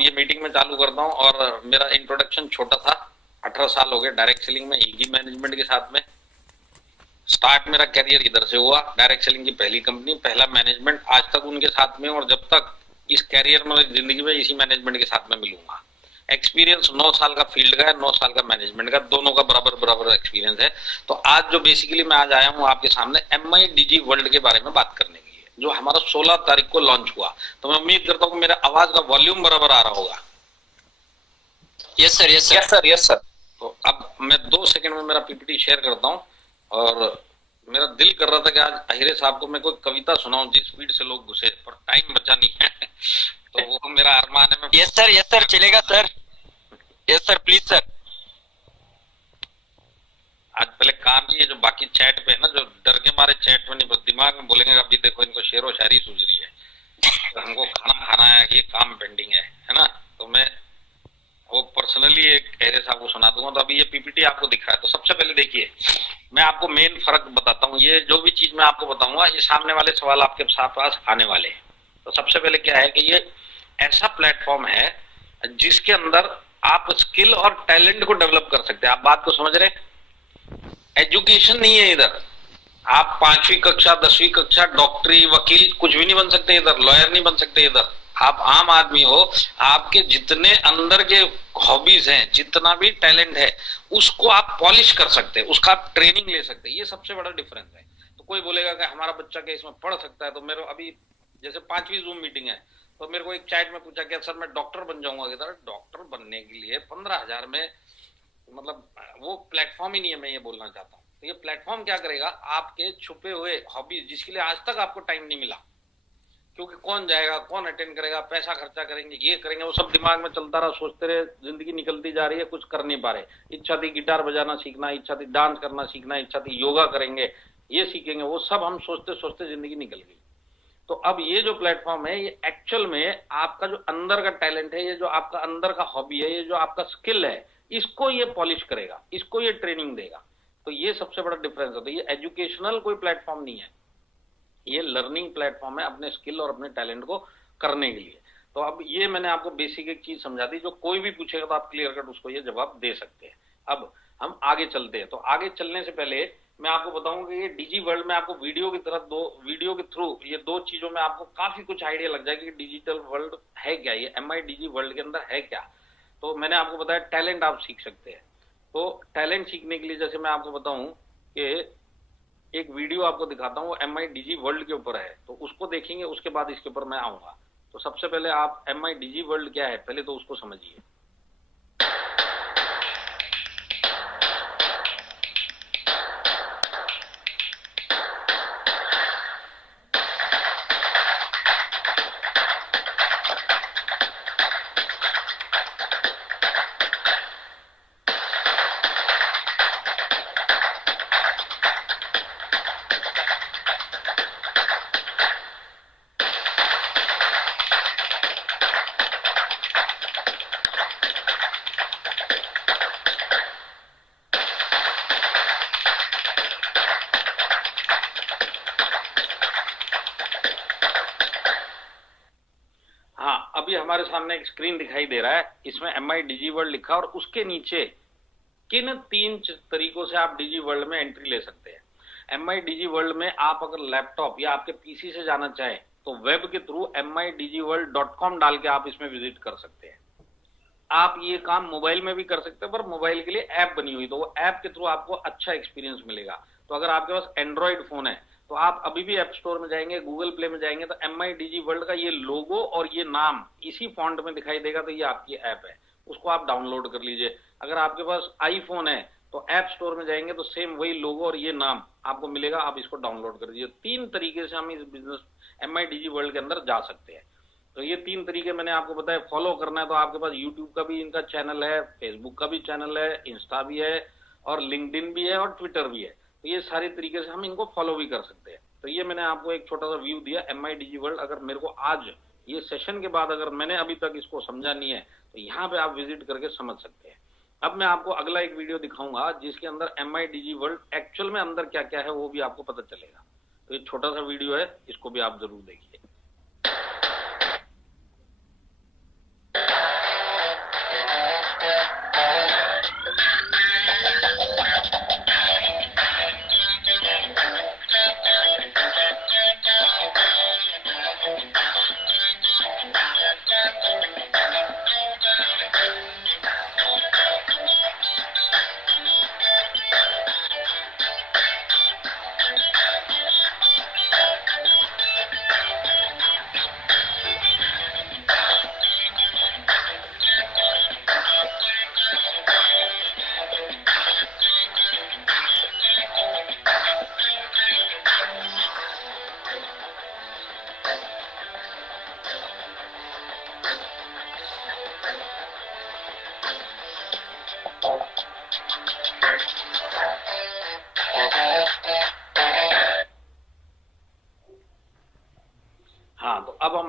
अब ये मीटिंग में चालू करता हूँ और मेरा इंट्रोडक्शन छोटा था। 18 साल हो गए डायरेक्ट सेलिंग में, ईगी मैनेजमेंट के साथ में। स्टार्ट मेरा करियर इधर से हुआ, डायरेक्ट सेलिंग की पहली कंपनी, पहला मैनेजमेंट, आज तक उनके साथ में, और जब तक इस कैरियर में, जिंदगी में इसी मैनेजमेंट के साथ में मिलूंगा। एक्सपीरियंस 9 साल का फील्ड का है, 9 साल का मैनेजमेंट का, दोनों का बराबर बराबर एक्सपीरियंस है। तो आज जो बेसिकली मैं आज आया हूँ आपके सामने MIDG वर्ल्ड के बारे में बात करने के लिए, जो हमारा 16 तारीख को लॉन्च हुआ। तो मैं उम्मीद करता हूँ मेरे आवाज का वॉल्यूम बराबर आ रहा होगा। Yes sir, yes sir, yes sir, yes sir. तो अब मैं 2 सेकंड में मेरा PPT शेयर करता हूँ, और मेरा दिल कर रहा था कि आज अहिरे साहब को मैं कोई कविता सुनाऊं जिस स्पीड से लोग घुसे, पर टाइम बचा नहीं है। तो वो मेरा अरमान है। यस सर, चलेगा sir. Yes sir, please sir. आज पहले काम ये, जो बाकी चैट पे है ना, जो डर के मारे चैट में नहीं, बस दिमाग में बोलेंगे अभी देखो इनको शेरो शायरी सूझ रही है, तो हमको खाना खाना है, ये काम पेंडिंग है ना। तो मैं वो पर्सनली एक अहिरे साहब को सुना दूंगा। तो अभी ये PPT आपको दिख रहा है। तो सबसे पहले देखिए, मैं आपको मेन फर्क बताता हूँ। ये जो भी चीज मैं आपको बताऊंगा, ये सामने वाले सवाल आपके पास आने वाले हैं। तो सबसे पहले क्या है कि ये ऐसा प्लेटफॉर्म है जिसके अंदर आप स्किल और टैलेंट को डेवलप कर सकते हैं। आप बात को समझ रहे हैं? एजुकेशन नहीं है इधर। आप 5वीं कक्षा, 10वीं कक्षा, डॉक्टरी, वकील कुछ भी नहीं बन सकते इधर, लॉयर नहीं बन सकते इधर। आप आम आदमी हो, आपके जितने अंदर के हॉबीज हैं, जितना भी टैलेंट है, उसको आप पॉलिश कर सकते हैं, उसका आप ट्रेनिंग ले सकते हैं। ये सबसे बड़ा डिफरेंस है। तो कोई बोलेगा कि हमारा बच्चा क्या इसमें पढ़ सकता है? तो मेरे अभी जैसे 5वीं जूम मीटिंग है, तो मेरे को एक चैट में पूछा कि सर मैं डॉक्टर बन जाऊंगा। डॉक्टर बनने के लिए 15,000 में, मतलब वो प्लेटफॉर्म ही नहीं है। मैं ये बोलना चाहता हूँ, तो ये प्लेटफॉर्म क्या करेगा, आपके छुपे हुए हॉबीज जिसके लिए आज तक आपको टाइम नहीं मिला, क्योंकि कौन जाएगा, कौन अटेंड करेगा, पैसा खर्चा करेंगे, ये करेंगे, वो सब दिमाग में चलता रहा, सोचते रहे, जिंदगी निकलती जा रही है, कुछ कर नहीं पा रहे। इच्छा थी गिटार बजाना सीखना, इच्छा थी डांस करना सीखना, इच्छा थी योगा करेंगे, ये सीखेंगे, वो सब हम सोचते सोचते जिंदगी निकल गई। तो अब ये जो प्लेटफॉर्म है, ये एक्चुअल में आपका जो अंदर का टैलेंट है, ये जो आपका अंदर का हॉबी है, ये जो आपका स्किल है, इसको ये पॉलिश करेगा, इसको ये ट्रेनिंग देगा। तो ये सबसे बड़ा डिफरेंस है। तो ये एजुकेशनल कोई प्लेटफॉर्म नहीं है, ये लर्निंग प्लेटफॉर्म है अपने स्किल और अपने टैलेंट को करने के लिए। तो अब ये मैंने आपको बेसिक एक चीज समझा दी, जो कोई भी पूछेगा तो आप क्लियर कट उसको ये जवाब दे सकते हैं। अब हम आगे चलते हैं। तो आगे चलने से पहले मैं आपको बताऊंगा कि ये डिजी वर्ल्ड में आपको वीडियो की तरह, वीडियो के थ्रू ये 2 चीजों में आपको काफी कुछ आइडिया लग जाएगा कि डिजिटल वर्ल्ड है क्या, ये MIDG वर्ल्ड के अंदर है क्या। तो मैंने आपको बताया टैलेंट आप सीख सकते हैं। तो टैलेंट सीखने के लिए जैसे मैं आपको बताऊं कि एक वीडियो आपको दिखाता हूँ, MIDG वर्ल्ड के ऊपर है, तो उसको देखेंगे, उसके बाद इसके ऊपर मैं आऊंगा। तो सबसे पहले आप MIDG वर्ल्ड क्या है पहले तो उसको समझिए। अभी हमारे सामने एक स्क्रीन दिखाई दे रहा है, इसमें MIDG वर्ल्ड लिखा, और उसके नीचे किन 3 तरीकों से आप डिजी वर्ल्ड में एंट्री ले सकते हैं। MIDG वर्ल्ड में आप अगर लैपटॉप या आपके PC से जाना चाहें तो वेब के थ्रू MIDGworld.com डाल के आप इसमें विजिट कर सकते हैं। आप ये काम मोबाइल में भी कर सकते हैं, पर मोबाइल के लिए ऐप बनी हुई, तो वो ऐप के थ्रू आपको अच्छा एक्सपीरियंस मिलेगा। तो अगर आपके पास एंड्रॉइड फोन है तो आप अभी भी ऐप स्टोर में जाएंगे, गूगल प्ले में जाएंगे, तो MIDG वर्ल्ड का ये लोगो और ये नाम इसी फॉन्ट में दिखाई देगा, तो ये आपकी ऐप है, उसको आप डाउनलोड कर लीजिए। अगर आपके पास आईफोन है तो ऐप स्टोर में जाएंगे तो सेम वही लोगो और ये नाम आपको मिलेगा, आप इसको डाउनलोड कर दीजिए। 3 तरीके से हम इस बिजनेस MIDG वर्ल्ड के अंदर जा सकते हैं। तो ये 3 तरीके मैंने आपको बताया। फॉलो करना है तो आपके पास यूट्यूब का भी इनका चैनल है, फेसबुक का भी चैनल है, इंस्टा भी है, और लिंक्डइन भी है, और ट्विटर भी है। तो ये सारे तरीके से हम इनको फॉलो भी कर सकते हैं। तो ये मैंने आपको एक छोटा सा व्यू दिया MIDG वर्ल्ड। अगर मेरे को आज ये सेशन के बाद अगर मैंने अभी तक इसको समझा नहीं है तो यहाँ पे आप विजिट करके समझ सकते हैं। अब मैं आपको अगला एक वीडियो दिखाऊंगा जिसके अंदर MIDG वर्ल्ड एक्चुअल में अंदर क्या क्या है वो भी आपको पता चलेगा। तो ये छोटा सा वीडियो है, इसको भी आप जरूर देखिए।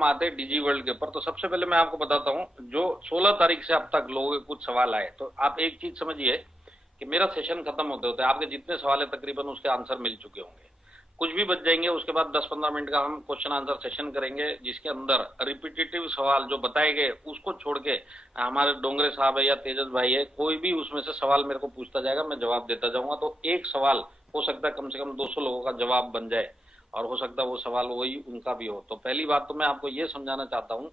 हम आते हैं डिजी वर्ल्ड के ऊपर, तो सबसे पहले मैं आपको बताता हूँ, जो 16 तारीख से अब तक लोगों के कुछ सवाल आए, तो आप एक चीज समझिए कि मेरा सेशन खत्म होते होते आपके जितने सवाल है तकरीबन उसके आंसर मिल चुके होंगे, कुछ भी बच जाएंगे। उसके बाद 10-15 मिनट का हम क्वेश्चन आंसर सेशन करेंगे, जिसके अंदर रिपीटेटिव सवाल जो बताए गए उसको छोड़ के हमारे डोंगरे साहब है या तेजस भाई है, कोई भी उसमें से सवाल मेरे को पूछता जाएगा, मैं जवाब देता जाऊंगा। तो एक सवाल हो सकता है कम से कम 200 लोगों का जवाब बन जाए, और हो सकता है वो सवाल वही उनका भी हो। तो पहली बात तो मैं आपको ये समझाना चाहता हूँ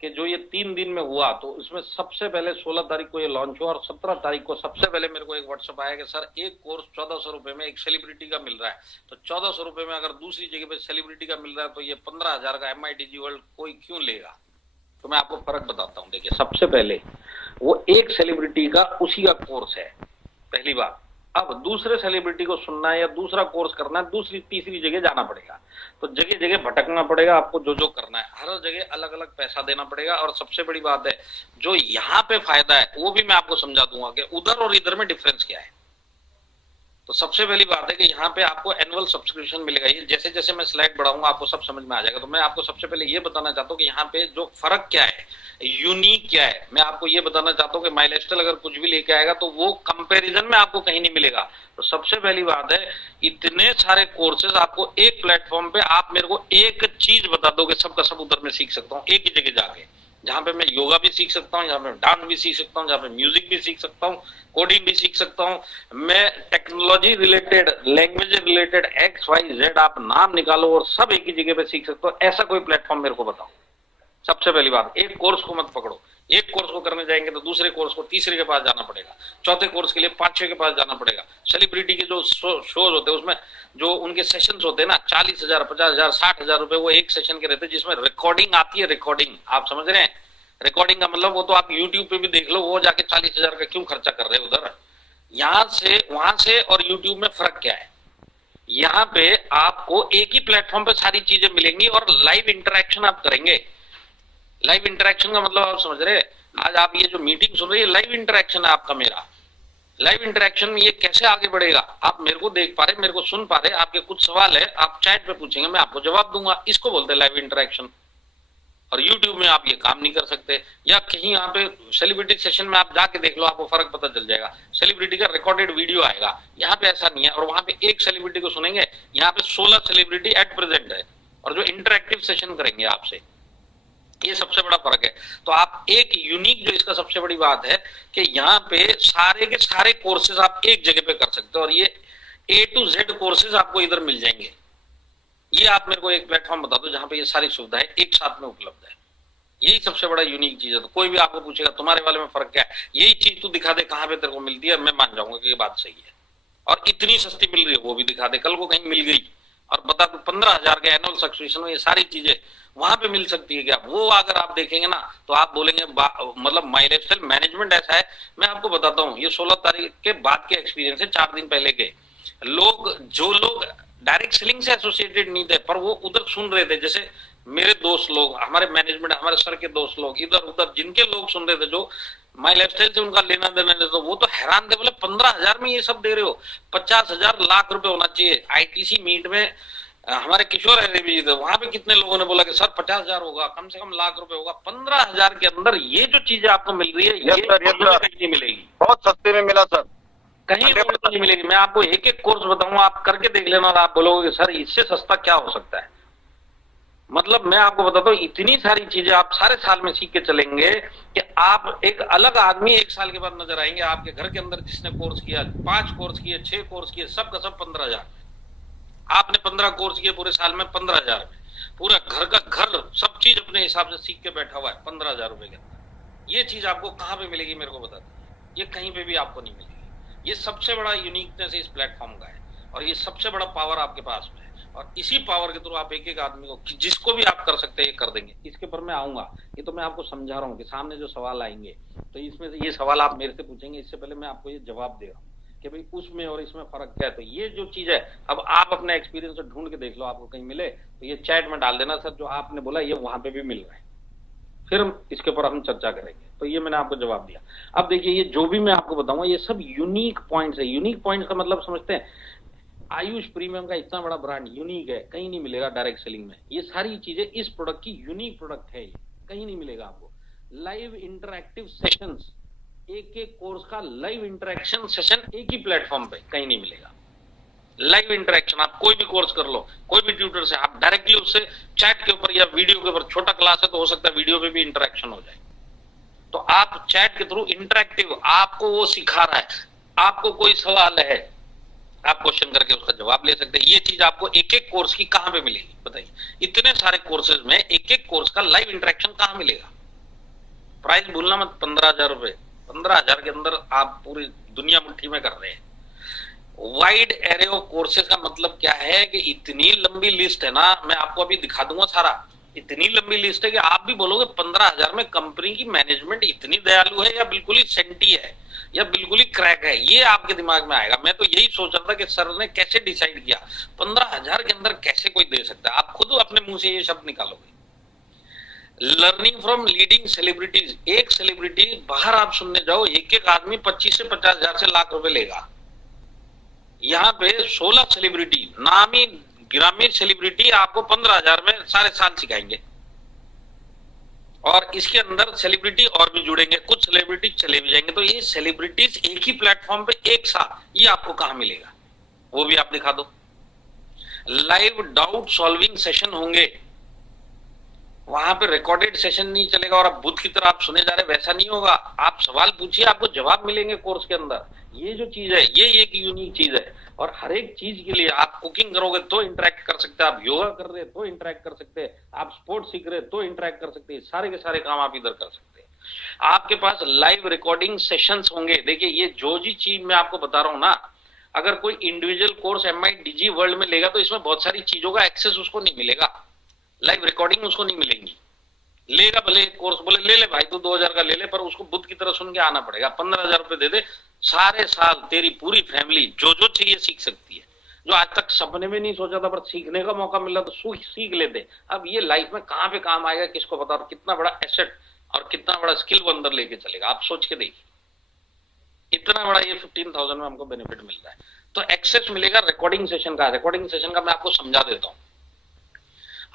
कि जो ये 3 दिन में हुआ, तो इसमें सबसे पहले 16 तारीख को ये लॉन्च हुआ, और 17 तारीख को सबसे पहले मेरे को एक व्हाट्सएप आया कि सर एक कोर्स 1400 रुपए में एक सेलिब्रिटी का मिल रहा है। तो 1400 रुपए में अगर दूसरी जगह पे सेलिब्रिटी का मिल रहा है, तो ये 15,000 का MIDG वर्ल्ड कोई क्यों लेगा? तो मैं आपको फर्क बताता हूँ। देखिए, सबसे पहले वो एक सेलिब्रिटी का उसी का कोर्स है, पहली बात। अब दूसरे सेलिब्रिटी को सुनना है या दूसरा कोर्स करना है, दूसरी तीसरी जगह जाना पड़ेगा, तो जगह जगह भटकना पड़ेगा आपको, जो जो करना है हर जगह अलग अलग पैसा देना पड़ेगा। और सबसे बड़ी बात है, जो यहाँ पे फायदा है वो भी मैं आपको समझा दूंगा कि उधर और इधर में डिफरेंस क्या है। तो सबसे पहली बात है कि यहाँ पे आपको एनुअल सब्सक्रिप्शन मिलेगा। ये जैसे जैसे मैं स्लाइड बढ़ाऊंगा आपको सब समझ में आ जाएगा। तो मैं आपको सबसे पहले ये बताना चाहता हूँ कि यहाँ पे जो फर्क क्या है, यूनिक क्या है, मैं आपको ये बताना चाहता हूँ कि माई लाइफस्टाइल अगर कुछ भी लेके आएगा तो वो कंपैरिजन में आपको कहीं नहीं मिलेगा। तो सबसे पहली बात है, इतने सारे कोर्सेज आपको एक प्लेटफॉर्म पे, आप मेरे को एक चीज बता दो कि सबका सब उधर में सीख सकता हूँ एक ही जगह जाके, जहां पे मैं योगा भी सीख सकता हूँ, जहां पे डांस भी सीख सकता हूँ, जहां पे म्यूजिक भी सीख सकता हूँ, कोडिंग भी सीख सकता हूँ, मैं technology related, language related XYZ आप नाम निकालो और सब एक ही जगह पे सीख सकते हो। ऐसा कोई प्लेटफॉर्म मेरे को बताओ। सबसे पहली बात, एक कोर्स को मत पकड़ो। एक कोर्स को करने जाएंगे तो दूसरे कोर्स को तीसरे के पास जाना पड़ेगा, चौथे कोर्स के लिए 5-6 के पास जाना पड़ेगा। सेलिब्रिटी के जो शोज होते हैं उसमें जो उनके सेशंस होते हैं ना, 40,000, 50,000, 60,000 रुपए वो एक सेशन के रहते हैं, जिसमें रिकॉर्डिंग आती है। रिकॉर्डिंग आप समझ रहे हैं? रिकॉर्डिंग का मतलब वो तो आप यूट्यूब पे भी देख लो, वो जाके 40,000 का क्यों खर्चा कर रहे हो उधर। यहाँ से वहां से और यूट्यूब में फर्क क्या है? यहाँ पे आपको एक ही प्लेटफॉर्म पे सारी चीजें मिलेंगी और लाइव इंटरेक्शन आप करेंगे। लाइव इंटरेक्शन का मतलब आप समझ रहे हैं? आज आप ये जो मीटिंग सुन रहे हैं, लाइव इंटरेक्शन है आपका मेरा। लाइव इंटरेक्शन में ये कैसे आगे बढ़ेगा? आप मेरे को देख पा रहे, मेरे को सुन पा रहे, आपके कुछ सवाल है आप चैट पे पूछेंगे, मैं आपको जवाब दूंगा। इसको बोलते हैं लाइव इंटरेक्शन। और यूट्यूब में आप ये काम नहीं कर सकते, या कहीं यहाँ पे सेलिब्रिटी सेशन में आप जाके देख लो, आपको फर्क पता चल जाएगा। सेलिब्रिटी का रिकॉर्डेड वीडियो आएगा, यहाँ पे ऐसा नहीं है। और वहां पे एक सेलिब्रिटी को सुनेंगे, यहाँ पे 16 सेलिब्रिटी एट प्रेजेंट है, और जो इंटरेक्टिव सेशन करेंगे आपसे, ये सबसे बड़ा फर्क है। तो आप एक यूनिक, जो इसका सबसे बड़ी बात है कि यहाँ पे सारे के सारे कोर्सेज आप एक जगह पे कर सकते हो, और ये A to Z कोर्सेज आपको इधर मिल जाएंगे। ये आप मेरे को एक प्लेटफॉर्म बता दो जहां पे ये सारी सुविधाएं एक साथ में उपलब्ध है। यही सबसे बड़ा यूनिक चीज है। तो कोई भी आपको पूछेगा तुम्हारे वाले में फर्क क्या है, यही चीज तू दिखा दे कहां पे तेरे को मिलती है, मैं मान जाऊंगा कि ये बात सही है। और इतनी सस्ती मिल रही है वो भी दिखा दे, कल को कहीं मिल गई और बता दो 15,000 के एनुअल सब्सक्रिप्शन में ये सारी चीजें वहां पे मिल सकती है क्या? वो अगर आप देखेंगे ना तो आप बोलेंगे मतलब माई लाइफस्टाइल मैनेजमेंट ऐसा है। मैं आपको बताता हूँ, ये 16 तारीख के बाद के एक्सपीरियंस है, 4 दिन पहले के। लोग, जो लोग डायरेक्ट सेलिंग से एसोसिएटेड नहीं थे पर वो उधर सुन रहे थे, जैसे मेरे दोस्त लोग, हमारे मैनेजमेंट, हमारे सर के दोस्त लोग, इधर उधर जिनके लोग सुन रहे थे, जो माई लाइफस्टाइल से उनका लेना देना नहीं, तो वो तो हैरान थे। बोले 15,000 में ये सब दे रहे हो? 50,000 लाख रुपए होना चाहिए। ITC मीट में हमारे किशोर है भी थे, वहां पे कितने लोगों ने बोला कि सर 50,000 होगा, कम से कम लाख रुपए होगा। 15,000 के अंदर ये जो चीजें आपको मिल रही है, ये कहीं नहीं मिलेगी। बहुत सस्ते में मिला सर, कहीं नहीं मिलेगी। मैं आपको एक एक कोर्स बताऊंगा, आप करके देख लेना और आप बोलोगे सर इससे सस्ता क्या हो सकता है। मतलब मैं आपको बताता हूँ, इतनी सारी चीजें आप सारे साल में सीख के चलेंगे कि आप एक अलग आदमी 1 साल के बाद नजर आएंगे। आपके घर के अंदर जिसने कोर्स किया, 5 कोर्स किए, 6 कोर्स किए, सब का सब 15,000। आपने 15 कोर्स किए पूरे साल में 15,000 में, पूरा घर का घर सब चीज अपने हिसाब से सीख के बैठा हुआ है 15,000 रुपए के अंदर। ये चीज आपको कहाँ पे मिलेगी मेरे को बता दीजिए। ये कहीं पे भी आपको नहीं मिलेगी। ये सबसे बड़ा यूनिकनेस इस प्लेटफॉर्म का है, और ये सबसे बड़ा पावर आपके पास में है। और इसी पावर के थ्रू आप एक एक आदमी को, जिसको भी आप कर सकते हैं, कर देंगे। इसके ऊपर मैं आऊंगा, ये तो मैं आपको समझा रहा हूँ कि सामने जो सवाल आएंगे, तो इसमें से ये सवाल आप मेरे से पूछेंगे, इससे पहले मैं आपको ये जवाब दे रहा हूँ कि भाई उसमें और इसमें फर्क क्या है। तो ये जो चीज है, अब आप अपने एक्सपीरियंस से ढूंढ के देख लो, आपको कहीं मिले तो ये चैट में डाल देना, सर जो आपने बोला ये वहां पे भी मिल रहा है, फिर हम इसके ऊपर हम चर्चा करेंगे। तो ये मैंने आपको जवाब दिया। अब देखिए, ये जो भी मैं आपको बताऊंगा ये सब यूनिक पॉइंट्स है। यूनिक पॉइंट्स का मतलब समझते हैं, आयुष प्रीमियम का इतना बड़ा ब्रांड यूनिक है, कहीं नहीं मिलेगा डायरेक्ट सेलिंग में। ये सारी चीजें इस प्रोडक्ट की यूनिक प्रोडक्ट है, ये कहीं नहीं मिलेगा आपको। लाइव इंटरैक्टिव सेशंस, एक एक कोर्स का लाइव इंटरेक्शन सेशन एक ही प्लेटफॉर्म पे, कहीं नहीं मिलेगा। लाइव इंटरेक्शन, आप कोई भी कोर्स कर लो, कोई भी ट्यूटर से, आप डायरेक्टली उससे चैट के ऊपर या वीडियो के ऊपर, छोटा क्लास है तो हो सकता है वीडियो पे भी इंटरेक्शन हो जाए, तो आप चैट के थ्रू इंटरेक्टिव, आपको वो सिखा रहा है, आपको कोई सवाल है आप क्वेश्चन करके उसका जवाब ले सकते हैं। ये चीज आपको एक एक कोर्स की कहां पे मिलेगी बताइए? इतने सारे कोर्सेज में एक एक कोर्स का लाइव इंटरेक्शन कहां मिलेगा? प्राइस भूलना मत, 15,000 रुपए, 15,000 के अंदर आप पूरी दुनिया मुट्ठी में कर रहे हैं। वाइड एरे ऑफ कोर्सेज का मतलब क्या है कि इतनी लंबी लिस्ट है ना, मैं आपको अभी दिखा दूंगा सारा, इतनी लंबी लिस्ट है कि आप भी बोलोगे 15,000 में कंपनी की मैनेजमेंट इतनी दयालु है या बिल्कुल ही सेंटी है या बिल्कुल ही क्रैक है, ये आपके दिमाग में आएगा। मैं तो यही सोच रहा था कि सर ने कैसे डिसाइड किया 15,000 के अंदर कैसे कोई दे सकता है। आप खुद अपने मुंह से ये शब्द निकालोगे। लर्निंग फ्रॉम लीडिंग सेलिब्रिटीज, एक सेलिब्रिटी बाहर आप सुनने जाओ, एक एक आदमी 25 से 50,000 से लाख रुपए लेगा। यहाँ पे 16 सेलिब्रिटी, नामी गिरामी सेलिब्रिटी आपको 15,000 में सारे साल सिखाएंगे, और इसके अंदर सेलिब्रिटी और भी जुड़ेंगे, कुछ सेलिब्रिटी चले भी जाएंगे। तो ये सेलिब्रिटीज एक ही प्लेटफॉर्म पे एक साथ, ये आपको कहां मिलेगा? वो भी आप दिखा दो। लाइव डाउट सॉल्विंग सेशन होंगे, वहां पे रिकॉर्डेड सेशन नहीं चलेगा और आप बुद्ध की तरह आप सुने जा रहे, वैसा नहीं होगा। आप सवाल पूछिए, आपको जवाब मिलेंगे कोर्स के अंदर। ये जो चीज है ये एक यूनिक चीज है, और हर एक चीज के लिए आप कुकिंग करोगे तो इंटरेक्ट कर सकते हैं, आप योगा कर रहे तो इंटरेक्ट कर सकते हैं, आप स्पोर्ट सीख रहे तो इंटरेक्ट कर सकते हैं, सारे के सारे काम आप इधर कर सकते हैं। आपके पास लाइव रिकॉर्डिंग सेशंस होंगे। देखिए ये जो जी चीज मैं आपको बता रहा हूं ना, अगर कोई इंडिविजुअल कोर्स MIDG वर्ल्ड में लेगा तो इसमें बहुत सारी चीजों का एक्सेस उसको नहीं मिलेगा, लाइव रिकॉर्डिंग उसको नहीं मिलेंगी। लेगा भले कोर्स, बोले ले ले भाई तू 2,000 का ले ले, पर उसको बुद्ध की तरह सुन के आना पड़ेगा। 15,000 रुपए दे दे, सारे साल तेरी पूरी फैमिली जो जो चाहिए सीख सकती है, जो आज तक सपने में नहीं सोचा था पर सीखने का मौका मिला तो सीख लेते। अब ये लाइफ में कहां पे काम आएगा किसको पता, और कितना बड़ा एसेट और कितना बड़ा स्किल वो अंदर लेके चलेगा, आप सोच के देखिए। इतना बड़ा ये 15,000 में हमको बेनिफिट मिल रहा है। तो एक्सेस मिलेगा रिकॉर्डिंग सेशन का। रिकॉर्डिंग सेशन का मैं आपको समझा देता हूं।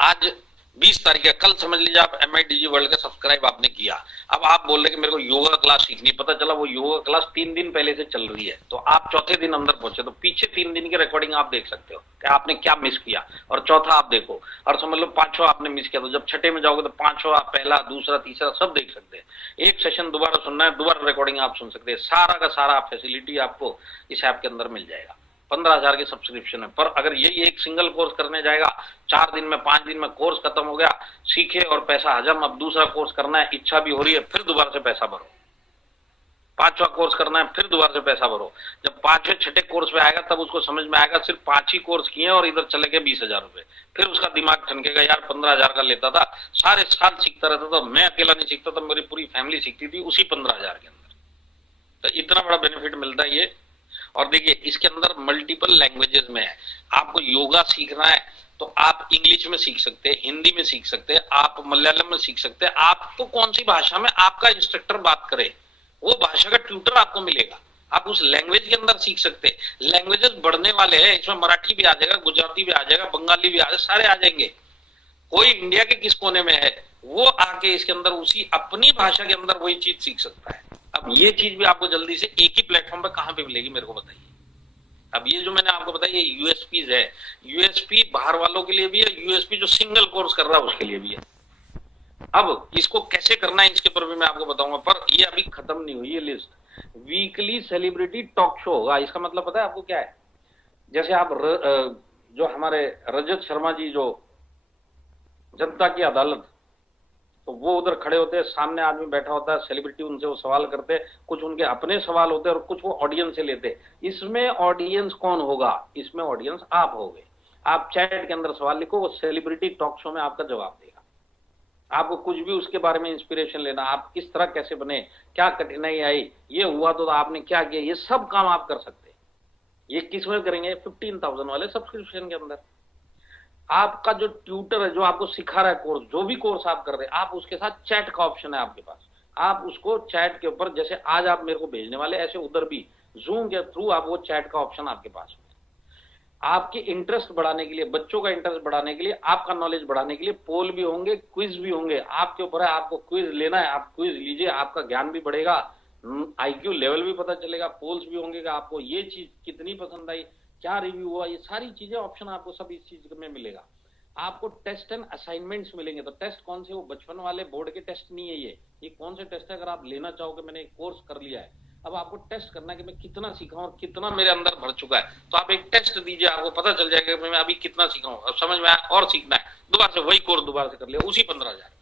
आज 20 तारीख है, कल समझ लीजिए आप MIDG वर्ल्ड का सब्सक्राइब आपने किया। अब आप बोल रहे कि मेरे को योगा क्लास सीखनी, पता चला वो योगा क्लास 3 दिन पहले से चल रही है, तो आप चौथे दिन अंदर पहुंचे, तो पीछे 3 दिन की रिकॉर्डिंग आप देख सकते हो कि आपने क्या मिस किया, और चौथा आप देखो, और समझ लो 5वां आपने मिस किया, तो जब छठे में जाओगे तो 5वां, पहला, दूसरा, तीसरा सब देख सकते हैं। एक सेशन दोबारा सुनना है, दोबारा रिकॉर्डिंग आप सुन सकते हैं। सारा का सारा फैसिलिटी आपको इस ऐप के अंदर मिल जाएगा। 15,000 की सब्सक्रिप्शन है, पर अगर यही एक सिंगल कोर्स करने जाएगा, 4 दिन में 5 दिन में कोर्स खत्म हो गया, सीखे और पैसा हजम, अब दूसरा कोर्स करना है, इच्छा भी हो रही है, फिर दोबारा से पैसा भरो। 5वां कोर्स करना है, फिर दोबारा से पैसा भरो। जब 5वें 6ठे कोर्स पे आएगा तब उसको समझ में आएगा सिर्फ 5 ही कोर्स किए और इधर चले गए 20,000 रुपए। फिर उसका दिमाग ठनकेगा, यार 15,000 का लेता था, सारे साल सीखता रहता था, मैं अकेला नहीं सीखता था, मेरी पूरी फैमिली सीखती थी उसी 15,000 के अंदर। तो इतना बड़ा बेनिफिट मिलता है ये। और देखिए इसके अंदर मल्टीपल लैंग्वेजेस में है। आपको योगा सीखना है तो आप इंग्लिश में सीख सकते हैं, हिंदी में सीख सकते हैं, आप मलयालम में सीख सकते हैं। आपको कौन सी भाषा में आपका इंस्ट्रक्टर बात करे वो भाषा का ट्यूटर आपको मिलेगा, आप उस लैंग्वेज के अंदर सीख सकते हैं। लैंग्वेजेस बढ़ने वाले हैं, इसमें मराठी भी आ जाएगा, गुजराती भी आ जाएगा, बंगाली भी आ जाएगा, सारे आ जाएंगे। कोई इंडिया के किस कोने में है वो आके इसके अंदर उसी अपनी भाषा के अंदर वही चीज सीख सकता है। अब ये चीज भी आपको जल्दी से एक ही प्लेटफॉर्म पे कहां पे मिलेगी मेरे को बताइए। अब ये जो मैंने आपको बताया ये यूएसपीज है। यूएसपी बाहर वालों के लिए भी है, यूएसपी जो सिंगल कोर्स कर रहा है उसके लिए भी है। अब इसको कैसे करना है इसके ऊपर भी मैं आपको बताऊंगा, पर ये अभी खत्म नहीं हुई ये list. Weekly celebrity talk show होगा। इसका मतलब पता है आपको क्या है? जैसे आप जो हमारे रजत शर्मा जी जो जनता की अदालत, तो वो उधर खड़े होते हैं, सामने आदमी बैठा होता है, सेलिब्रिटी उनसे वो सवाल करते हैं, कुछ उनके अपने सवाल होते हैं और कुछ वो ऑडियंस से लेते हैं। इसमें ऑडियंस कौन होगा? इसमें ऑडियंस आप होगे। आप चैट के अंदर सवाल लिखो, वो सेलिब्रिटी टॉक शो में आपका जवाब देगा। आपको कुछ भी उसके बारे में इंस्पिरेशन लेना, आप किस तरह कैसे बने, क्या कठिनाई आई, ये हुआ तो आपने क्या किया, ये सब काम आप कर सकते हैं। ये किस में करेंगे? 15,000 वाले सब्सक्रिप्शन के अंदर। आपका जो ट्यूटर है जो आपको सिखा रहा है कोर्स, जो भी कोर्स आप कर रहे हैं, आप उसके साथ चैट का ऑप्शन है आपके पास। आप उसको चैट के ऊपर, जैसे आज आप मेरे को भेजने वाले, ऐसे उधर भी जूम के थ्रू आप वो चैट का ऑप्शन आपके पास में। आपके इंटरेस्ट बढ़ाने के लिए, बच्चों का इंटरेस्ट बढ़ाने के लिए, आपका नॉलेज बढ़ाने के लिए पोल भी होंगे, क्विज भी होंगे। आपके ऊपर है, आपको क्विज लेना है, आप क्विज लीजिए, आपका ज्ञान भी बढ़ेगा, आईक्यू लेवल भी पता चलेगा, पोल्स भी होंगे कि आपको ये चीज कितनी पसंद आई, क्या रिव्यू हुआ, ये सारी चीजें ऑप्शन आपको सब इस चीज में मिलेगा। आपको टेस्ट एंड असाइनमेंट्स मिलेंगे। तो टेस्ट कौन से, वो बचपन वाले बोर्ड के टेस्ट नहीं है, ये कौन से टेस्ट है। अगर आप लेना चाहोगे, मैंने एक कोर्स कर लिया है, अब आपको टेस्ट करना है कि मैं कितना सीखा हूं और कितना मेरे अंदर भर चुका है, तो आप एक टेस्ट दीजिए, आपको पता चल जाएगा कि मैं अभी कितना सीखा हूं। अब समझ में आया और सीखना है, दोबारा से वही कोर्स दोबारा से कर लिया, उसी 15,000।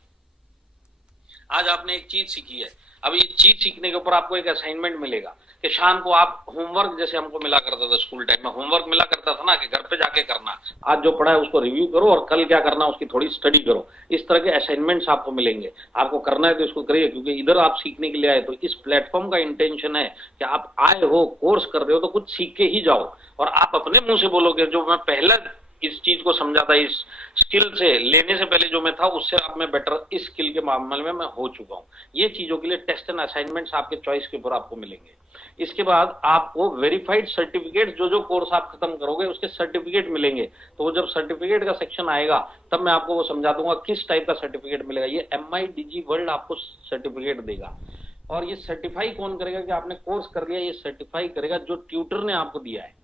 आज आपने एक चीज सीखी है, अब ये चीज सीखने के ऊपर आपको एक असाइनमेंट मिलेगा कि शाम को आप होमवर्क, जैसे हमको मिला करता था स्कूल टाइम में, होमवर्क मिला करता था ना कि घर पे जाके करना, आज जो पढ़ा है उसको रिव्यू करो और कल क्या करना उसकी थोड़ी स्टडी करो। इस तरह के असाइनमेंट्स आपको मिलेंगे, आपको करना है तो इसको करिए, क्योंकि इधर आप सीखने के लिए आए। तो इस प्लेटफॉर्म का इंटेंशन है कि आप आए हो, कोर्स कर रहे हो, तो कुछ सीख के ही जाओ। और आप अपने मुंह से बोलोगे जो मैं पहला इस चीज को समझा था, इस स्किल से लेने से पहले जो मैं था उससे अब मैं बेटर इस स्किल के मामले में मैं हो चुका हूं। ये चीजों के लिए टेस्ट एंड असाइनमेंट्स आपके चॉइस के ऊपर आपको मिलेंगे। इसके बाद आपको वेरीफाइड सर्टिफिकेट, जो कोर्स आप खत्म करोगे उसके सर्टिफिकेट मिलेंगे। तो वो जब सर्टिफिकेट का सेक्शन आएगा तब मैं आपको वो समझा दूंगा किस टाइप का सर्टिफिकेट मिलेगा। ये MIDG वर्ल्ड आपको सर्टिफिकेट देगा। और ये सर्टिफाई कौन करेगा कि आपने कोर्स कर लिया, ये सर्टिफाई करेगा जो ट्यूटर ने आपको दिया है,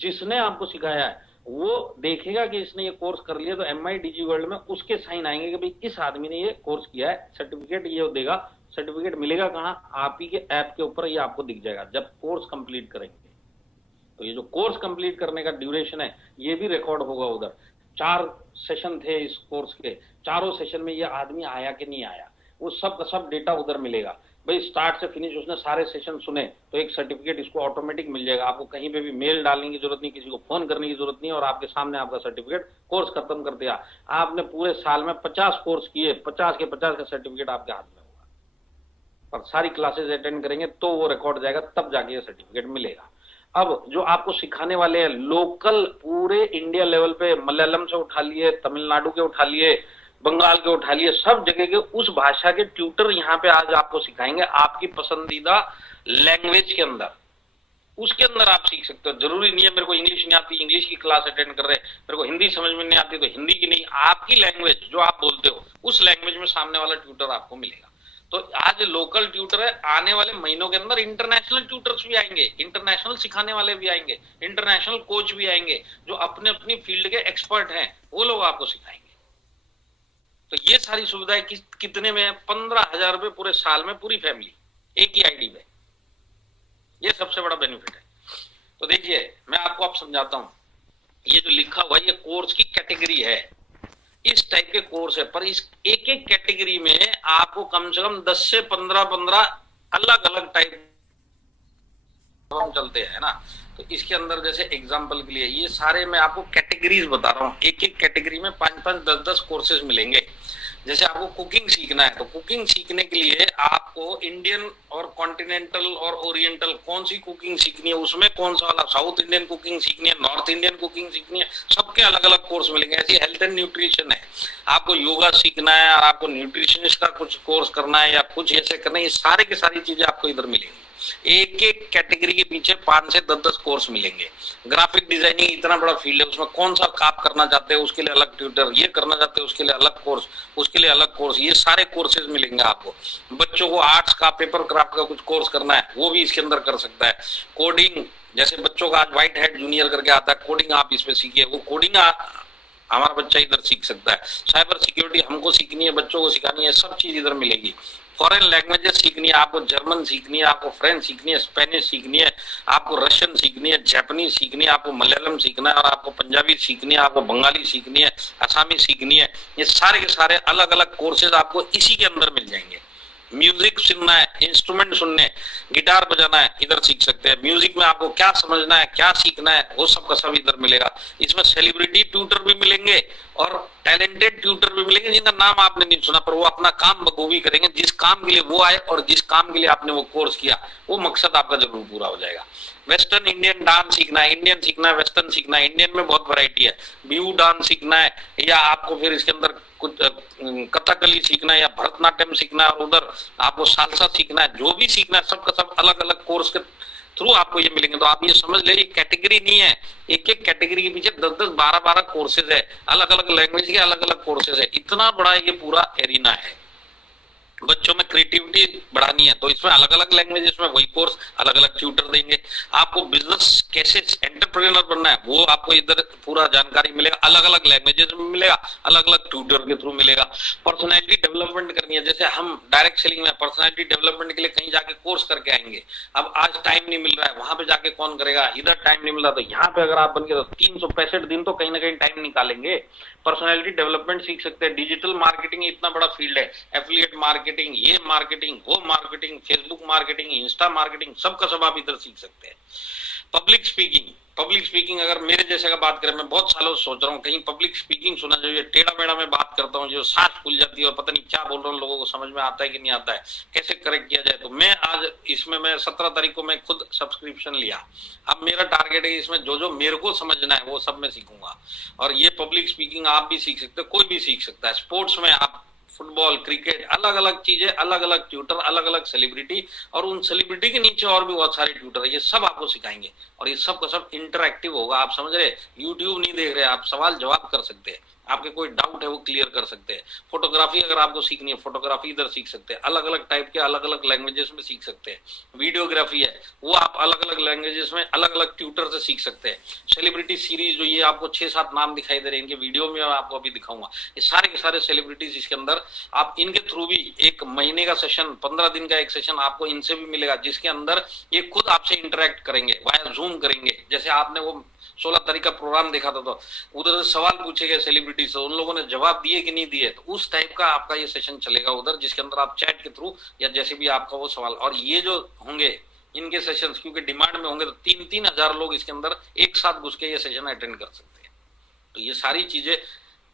जिसने आपको सिखाया है, वो देखेगा कि इसने ये कोर्स कर लिया, तो MIDG वर्ल्ड में उसके साइन आएंगे कि भाई इस आदमी ने ये कोर्स किया है। सर्टिफिकेट ये देगा। सर्टिफिकेट मिलेगा कहाँ, आप ही के ऐप के ऊपर ये आपको दिख जाएगा जब कोर्स कंप्लीट करेंगे। तो ये जो कोर्स कंप्लीट करने का ड्यूरेशन है ये भी रिकॉर्ड होगा उधर। 4 सेशन थे इस कोर्स के, चारों सेशन में ये आदमी आया कि नहीं आया, वो सब का सब डेटा उधर मिलेगा। भाई स्टार्ट से फिनिश उसने सारे सेशन सुने तो एक सर्टिफिकेट इसको ऑटोमेटिक मिल जाएगा। आपको कहीं पे भी मेल डालने की जरूरत नहीं, किसी को फोन करने की जरूरत नहीं, और आपके सामने आपका सर्टिफिकेट कोर्स खत्म कर दिया। आपने पूरे साल में 50 कोर्स किए, 50 के 50 का सर्टिफिकेट आपके हाथ में होगा। और सारी क्लासेस अटेंड करेंगे तो वो रिकॉर्ड जाएगा, तब जाके ये सर्टिफिकेट मिलेगा। अब जो आपको सिखाने वाले हैं लोकल, पूरे इंडिया लेवल पे, मलयालम से उठा लिए, तमिलनाडु के उठा लिए, बंगाल के उठा लिए, सब जगह के उस भाषा के ट्यूटर यहाँ पे आज आपको सिखाएंगे आपकी पसंदीदा लैंग्वेज के अंदर। उसके अंदर आप सीख सकते हो। जरूरी नहीं है मेरे को इंग्लिश नहीं आती, इंग्लिश की क्लास अटेंड कर रहे, मेरे को हिंदी समझ में नहीं आती तो हिंदी की नहीं, आपकी लैंग्वेज जो आप बोलते हो उस लैंग्वेज में सामने वाला ट्यूटर आपको मिलेगा। तो आज लोकल ट्यूटर है, आने वाले महीनों के अंदर इंटरनेशनल ट्यूटर्स भी आएंगे, इंटरनेशनल सिखाने वाले भी आएंगे, इंटरनेशनल कोच भी आएंगे, जो अपने अपनी फील्ड के एक्सपर्ट हैं, वो लोग आपको सिखाएंगे। तो ये सारी सुविधाएं कितने में, 15,000 रुपए पूरे साल में, पूरी फैमिली एक ही आईडी में। ये सबसे बड़ा बेनिफिट है। तो देखिए मैं आपको अब समझाता हूं, ये जो लिखा हुआ ये कोर्स की कैटेगरी है, इस टाइप के कोर्स है, पर इस एक एक कैटेगरी में आपको कम से कम 10 से 15 अलग अलग टाइप हम चलते हैं ना। तो इसके अंदर जैसे एग्जांपल के लिए ये सारे मैं आपको कैटेगरीज बता रहा हूँ, एक एक कैटेगरी में 5-5, 10-10 कोर्सेज मिलेंगे। जैसे आपको कुकिंग सीखना है तो कुकिंग सीखने के लिए आपको इंडियन और कॉन्टिनेंटल और ओरिएंटल कौन सी कुकिंग सीखनी है, उसमें कौन सा वाला, साउथ इंडियन कुकिंग सीखनी है, नॉर्थ इंडियन कुकिंग सीखनी है, सबके अलग अलग कोर्स मिलेंगे। ऐसी हेल्थ एंड न्यूट्रिशन है, आपको योगा सीखना है, आपको न्यूट्रिशनिस्ट का कुछ कोर्स करना है या कुछ ऐसे करना है, ये सारे की सारी चीजें आपको इधर मिलेंगी। एक एक कैटेगरी के पीछे 5 से 10-10 कोर्स मिलेंगे। ग्राफिक डिजाइनिंग इतना बड़ा फील्ड है, उसमें कौन सा आप करना चाहते हैं उसके लिए अलग ट्यूटर, ये करना चाहते हैं उसके लिए अलग कोर्स, उसके लिए अलग कोर्स, ये सारे कोर्सेज मिलेंगे आपको। बच्चों को आर्ट्स का, पेपर क्राफ्ट का कुछ कोर्स करना है वो भी इसके अंदर कर सकता है। कोडिंग, जैसे बच्चों का आज व्हाइट हैट जूनियर करके आता है, कोडिंग आप इसमें सीखिए, वो कोडिंग हमारा बच्चा इधर सीख सकता है। साइबर सिक्योरिटी हमको सीखनी है, बच्चों को सिखानी है, सब चीज इधर मिलेगी। फॉरेन लैंग्वेजेस सीखनी है, आपको जर्मन सीखनी है, आपको फ्रेंच सीखनी है, स्पेनिश सीखनी है, आपको रशियन सीखनी है, जापानीज सीखनी है, आपको मलयालम सीखना है, और आपको पंजाबी सीखनी है, आपको बंगाली सीखनी है, असमी सीखनी है। ये सारे के सारे अलग अलग कोर्सेज आपको इसी के अंदर मिल जाएंगे। म्यूजिक सुनना है, इंस्ट्रूमेंट सुनने, गिटार बजाना है, इधर सीख सकते हैं। म्यूजिक में आपको क्या समझना है, क्या सीखना है, वो सब का सब इधर मिलेगा। इसमें सेलिब्रिटी ट्यूटर भी मिलेंगे और टैलेंटेड ट्यूटर भी मिलेंगे, जिनका नाम आपने नहीं सुना, पर वो अपना काम बखूबी करेंगे। जिस काम के लिए वो आए और जिस काम के लिए आपने वो कोर्स किया, वो मकसद आपका जरूर पूरा हो जाएगा। वेस्टर्न इंडियन डांस सीखना है, इंडियन सीखना है, वेस्टर्न सीखना है। इंडियन में बहुत वैरायटी है, बिहू डांस सीखना है, या आपको फिर इसके अंदर कुछ कथकली सीखना है, या भरतनाट्यम सीखना है, और उधर आपको सालसा सीखना है, जो भी सीखना है सबका सब अलग अलग कोर्स के थ्रू आपको ये मिलेंगे। तो आप ये समझ ले, ये कैटेगरी नहीं है, एक एक कैटेगरी के पीछे 10-10, 12-12 कोर्सेज है, अलग अलग लैंग्वेज के अलग अलग कोर्सेज है। इतना बड़ा ये पूरा एरिना है। बच्चों में क्रिएटिविटी बढ़ानी है तो इसमें अलग अलग लैंग्वेजेस में वही कोर्स, अलग अलग ट्यूटर देंगे। आपको बिजनेस कैसे एंटरप्रेन्योर बनना है वो आपको इधर पूरा जानकारी मिलेगा, अलग अलग लैंग्वेजेस में मिलेगा, अलग अलग ट्यूटर के थ्रू मिलेगा। पर्सनैलिटी डेवलपमेंट करनी है, जैसे हम डायरेक्ट सेलिंग में पर्सनैलिटी डेवलपमेंट के लिए कहीं जाके कोर्स करके आएंगे, अब आज टाइम नहीं मिल रहा है, वहां पे जाके कौन करेगा, इधर टाइम नहीं मिल रहा, तो यहाँ पे अगर आप बन के 365 दिन तो कहीं ना कहीं टाइम निकालेंगे। पर्सनैलिटी डेवलपमेंट सीख सकते हैं। डिजिटल मार्केटिंग इतना बड़ा फील्ड है, एफिलिएट मार्केटिंग, ये मार्केटिंग, वो marketing, Facebook marketing, Insta marketing, सबका सब आप इधर सीख सकते हैं। पब्लिक स्पीकिंग अगर मेरे जैसे का बात करें, मैं बहुत सालों से सोच रहा हूँ कहीं पब्लिक स्पीकिंग सुना चाहिए। टेढ़ा मेढ़ा मैं बात करता हूँ, जो सांस फूल जाती है और पता नहीं क्या बोल रहा हूँ, लोगों को समझ में आता है कि नहीं आता है, कैसे करेक्ट किया जाए। तो मैं आज इसमें मैं 17 तारीख को मैं खुद सब्सक्रिप्शन लिया। अब मेरा टारगेट है इसमें जो जो मेरे को समझना है वो सब मैं सीखूंगा। और ये पब्लिक स्पीकिंग आप भी सीख सकते हो, कोई भी सीख सकता है। स्पोर्ट्स में आप फुटबॉल, क्रिकेट, अलग अलग चीजें, अलग अलग ट्यूटर, अलग अलग सेलिब्रिटी, और उन सेलिब्रिटी के नीचे और भी बहुत सारे ट्यूटर है, ये सब आपको सिखाएंगे। और ये सब का सब इंटरैक्टिव होगा, आप समझ रहे, यूट्यूब नहीं देख रहे, आप सवाल जवाब कर सकते हैं, आपके कोई डाउट है वो क्लियर कर सकते हैं। फोटोग्राफी अगर आपको सीखनी है, फोटोग्राफी इधर सीख सकते हैं, अलग अलग टाइप के अलग अलग लैंग्वेजेस में सीख सकते हैं। वीडियोग्राफी है वो आप अलग अलग लैंग्वेजेस में अलग अलग ट्यूटर से सीख सकते हैं। सेलिब्रिटी सीरीज जो ये आपको 6-7 नाम दिखाई दे रहे हैं, इनके वीडियो में आपको अभी दिखाऊंगा, ये सारे के सारे सेलिब्रिटीज इसके अंदर, आप इनके थ्रू भी एक महीने का सेशन, 15 दिन का एक सेशन आपको इनसे भी मिलेगा, जिसके अंदर ये खुद आपसे इंटरेक्ट करेंगे, वाया जूम करेंगे। जैसे आपने वो 16 तारीख का प्रोग्राम देखा था, तो उधर से सवाल पूछे गए सेलिब्रिटी से, उन लोगों ने जवाब दिए कि नहीं दिए, तो उस टाइप का आपका ये सेशन चलेगा उधर, जिसके अंदर आप चैट के थ्रू या जैसे भी आपका वो सवाल, और ये जो होंगे इनके सेशंस क्योंकि डिमांड में होंगे, तो 3-3 हजार लोग इसके अंदर एक साथ घुस के ये सेशन अटेंड कर सकते हैं। तो ये सारी चीजें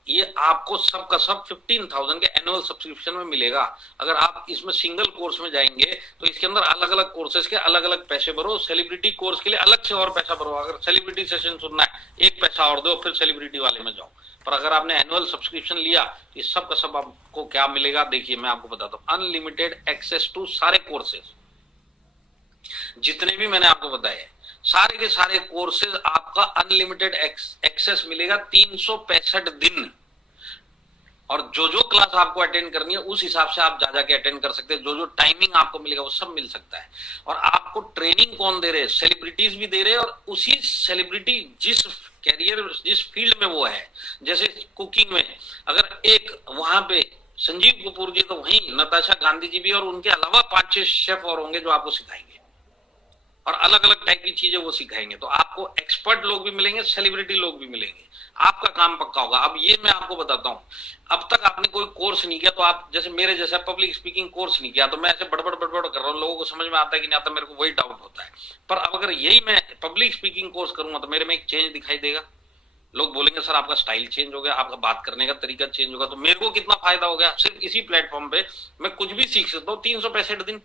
ये आपको सबका सब 15,000 के एनुअल सब्सक्रिप्शन में मिलेगा। अगर आप इसमें सिंगल कोर्स में जाएंगे तो इसके अंदर अलग अलग कोर्सेज के अलग अलग पैसे भरो, सेलिब्रिटी कोर्स के लिए अलग से और पैसा भरो। अगर सेलिब्रिटी सेशन सुनना है एक पैसा और दो, फिर सेलिब्रिटी वाले में जाओ। पर अगर आपने एनुअल सब्सक्रिप्शन लिया, ये सब का सब आपको क्या मिलेगा, देखिए मैं आपको बताता हूँ। अनलिमिटेड एक्सेस टू सारे कोर्सेज जितने भी मैंने आपको बताए, सारे के सारे कोर्सेज आपका अनलिमिटेड एक्सेस मिलेगा 365 दिन। और जो जो क्लास आपको अटेंड करनी है उस हिसाब से आप जा के अटेंड कर सकते हैं। जो जो टाइमिंग आपको मिलेगा वो सब मिल सकता है। और आपको ट्रेनिंग कौन दे रहे हैं, सेलिब्रिटीज भी दे रहे हैं, और उसी सेलिब्रिटी जिस कैरियर जिस फील्ड में वो है, जैसे कुकिंग में अगर एक वहां पे संजीव कपूर जी, तो वहीं नताशा गांधी जी भी, और उनके अलावा 5-6 शेफ और होंगे जो आपको सिखाएंगे, और अलग अलग टाइप की चीजें वो सिखाएंगे। तो आपको एक्सपर्ट लोग भी मिलेंगे, सेलिब्रिटी लोग भी मिलेंगे, आपका काम पक्का होगा। अब ये मैं आपको बताता हूँ, अब तक आपने कोई कोर्स नहीं किया, तो आप जैसे मेरे जैसा पब्लिक स्पीकिंग कोर्स नहीं किया, तो मैं ऐसे बड़बड़ कर रहा हूँ, लोगों को समझ में आता है कि नहीं आता, मेरे को वही डाउट होता है। पर अब अगर यही मैं पब्लिक स्पीकिंग कोर्स करूंगा तो मेरे में एक चेंज दिखाई देगा। लोग बोलेंगे सर आपका स्टाइल चेंज हो गया, आपका बात करने का तरीका चेंज होगा। तो मेरे को कितना फायदा हो गया, सिर्फ इसी प्लेटफॉर्म पे मैं कुछ भी सीख सकता हूँ। 365 दिन,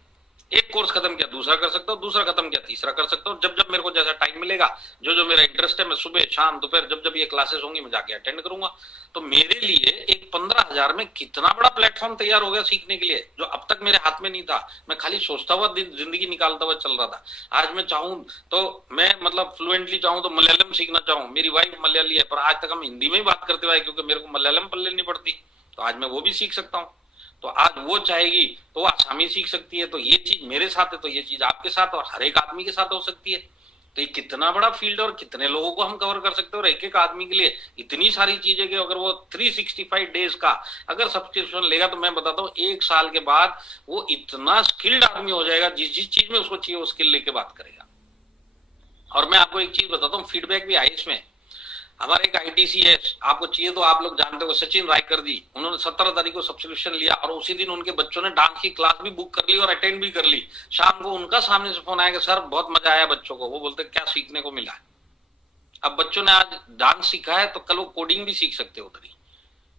एक कोर्स खत्म किया दूसरा कर सकता हूँ, दूसरा खत्म किया तीसरा कर सकता हूँ। जब जब मेरे को जैसा टाइम मिलेगा, जो जो मेरा इंटरेस्ट है, मैं सुबह शाम दोपहर जब जब ये क्लासेस होंगी मैं जाके अटेंड करूंगा। तो मेरे लिए एक 15,000 में कितना बड़ा प्लेटफॉर्म तैयार हो गया सीखने के लिए, जो अब तक मेरे हाथ में नहीं था। मैं खाली सोचता हुआ जिंदगी निकालता हुआ चल रहा था। आज मैं चाहूं तो मैं मतलब फ्लुएंटली चाहूं तो मलयालम सीखना चाहूं, मेरी वाइफ मलयाली है, पर आज तक हम हिंदी में ही बात करते हुए, क्योंकि मेरे को मलयालम पल्ले नहीं पड़ती, तो आज मैं वो भी सीख सकता हूँ। तो आज वो चाहेगी तो वो आसामी सीख सकती है। तो ये चीज मेरे साथ है, तो ये चीज आपके साथ और हर एक आदमी के साथ हो सकती है। तो ये कितना बड़ा फील्ड और कितने लोगों को हम कवर कर सकते हैं, और एक एक आदमी के लिए इतनी सारी चीजें कि अगर वो 365 डेज का अगर सब्सक्रिप्शन लेगा, तो मैं बताता हूँ 1 साल के बाद वो इतना स्किल्ड आदमी हो जाएगा, जिस जिस चीज में उसको चाहिए वो स्किल लेके बात करेगा। और मैं आपको एक चीज बताता हूँ, फीडबैक भी आई इसमें। हमारे एक आईटीसी है, आपको चाहिए तो आप लोग जानते हो, सचिन रायकर जी, उन्होंने 17 तारीख को सब्सक्रिप्शन लिया, और उसी दिन उनके बच्चों ने डांस की क्लास भी बुक कर ली और अटेंड भी कर ली। शाम को उनका सामने से फोन आया कि सर बहुत मजा आया बच्चों को। वो बोलते क्या सीखने को मिला। अब बच्चों ने आज डांस सीखा है, तो कल वो कोडिंग भी सीख सकते हो उधर ही।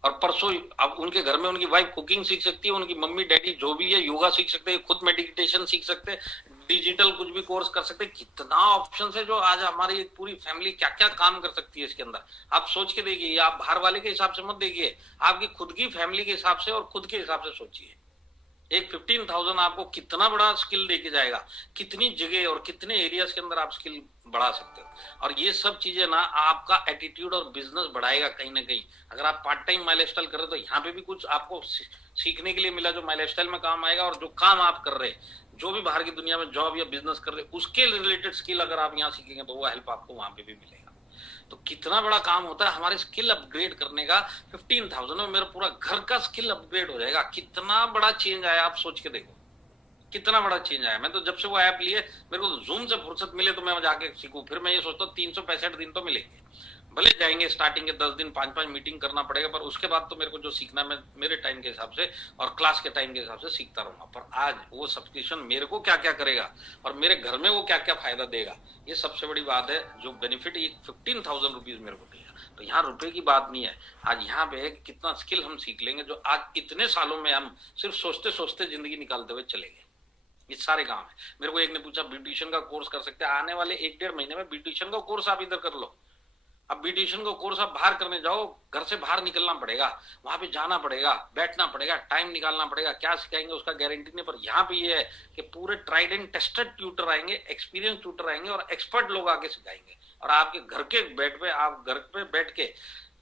और परसों अब उनके घर में उनकी वाइफ कुकिंग सीख सकती है, उनकी मम्मी डैडी जो भी है योगा सीख सकते हैं, खुद मेडिटेशन सीख सकते हैं, डिजिटल कुछ भी कोर्स कर सकते हैं। कितना ऑप्शन है जो आज हमारी एक पूरी फैमिली क्या क्या काम कर सकती है इसके अंदर। आप सोच के देखिए, आप बाहर वाले के हिसाब से मत देखिए, आपकी खुद की फैमिली के हिसाब से और खुद के हिसाब से सोचिए। एक 15,000 आपको कितना बड़ा स्किल देके जाएगा, कितनी जगह और कितने एरियाज के अंदर आप स्किल बढ़ा सकते हो। और ये सब चीजें ना आपका एटीट्यूड और बिजनेस बढ़ाएगा कहीं ना कहीं। अगर आप पार्ट टाइम माई लाइफस्टाइल कर रहे हो तो यहाँ पे भी कुछ आपको सीखने के लिए मिला जो माई लाइफस्टाइल में काम आएगा, और जो काम आप कर रहे हैं, जो भी बाहर की दुनिया में जॉब या बिजनेस कर रहे हैं, उसके रिलेटेड स्किल अगर आप यहाँ सीखेंगे तो वो हेल्प आपको वहां पे भी मिलेगा। तो कितना बड़ा काम होता है हमारे स्किल अपग्रेड करने का। 15,000 में मेरा पूरा घर का स्किल अपग्रेड हो जाएगा। कितना बड़ा चेंज आया आप सोच के देखो, कितना बड़ा चेंज आया। मैं तो जब से वो ऐप लिए, मेरे को जूम से फुर्सत मिले तो मैं जाके सीखूं। फिर मैं ये सोचता हूँ 365 दिन तो मिलेंगे, भले जाएंगे स्टार्टिंग के 10 दिन 5-5 मीटिंग करना पड़ेगा, पर उसके बाद तो मेरे को जो सीखना है मैं मेरे टाइम के हिसाब से और क्लास के टाइम के हिसाब से सीखता रहूंगा। पर आज वो सब्सक्रिप्शन मेरे को क्या क्या करेगा और मेरे घर में वो क्या क्या फायदा देगा, ये सबसे बड़ी बात है। जो बेनिफिट 15,000 रुपीज मेरे को देगा, तो यहाँ रुपए की बात नहीं है। आज यहाँ पे है कि कितना स्किल हम सीख लेंगे, जो आज इतने सालों में हम सिर्फ सोचते सोचते जिंदगी निकालते हुए चले गए। ये सारे काम है। मेरे को एक ने पूछा ब्यूटिशियन का कोर्स कर सकते हैं, आने वाले 1-1.5 महीने में ब्यूटिशियन का कोर्स आप इधर कर लो। अब ब्यूटिशियन का कोर्स आप बाहर करने जाओ, घर से बाहर निकलना पड़ेगा, वहां पे जाना पड़ेगा, बैठना पड़ेगा, टाइम निकालना पड़ेगा। क्या सिखाएंगे उसका गारंटी नहीं, पर यहाँ पे ये है कि पूरे ट्राइड एंड टेस्टेड ट्यूटर आएंगे, एक्सपीरियंस ट्यूटर आएंगे और एक्सपर्ट लोग आके सिखाएंगे। और आपके घर के बेड पे, आप घर पे बैठ के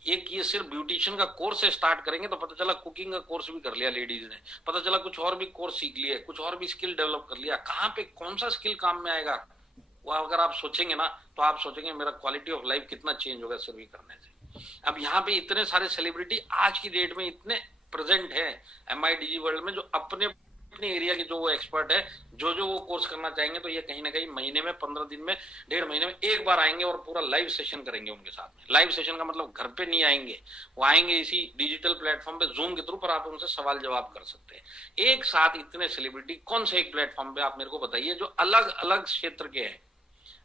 एक ये सिर्फ ब्यूटिशियन का कोर्स से स्टार्ट करेंगे तो पता चला कुकिंग का कोर्स भी कर लिया लेडीज ने, पता चला कुछ और भी कोर्स सीख लिए, कुछ और भी स्किल डेवलप कर लिया। कहाँ पे कौन सा स्किल काम में आएगा, वो अगर आप सोचेंगे ना तो आप सोचेंगे मेरा क्वालिटी ऑफ लाइफ कितना चेंज होगा सिर्फ करने से। अब यहाँ पे इतने सारे सेलिब्रिटी आज की डेट में इतने प्रेजेंट है MIDG वर्ल्ड में, जो अपने अपने एरिया के जो वो एक्सपर्ट है, जो वो कोर्स करना चाहेंगे तो ये कहीं ना कहीं महीने में, 15 दिन में, 1.5 महीने में एक बार आएंगे और पूरा लाइव सेशन करेंगे उनके साथ में। लाइव सेशन का मतलब घर पे नहीं आएंगे, वो आएंगे इसी डिजिटल प्लेटफॉर्म पे जूम के थ्रू, पर आप उनसे सवाल जवाब कर सकते हैं। एक साथ इतने सेलिब्रिटी कौन से एक प्लेटफॉर्म पे आप मेरे को बताइए जो अलग अलग क्षेत्र के हैं,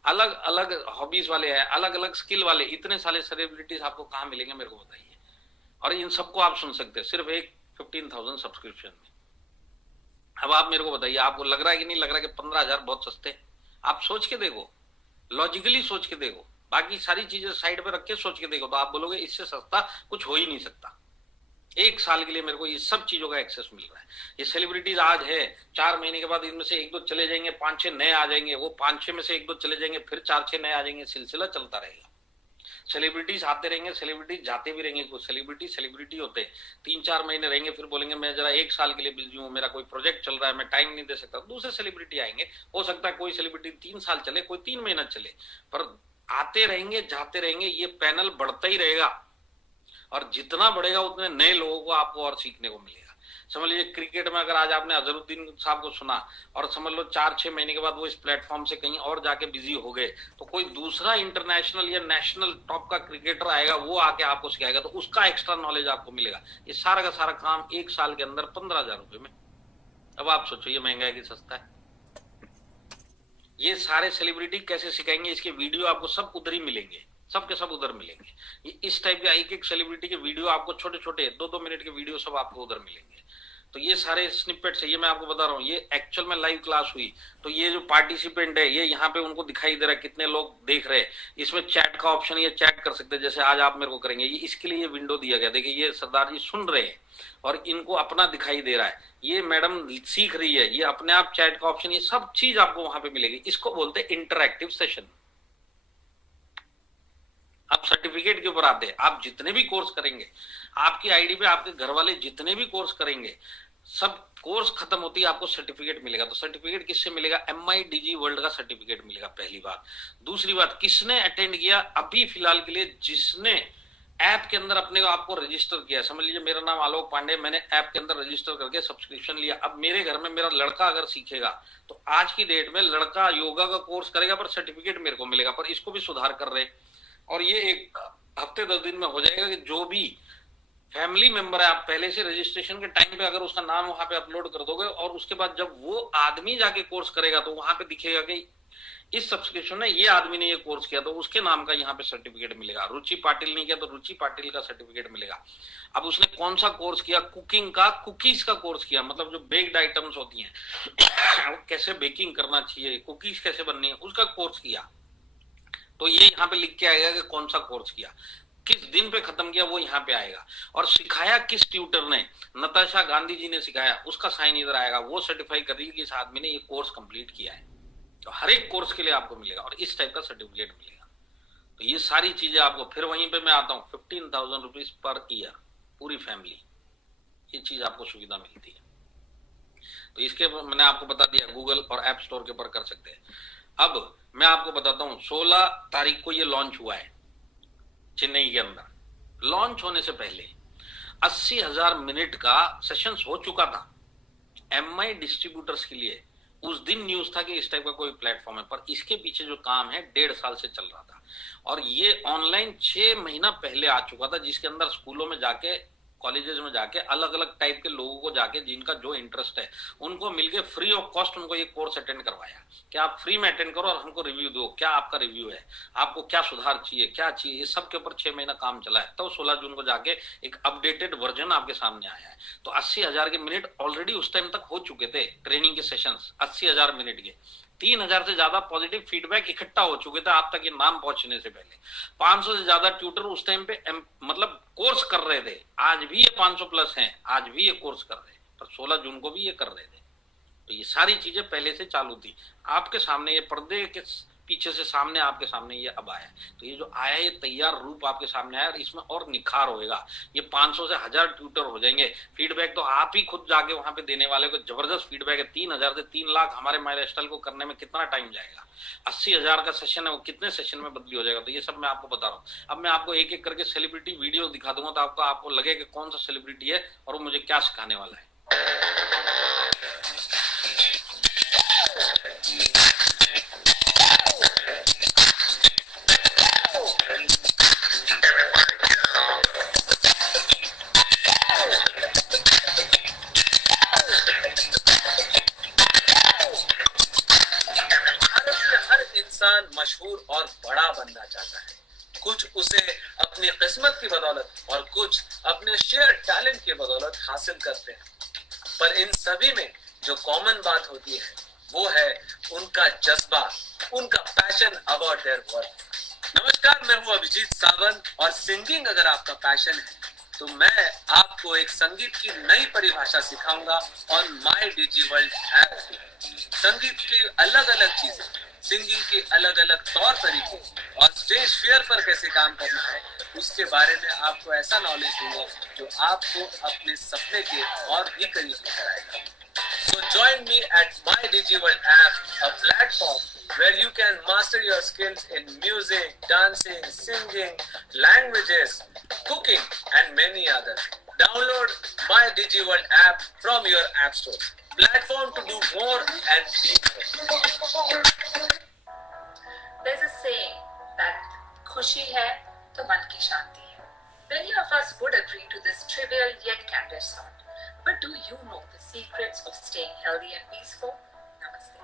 अलग अलग हॉबीज वाले हैं, अलग अलग स्किल वाले, इतने सारे सेलिब्रिटीज आपको कहाँ मिलेंगे मेरे को बताइए। और इन सबको आप सुन सकते हैं सिर्फ एक 15,000 सब्सक्रिप्शन में। अब आप मेरे को बताइए, आपको लग रहा है कि नहीं लग रहा है कि 15,000 बहुत सस्ते? आप सोच के देखो, लॉजिकली सोच के देखो, बाकी सारी चीजें साइड पे रख के सोच के देखो, तो आप बोलोगे इससे सस्ता कुछ हो ही नहीं सकता। एक साल के लिए मेरे को ये सब चीजों का एक्सेस मिल रहा है। ये सेलिब्रिटीज आज है, 4 महीने के बाद इनमें से 1-2 चले जाएंगे, 5-6 नए आ जाएंगे, वो 5-6 में से 1-2 चले जाएंगे, फिर 4-6 नए आ जाएंगे, सिलसिला चलता रहेगा। सेलिब्रिटीज आते रहेंगे, सेलिब्रिटीज जाते भी रहेंगे। कुछ सेलिब्रिटी होते हैं 3-4 महीने रहेंगे, फिर बोलेंगे मैं जरा 1 साल के लिए बिजी हूँ, मेरा कोई प्रोजेक्ट चल रहा है, मैं टाइम नहीं दे सकता। दूसरे सेलिब्रिटी आएंगे, हो सकता है कोई सेलिब्रिटी 3 साल चले, कोई 3 महीना चले, पर आते रहेंगे, जाते रहेंगे। ये पैनल बढ़ता ही रहेगा और जितना बढ़ेगा उतने नए लोगों को आपको और सीखने को मिलेगा। समझ लीजिए क्रिकेट में अगर आज आपने अजहरुद्दीन साहब को सुना और समझ लो 4-6 महीने के बाद वो इस प्लेटफॉर्म से कहीं और जाके बिजी हो गए, तो कोई दूसरा इंटरनेशनल या नेशनल टॉप का क्रिकेटर आएगा, वो आके आपको सिखाएगा, तो उसका एक्स्ट्रा नॉलेज आपको मिलेगा। ये सारा का सारा काम 1 साल के अंदर 15,000 रुपए में। अब आप सोचो ये महंगा है कि सस्ता है? ये सारे सेलिब्रिटी कैसे सिखाएंगे, इसके वीडियो आपको सब उधर ही मिलेंगे, सबके सब उधर मिलेंगे। ये इस टाइप के एक सेलिब्रिटी के वीडियो आपको छोटे छोटे 2-2 मिनट के वीडियो सब आपको उधर मिलेंगे। तो ये सारे स्निपेट्स है, ये मैं आपको बता रहा हूँ, ये एक्चुअल में लाइव क्लास हुई। तो ये जो पार्टिसिपेंट है, ये यहाँ पे उनको दिखाई दे रहा है कितने लोग देख रहे हैं। इसमें चैट का ऑप्शन, ये चैट कर सकते हैं, जैसे आज आप मेरे को करेंगे, ये इसके लिए ये विंडो दिया गया। देखिए ये सरदार जी सुन रहे हैं और इनको अपना दिखाई दे रहा है, ये मैडम सीख रही है, ये अपने आप चैट का ऑप्शन, ये सब चीज आपको वहां पे मिलेगी। इसको बोलते हैं इंटरैक्टिव सेशन। आप सर्टिफिकेट के ऊपर आते हैं, आप जितने भी कोर्स करेंगे, आपकी आईडी पे आपके घर वाले जितने भी कोर्स करेंगे, सब कोर्स खत्म होती है आपको सर्टिफिकेट मिलेगा। तो सर्टिफिकेट किससे मिलेगा? MIDG वर्ल्ड का सर्टिफिकेट मिलेगा, पहली बात। दूसरी बात, किसने अटेंड किया अभी फिलहाल के लिए, जिसने ऐप के अंदर अपने को आपको रजिस्टर किया। समझ लीजिए मेरा नाम आलोक पांडे, मैंने ऐप के अंदर रजिस्टर करके सब्सक्रिप्शन लिया। अब मेरे घर में मेरा लड़का अगर सीखेगा तो आज की डेट में लड़का योगा का कोर्स करेगा, पर सर्टिफिकेट मेरे को मिलेगा। पर इसको भी सुधार कर रहे, और ये 1 हफ्ते 10 दिन में हो जाएगा कि जो भी फैमिली मेंबर है, आप पहले से रजिस्ट्रेशन के टाइम पे अगर उसका नाम वहां पे अपलोड कर दोगे, और उसके बाद जब वो आदमी जाके कोर्स करेगा तो वहां पे दिखेगा कि इस सब्सक्रिप्शन में ये आदमी ने ये कोर्स किया, तो उसके नाम का यहाँ पे सर्टिफिकेट मिलेगा। रुचि पाटिल ने किया तो रुचि पाटिल का सर्टिफिकेट मिलेगा। अब उसने कौन सा कोर्स किया? कुकिंग का, कुकीज का कोर्स किया, मतलब जो बेक्ड आइटम्स होती हैं वो कैसे बेकिंग करना चाहिए, कुकीज कैसे बननी है, उसका कोर्स किया, तो ये यहाँ पे लिख के आएगा कि कौन सा कोर्स किया। किस दिन पे खत्म किया वो यहाँ पे आएगा, और सिखाया किस ट्यूटर ने, नताशा गांधी जी ने सिखाया, उसका साइन इधर आएगा, वो सर्टिफाई करेगी कि इस आदमी ने ये कोर्स कंप्लीट किया है। तो हर एक कोर्स के लिए आपको मिलेगा और इस टाइप का सर्टिफिकेट मिलेगा। तो ये सारी चीजें आपको, फिर वहीं पे मैं आता हूँ 15,000 रुपीज पर ईयर, पूरी फैमिली, ये चीज आपको सुविधा मिलती है। तो इसके मैंने आपको बता दिया, गूगल और ऐप स्टोर के ऊपर कर सकते हैं। अब मैं आपको बताता हूँ, 16 तारीख को ये लॉन्च हुआ है चेन्नई के अंदर। लॉन्च होने से पहले 80,000 मिनट का सेशंस हो चुका था एमआई डिस्ट्रीब्यूटर्स के लिए। उस दिन न्यूज था कि इस टाइप का कोई प्लेटफॉर्म है, पर इसके पीछे जो काम है 1.5 साल से चल रहा था, और ये ऑनलाइन 6 महीना पहले आ चुका था, जिसके अंदर स्कूलों में जाके, कॉलेजेस में जाके, अलग अलग टाइप के लोगों को जाके, जिनका जो इंटरेस्ट है उनको मिलके फ्री ऑफ कॉस्ट उनको ये कोर्स अटेंड करवाया कि आप फ्री में अटेंड करो और हमको रिव्यू दो, क्या आपका रिव्यू है, आपको क्या सुधार चाहिए, क्या चाहिए, ये सब के ऊपर 6 महीना काम चला है। तो 16 जून को जाके एक अपडेटेड वर्जन आपके सामने आया है। तो 80,000 के मिनट ऑलरेडी उस टाइम तक हो चुके थे, ट्रेनिंग के सेशंस 80,000 मिनट के। 3,000 से ज्यादा पॉजिटिव फीडबैक इकट्ठा हो चुके थे आप तक ये नाम पहुंचने से पहले। 500 से ज्यादा ट्यूटर उस टाइम पे मतलब कोर्स कर रहे थे। आज भी ये 500 प्लस हैं, आज भी ये कोर्स कर रहे हैं, पर 16 जून को भी ये कर रहे थे। तो ये सारी चीजें पहले से चालू थी आपके सामने, ये पर्दे के पीछे से सामने आपके सामने ये अब आया। तो ये जो आया, ये तैयार रूप आपके सामने आया, और इसमें और निखार होएगा। ये 500 से 1000 ट्यूटर हो जाएंगे। फीडबैक तो आप ही खुद जाके वहां पे देने वाले को जबरदस्त फीडबैक है। 3,000 से 3 लाख हमारे माई लाइफस्टाइल को करने में कितना टाइम जाएगा? 80,000 का सेशन है, वो कितने सेशन में बदली हो जाएगा? तो ये सब मैं आपको बता रहा हूँ। अब मैं आपको एक एक करके सेलिब्रिटी वीडियो दिखा दूंगा, तो आपको लगेगा कौन सा सेलिब्रिटी है और वो मुझे क्या सिखाने वाला है। मशहूर और बड़ा बनना चाहता है। कुछ उसे अपनी किस्मत की बदौलत और कुछ अपने शेयर टैलेंट की बदौलत हासिल करते हैं, पर इन सभी में जो कॉमन बात होती है वो है उनका जज्बा, उनका पैशन अबाउट देयर वर्क। नमस्कार, मैं हूं अभिजीत सावंत, और सिंगिंग अगर आपका पैशन है तो मैं आपको एक संगीत की नई परिभाषा सिखाऊंगा on my digi world app. संगीत की अलग अलग चीजें, सिंगिंग के अलग अलग तौर तरीके और स्टेज फेयर पर कैसे काम करना है, उसके बारे में आपको ऐसा नॉलेज दूंगा जो आपको अपने सपने के और भी करीब लेकर आएगा। So join me at My DigiWorld app, a platform where you can master your skills in music, dancing, singing, languages, cooking, and many others. Download My DigiWorld app from your app store. Platform to do more and be more. There's a saying that खुशी है तो मन की शांति है. Many of us would agree to this trivial yet candid thought. But do you know the secrets of staying healthy and peaceful? नमस्ते,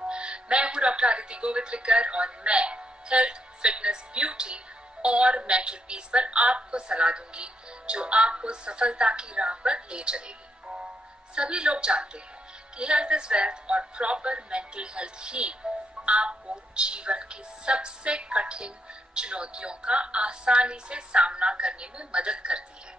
मैं हूँ doctor Aditi Gowitrikar और मैं हेल्थ, फिटनेस, ब्यूटी और मेंटल पीस पर आपको सलाह दूंगी जो आपको सफलता की राह पर ले चलेगी। सभी लोग जानते हैं कि हेल्थ इज वेल्थ और प्रॉपर मेंटल हेल्थ ही आपको जीवन की सबसे कठिन चुनौतियों का आसानी से सामना करने में मदद करती है।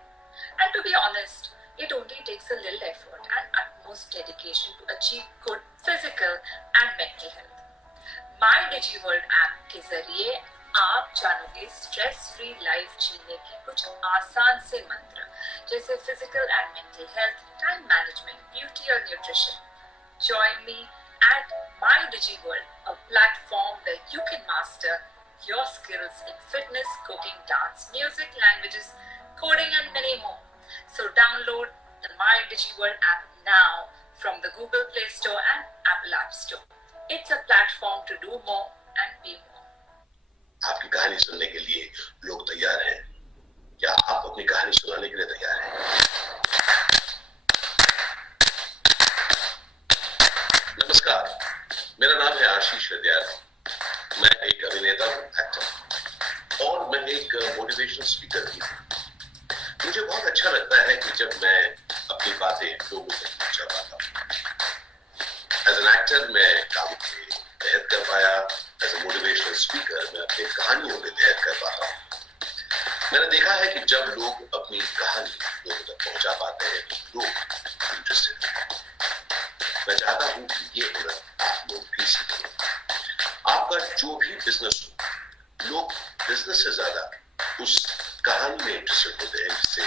And to be honest, it only takes a little effort and utmost dedication to achieve good physical and mental health. My DigiWorld app के जरिए आप जानोगे स्ट्रेस फ्री लाइफ जीने के कुछ आसान से मंत्र, जैसे physical and mental health, time management, beauty और nutrition. Join me at My DigiWorld, a platform where you can master your skills in fitness, cooking, dance, music, languages, coding and many more. So download the My DigiWorld app now from the Google Play Store and Apple App Store. It's a platform to do more and be more. आपकी कहानी सुनने के लिए लोग तैयार हैं। क्या आप अपनी कहानी सुनाने के लिए तैयार हैं? नमस्कार, मेरा नाम है आशीष विद्याल। मैं एक अभिनेता हूँ, एक्टर, और मैं एक मोटिवेशनल स्पीकर भी हूँ। मुझे बहुत अच्छा लगता है कि जब मैं अपनी बातें लोगों तक पहुंचा पाता हूँ। एज एन एक्टर मैं काम के तहत कर पाया, एज ए मोटिवेशनल स्पीकर मैं अपनी कहानियों के तहत कर पाता हूँ। मैंने देखा है कि जब लोग अपनी कहानी लोगों तक पहुंचा पाते हैं तो लोग इंटरेस्टेड हैं। मैं चाहता हूं कि ये हुनर आप लोग भी सीखें। आपका जो भी बिजनेस हो, लोग बिजनेस से ज्यादा उस कहानी में इंटरेस्टेड होते हैं जिससे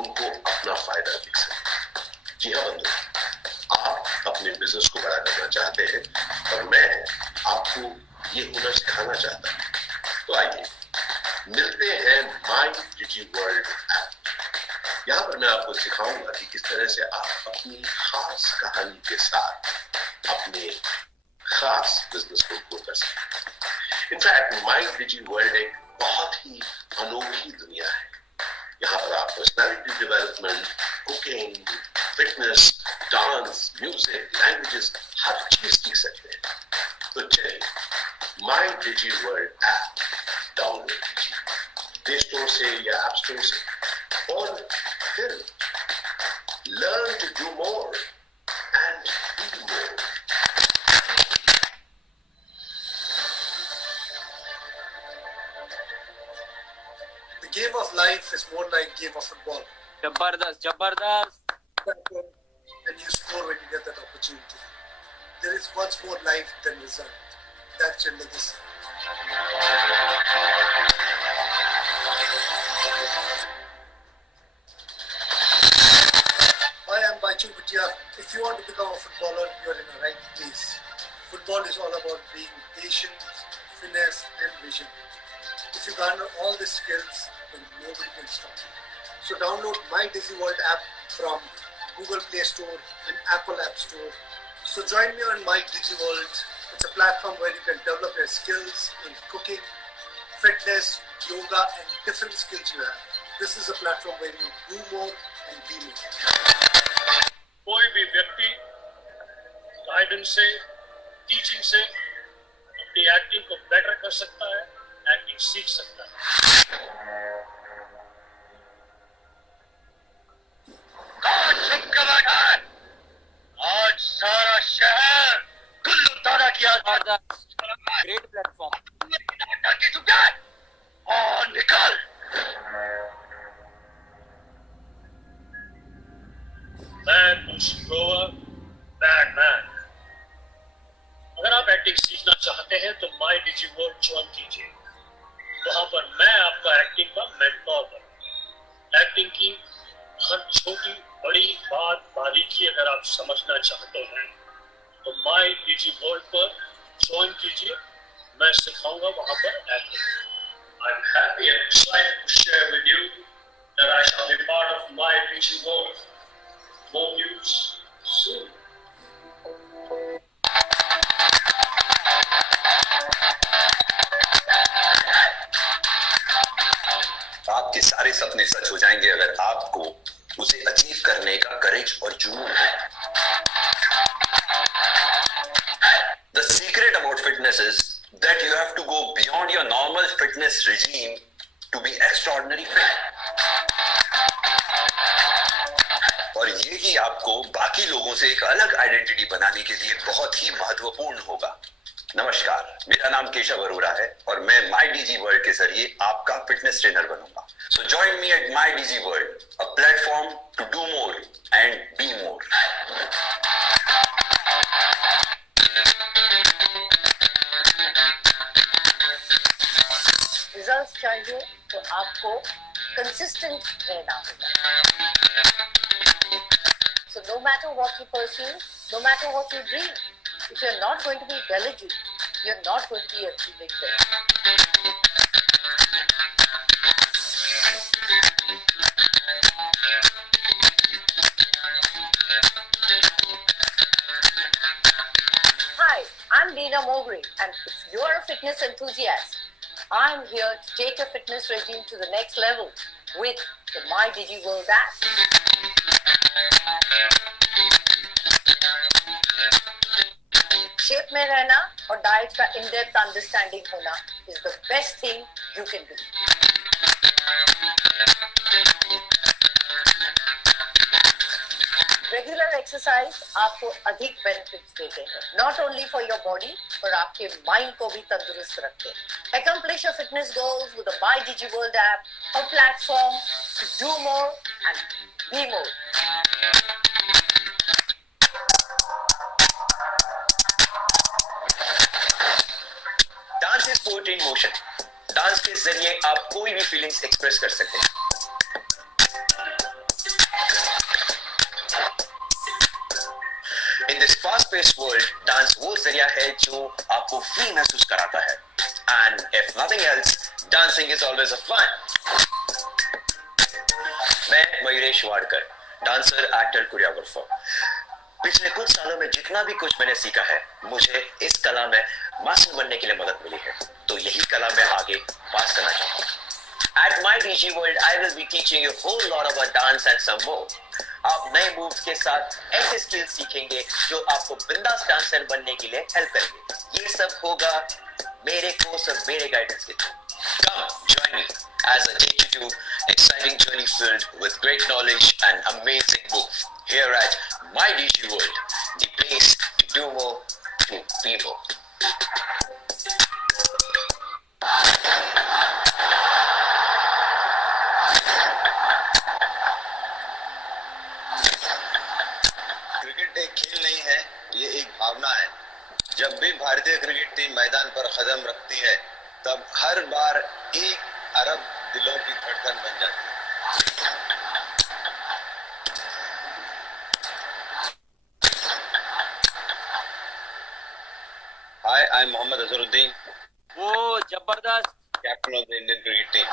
उनको अपना फायदा दिख सके। जी हाँ बंधु, आप अपने बिजनेस को बड़ा करना चाहते हैं और मैं आपको ये हुनर सिखाना चाहता हूँ। तो आइए मिलते हैं माई डिजी वर्ल्ड ऐप। यहाँ पर मैं आपको सिखाऊंगा कि किस तरह से आप अपनी खास कहानी के साथ अपने खास बिजनेस को ग्रो कर सकते हैं। इनफैक्ट माई डिजी वर्ल्ड एक बहुत ही अनोखी दुनिया है। यहाँ पर आप personality development, cooking, fitness, dance, music, languages हर चीज सीख सकते हैं। तो चलिए my digi world app download कीजिए प्ले स्टोर से या ऐप स्टोर से और फिर learn to do more and be more. The game of life is more like game of football. जबरदस्त जबरदस्त. And you score when you get that opportunity. There is much more life than result. That's your legacy. Hi, I'm Baichu Bhutia. If you want to become a footballer, you're in the right place. Football is all about being patient, finesse, and vision. If you garner all these skills, then nobody can stop you. So download My Dizzy World app from Google Play Store and Apple App Store. So join me on My Dizzy World. It's a platform where you can develop your skills in cooking, fitness, yoga, and different skills you have. This is a platform where you do more and be more. कोई भी व्यक्ति guidance से, teaching से अपनी acting को better कर सकता है, एक्टिंग सीख सकता है। आज सारा शहर कुल्लू तारा किया। Great platform. और निकल। मैं कुछ ग्रोवर बैटमैन। अगर आप एक्टिंग सीखना चाहते हैं तो माई डिजी वर्ल्ड ज्वाइन कीजिए। वहां पर मैं आपका एक्टिंग का मेंटोर बनूंगा। एक्टिंग की हर छोटी बड़ी बात बारीकी अगर आप समझना चाहते हैं तो माई डिजी वर्ल्ड पर ज्वाइन कीजिए। मैं सिखाऊंगा वहां पर acting. I'm happy and excited to share with you that I shall be part of my Digi World. More news soon. आपके सारे सपने सच हो जाएंगे अगर आपको उसे अचीव करने का करेज और जुनून है। The secret about fitness is that you have to go beyond your normal fitness regime to be extraordinary fit. और यही आपको बाकी लोगों से एक अलग आइडेंटिटी बनाने के लिए बहुत ही महत्वपूर्ण होगा। नमस्कार, मेरा नाम केशव अरोड़ा है और मैं माई डीजी वर्ल्ड के जरिए आपका फिटनेस ट्रेनर बनूंगा। So join me at my Digi World, a platform to do more and be more. Results चाहिए तो आपको कंसिस्टेंट रहना होगा। So no matter what you pursue, no matter what you dream, if you're not going to be diligent, you're not going to be achieving them. Hi, I'm Leena Mogri, and if you're a fitness enthusiast, I'm here to take your fitness regime to the next level with the My Digi World app. Shape में रहना और diet का in depth understanding होना is the best thing you can do. Regular exercise आपको अधिक benefits देते हैं, not only for your body पर आपके माइंड को भी तंदुरुस्त रखते हैं। Accomplish your fitness goals with the MyDigiWorld app, a platform to do more and be more. Dance is poetry in motion. Dance के जरिए आप कोई भी फीलिंग्स एक्सप्रेस कर सकते हैं। In this fast paced world, dance वो जरिया है जो आपको फ्री महसूस कराता है। And if nothing else, dancing is always a fun. मैं Mayuresh Wadkar, dancer, actor, choreographer. पिछले कुछ सालों में जितना भी कुछ मैंने सीखा है, मुझे इस कला में मास्टर बनने के लिए मदद मिली है, तो यही कला मैं आगे पास करना चाहता हूँ। At MyDigiWorld, I will be teaching you a whole lot about dance and some more. आप नए मूव्स के साथ ऐसे स्किल्स सीखेंगे जो आपको बिंदास डांसर बनने के लिए हेल्प करेंगे। ये सब होगा मेरे कोर्स और मेरे गाइडेंस के through. Come join me as I take you to exciting journey filled with great knowledge and amazing moves here at MyDigiWorld, the place to do more, to be more. Cricket एक खेल नहीं है, ये एक भावना है। जब भी भारतीय क्रिकेट टीम मैदान पर कदम रखती है, तब हर बार 1 अरब दिलों की धड़कन बन जाती है। Hi, I'm Mohammad Azharuddin. वो जबरदस्त captain of the Indian cricket team.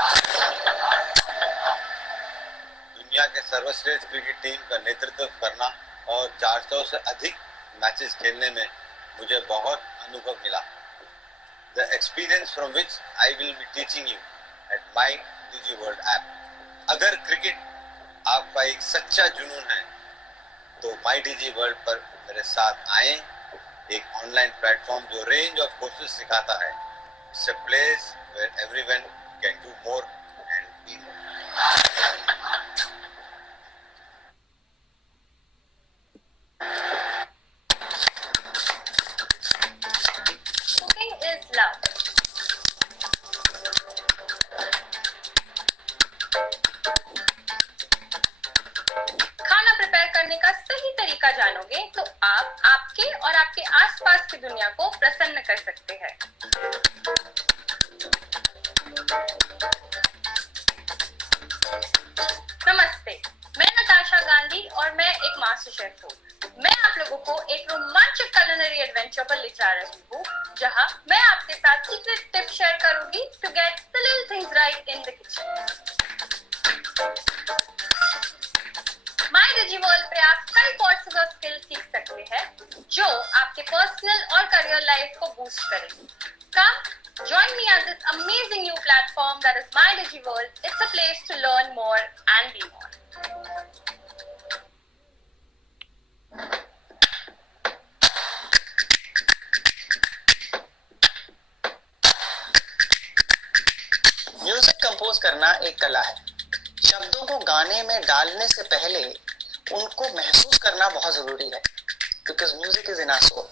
दुनिया के सर्वश्रेष्ठ क्रिकेट टीम का नेतृत्व करना और 400 से अधिक मैचेस खेलने में मुझे बहुत अनुभव मिला। The experience from which I will be teaching you at MyDigiWorld app. अगर क्रिकेट आपका एक सच्चा जुनून है, तो MyDigiWorld पर मेरे साथ आएं। एक ऑनलाइन प्लेटफॉर्म जो रेंज ऑफ कोर्सेज सिखाता है। It's a place where everyone can do more and be more. Cooking is love. खाना प्रिपेयर करने का सही तरीका जानोगे तो आप आपके और आपके आसपास की दुनिया को प्रसन्न कर सकते हैं। नमस्ते, मैं नताशा गांधी और मैं एक मास्टर शेफ हूँ। मैं आप लोगों को एक रोमांचक culinary एडवेंचर पर ले जा रही हूँ, जहाँ मैं आपके साथ सीक्रेट टिप्स शेयर करूंगी to get the little things right in the kitchen. MyDigiWorld पे आप कई कोर्सेज और स्किल्स सीख सकते हैं जो आपके पर्सनल और करियर लाइफ को बूस्ट करेंगे। Come join me on this amazing new platform that is MyDigiWorld. It's a place to learn more and be more. Music compose करना एक कला है। शब्दों को गाने में डालने से पहले उनको महसूस करना बहुत जरूरी है, because music is in our soul.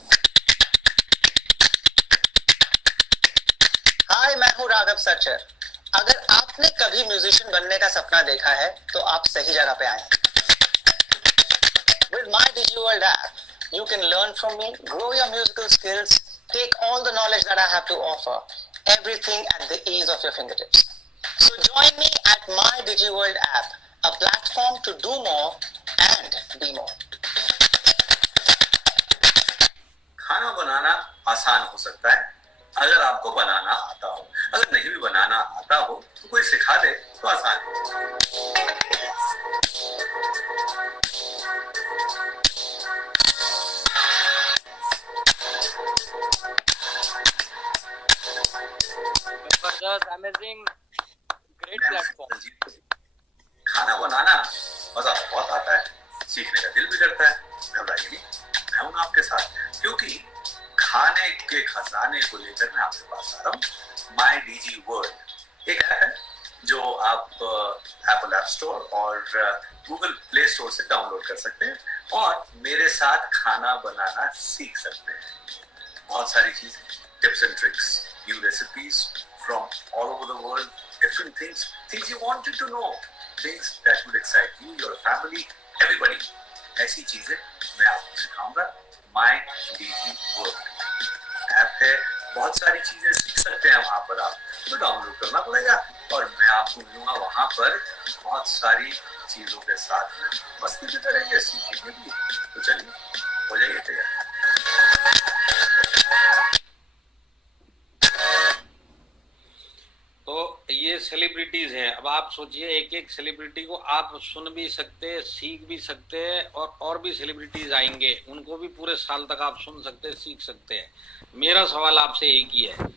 Hi, मैं हूँ राघव सर्चर। अगर आपने कभी म्यूजिशियन बनने का सपना देखा है तो आप सही जगह पे आए हैं। With MyDigiWorld app, you can learn from me, grow your musical skills, take all the knowledge that I have to offer, everything at the ease of your fingertips. So join me at MyDigiWorld app, a platform to do more and be more. खाना बनाना आसान हो सकता है अगर आपको बनाना आता हो। अगर नहीं भी बनाना आता हो तो कोई सिखा दे तो आसान है। जबरदस्त, अमेजिंग, ग्रेट प्लेटफॉर्म। खाना बनाना मजा बहुत आता है, सीखने का दिल भी करता है। घबराइए नहीं, मैं हूं आपके साथ, क्योंकि खाने के खजाने को लेकर मैं आपके पास आ रहा हूँ। MyDigiWorld एक ऐप है जो आप एप्पल ऐप ऐप स्टोर और गूगल प्ले स्टोर से डाउनलोड कर सकते हैं और मेरे साथ खाना बनाना सीख सकते हैं। बहुत सारी चीजें, tips and tricks, new recipes from all over the world, different things you wanted to know, things that would excite you, your family, everybody. ऐसी चीजें मैं आपको सिखाऊंगा। माय डीजी वर्ल्ड ऐप है, बहुत सारी चीजें सीख सकते हैं वहां पर, आप तो डाउनलोड करना पड़ेगा और मैं आपको मिलूंगा वहां पर बहुत सारी चीजों के साथ में मस्ती भी करेंगे, सीखेंगे भी। तो चलिए हो जाइए तैयार। तो ये सेलिब्रिटीज हैं। अब आप सोचिए, एक एक सेलिब्रिटी को आप सुन भी सकते हैं, सीख भी सकते हैं, और भी सेलिब्रिटीज आएंगे, उनको भी पूरे साल तक आप सुन सकते हैं, सीख सकते हैं। मेरा सवाल आपसे एक ही है,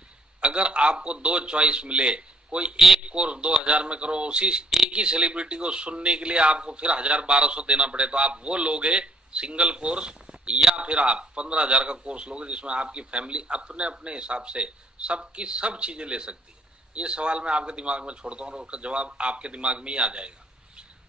अगर आपको दो चॉइस मिले, कोई एक कोर्स 2000 में करो, उसी एक ही सेलिब्रिटी को सुनने के लिए आपको फिर 1000-1200 देना पड़े, तो आप वो लोगे सिंगल कोर्स, या फिर आप 15,000 का कोर्स लोगे जिसमें आपकी फैमिली अपने अपने हिसाब से सबकी सब चीजें ले सकती है? ये सवाल मैं आपके दिमाग में छोड़ता हूँ और उसका जवाब आपके दिमाग में ही आ जाएगा।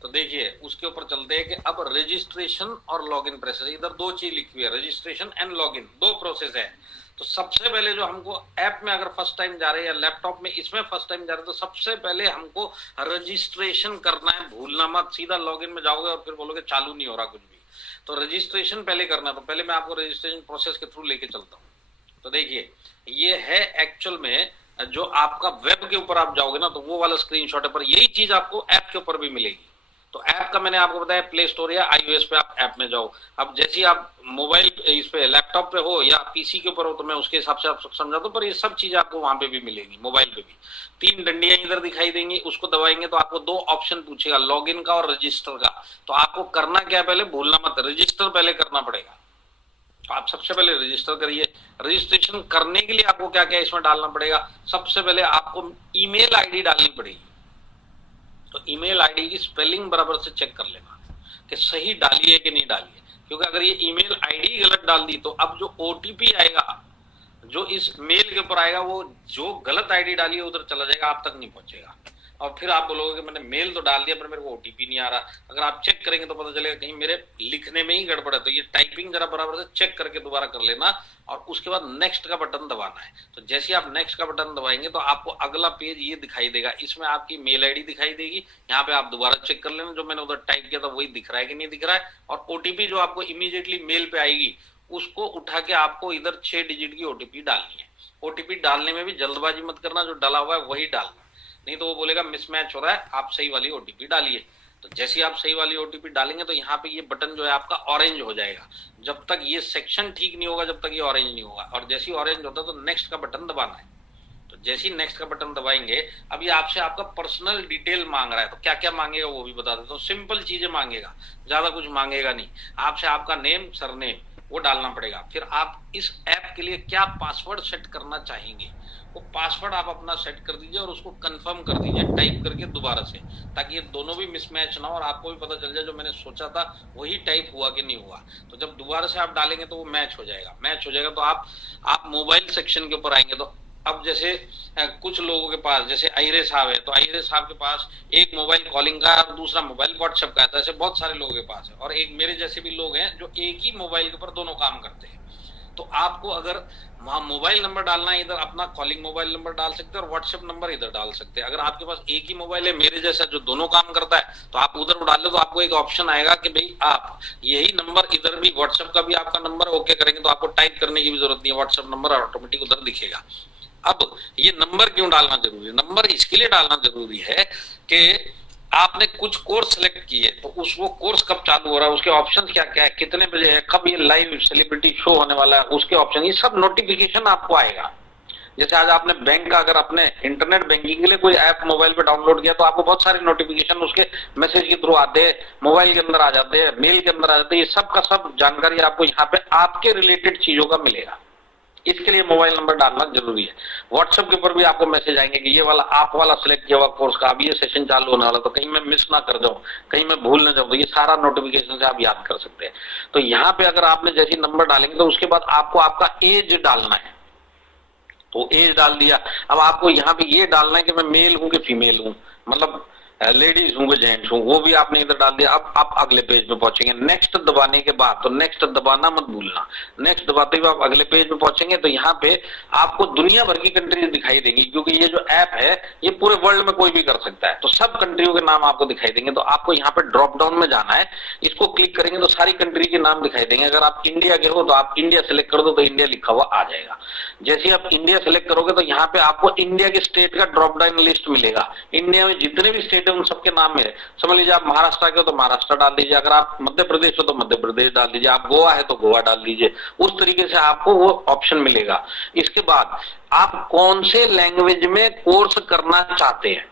तो देखिए, उसके ऊपर चलते हैं कि अब रजिस्ट्रेशन और लॉगिन प्रोसेस, इधर दो चीज लिखी हुई है, रजिस्ट्रेशन एंड लॉगिन, दो प्रोसेस है। तो सबसे पहले जो हमको ऐप में अगर फर्स्ट टाइम जा रहे हैं या लैपटॉप में इसमें फर्स्ट टाइम जा रहे हैं, तो सबसे पहले हमको रजिस्ट्रेशन करना है। भूलना मत, सीधा लॉगिन में जाओगे और फिर बोलोगे चालू नहीं हो रहा कुछ भी। तो रजिस्ट्रेशन पहले करना है। तो पहले मैं आपको रजिस्ट्रेशन प्रोसेस के थ्रू लेके चलता हूँ। तो देखिए, ये है एक्चुअल में जो आपका वेब के ऊपर आप जाओगे ना, तो वो वाला स्क्रीनशॉट है, पर यही चीज आपको ऐप के ऊपर भी मिलेगी। तो ऐप का मैंने आपको बताया, प्ले स्टोर या iOS पे आप ऐप में जाओ। अब जैसे आप मोबाइल इस पे लैपटॉप पे हो या पीसी के ऊपर हो, तो मैं उसके हिसाब से आपको समझा दूं, पर ये सब चीज आपको वहां पे भी मिलेगी, मोबाइल पे भी। 3 डंडियां इधर दिखाई देंगी, उसको दबाएंगे तो आपको 2 ऑप्शन पूछेगा, लॉगिन का और रजिस्टर का। तो आपको करना क्या है, पहले भूलना मत, रजिस्टर पहले करना पड़ेगा। तो आप सबसे पहले रजिस्टर करिए। रजिस्ट्रेशन करने के लिए आपको क्या क्या इसमें डालना पड़ेगा, सबसे पहले आपको ईमेल आईडी डालनी पड़ेगी। तो ईमेल आईडी की स्पेलिंग बराबर से चेक कर लेना कि सही डाली है कि नहीं डाली है, क्योंकि अगर ये ईमेल आईडी गलत डाल दी तो अब जो ओटीपी आएगा, जो इस मेल के ऊपर आएगा, वो जो गलत आईडी डाली है उधर चला जाएगा, आप तक नहीं पहुंचेगा। और फिर आप बोलोगे मैंने मेल तो डाल दिया पर मेरे को ओटीपी नहीं आ रहा। अगर आप चेक करेंगे तो पता चलेगा कहीं मेरे लिखने में ही गड़बड़ है। तो ये टाइपिंग जरा बराबर से चेक करके दोबारा कर लेना और उसके बाद नेक्स्ट का बटन दबाना है। तो जैसे आप नेक्स्ट का बटन दबाएंगे तो आपको अगला पेज ये दिखाई देगा, इसमें आपकी मेल आईडी दिखाई देगी। यहाँ पे आप दोबारा चेक कर लेना, जो मैंने उधर टाइप किया था वही दिख रहा है कि नहीं दिख रहा है। और ओटीपी जो आपको इमीडिएटली मेल पे आएगी, उसको उठा के आपको इधर 6 डिजिट की ओटीपी डालनी है। ओटीपी डालने में भी जल्दबाजी मत करना, जो डाला हुआ है वही डालना, नहीं तो वो बोलेगा मिसमैच हो रहा है, आप सही वाली ओटीपी डालिए। तो जैसे आप सही वाली ओटीपी डालेंगे तो यहाँ पे ये बटन जो है आपका ऑरेंज हो जाएगा। जब तक ये सेक्शन ठीक नहीं होगा, जब तक ये ऑरेंज नहीं होगा। और जैसे ही ऑरेंज होता है तो नेक्स्ट का बटन दबाना है। तो जैसे ही नेक्स्ट का बटन दबाएंगे, अभी आपसे आपका पर्सनल डिटेल मांग रहा है। तो क्या क्या मांगेगा वो भी बता देता हूँ। सिंपल चीजें मांगेगा, ज्यादा कुछ मांगेगा नहीं। आपसे आपका नेम, सरनेम वो डालना पड़ेगा। फिर आप इस ऐप के लिए क्या पासवर्ड सेट करना चाहेंगे, वो पासवर्ड आप अपना सेट कर दीजिए और उसको कंफर्म कर दीजिए टाइप करके दोबारा से, ताकि ये दोनों भी मिसमैच ना हो और आपको भी पता चल जाए जो मैंने सोचा था वही टाइप हुआ कि नहीं हुआ। तो जब दोबारा से आप डालेंगे तो वो मैच हो जाएगा। मैच हो जाएगा तो आप मोबाइल सेक्शन के ऊपर आएंगे। तो अब जैसे कुछ लोगों के पास, जैसे अहिरे साहब है, तो अहिरे साहब के पास एक मोबाइल कॉलिंग का और दूसरा मोबाइल व्हाट्सएप का है। ऐसे बहुत सारे लोगों के पास है। और एक मेरे जैसे भी लोग हैं जो एक ही मोबाइल के ऊपर दोनों काम करते हैं। तो आपको अगर वहां मोबाइल नंबर डालना है, इधर अपना कॉलिंग मोबाइल नंबर डाल सकते हैं और व्हाट्सएप नंबर इधर डाल सकते हैं। अगर आपके पास एक ही मोबाइल है मेरे जैसा जो दोनों काम करता है, तो आप उधर डाल लो, तो आपको एक ऑप्शन आएगा कि भाई आप यही नंबर इधर भी, व्हाट्सएप का भी आपका नंबर ओके करेंगे तो आपको टाइप करने की भी जरूरत नहीं है, व्हाट्सएप नंबर ऑटोमेटिक उधर दिखेगा। अब ये नंबर क्यों डालना जरूरी है? नंबर इसके लिए डालना जरूरी है कि आपने कुछ कोर्स सेलेक्ट किए, तो वो कोर्स कब चालू हो रहा है, उसके ऑप्शन क्या क्या है, कितने बजे है, कब ये लाइव सेलिब्रिटी शो होने वाला है, उसके ऑप्शन, ये सब नोटिफिकेशन आपको आएगा। जैसे आज आपने बैंक का अगर अपने इंटरनेट बैंकिंग के लिए कोई ऐप मोबाइल पे डाउनलोड किया, तो आपको बहुत सारे नोटिफिकेशन उसके मैसेज के थ्रू आते हैं, मोबाइल के अंदर आ जाते हैं, मेल के अंदर आ जाते हैं। ये सब का सब जानकारी आपको यहाँ पे आपके रिलेटेड चीजों का मिलेगा। इसके लिए मोबाइल नंबर डालना जरूरी है। व्हाट्सएप के ऊपर भी आपको मैसेज आएंगे कि ये वाला आप वाला सिलेक्ट किया हुआ कोर्स का अब ये सेशन चालू होने वाला, तो कहीं मैं मिस ना कर जाऊं, कहीं मैं भूल ना जाऊं, तो ये सारा नोटिफिकेशन से आप याद कर सकते हैं। तो यहाँ पे अगर आपने जैसे नंबर डालेंगे तो उसके बाद आपको आपका एज डालना है। तो एज डाल दिया। अब आपको यहाँ पे ये डालना है कि मैं मेल हूं कि फीमेल हूं, मतलब लेडीज हूँ जेंट्स हूँ, वो भी आपने इधर डाल दिया। अब आप अगले पेज पे पहुंचेंगे, नेक्स्ट दबाने के बाद, तो नेक्स्ट दबाना मत भूलना। नेक्स्ट दबाते हुए आप अगले पेज पे पहुंचेंगे तो यहाँ पे आपको दुनिया भर की कंट्रीज दिखाई देंगी, क्योंकि ये जो ऐप है ये पूरे वर्ल्ड में कोई भी कर सकता है, तो सब कंट्रियों के नाम आपको दिखाई देंगे। तो आपको यहाँ पे ड्रॉप डाउन में जाना है, इसको क्लिक करेंगे तो सारी कंट्री के नाम दिखाई देंगे। अगर आप इंडिया के हो तो आप इंडिया सेलेक्ट कर दो तो इंडिया लिखा हुआ आ जाएगा। जैसे ही आप इंडिया सेलेक्ट करोगे तो यहाँ पे आपको इंडिया के स्टेट का ड्रॉप डाउन लिस्ट मिलेगा। इंडिया में जितने भी स्टेट है उन सबके नाम में समझ लीजिए, आप महाराष्ट्र के हो तो महाराष्ट्र डाल दीजिए, अगर आप मध्य प्रदेश हो तो मध्य प्रदेश डाल दीजिए, आप गोवा है तो गोवा डाल दीजिए। उस तरीके से आपको वो ऑप्शन मिलेगा। इसके बाद आप कौन से लैंग्वेज में कोर्स करना चाहते हैं,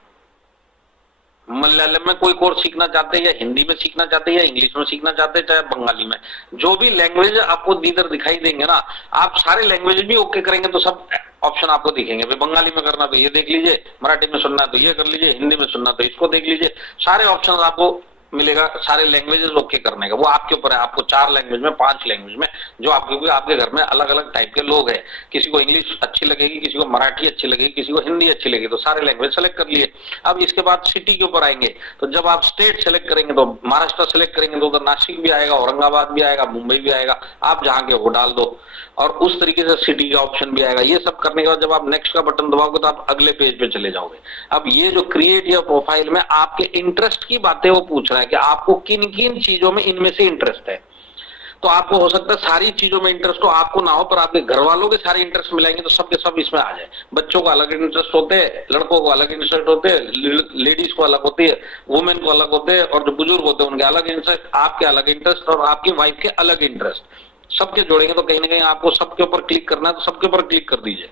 मलयालम में कोई कोर्स सीखना चाहते हैं या हिंदी में सीखना चाहते हैं या इंग्लिश में सीखना चाहते हैं, चाहे बंगाली में, जो भी लैंग्वेज आपको इधर दिखाई देंगे ना, आप सारे लैंग्वेज भी ओके करेंगे तो सब ऑप्शन आपको दिखेंगे। बंगाली में करना तो ये देख लीजिए, मराठी में सुनना तो ये कर लीजिए, हिंदी में सुनना तो इसको देख लीजिए, सारे ऑप्शन आपको मिलेगा सारे लैंग्वेजेस ओके करने का। वो आपके ऊपर है, आपको 4 लैंग्वेज में 5 लैंग्वेज में, जो आपके घर में अलग अलग टाइप के लोग हैं, किसी को इंग्लिश अच्छी लगेगी, किसी को मराठी अच्छी लगेगी, किसी को हिंदी अच्छी लगेगी, तो सारे लैंग्वेज सेलेक्ट कर लिए। अब इसके बाद सिटी के ऊपर आएंगे, तो जब आप स्टेट सेलेक्ट करेंगे तो महाराष्ट्र सेलेक्ट करेंगे तो उधर नासिक भी आएगा, औरंगाबाद भी आएगा, मुंबई भी आएगा, आप जहां के वो डाल दो, और उस तरीके से सिटी का ऑप्शन भी आएगा। ये सब करने के बाद जब आप नेक्स्ट का बटन दबाओगे तो आप अगले पेज पे चले जाओगे। अब ये जो क्रिएट योर प्रोफाइल में आपके इंटरेस्ट की बातें वो पूछ रहा है कि आपको किन किन चीजों में इनमें से इंटरेस्ट है। तो आपको हो सकता है सारी चीजों में इंटरेस्ट हो, आपको ना हो, पर आपके घर वालों के सारे इंटरेस्ट मिलाएंगे तो सबके सब इसमें आ जाए। बच्चों को अलग इंटरेस्ट होते हैं, लड़कों को अलग इंटरेस्ट होते हैं, लेडीज को अलग होती है, वुमेन को अलग होते हैं, और जो बुजुर्ग होते हैं उनके अलग इंटरेस्ट, आपके अलग इंटरेस्ट और आपकी वाइफ के अलग इंटरेस्ट, सबके जोड़ेंगे तो कहीं ना कहीं आपको सबके ऊपर क्लिक करना है तो सबके ऊपर क्लिक कर दीजिए।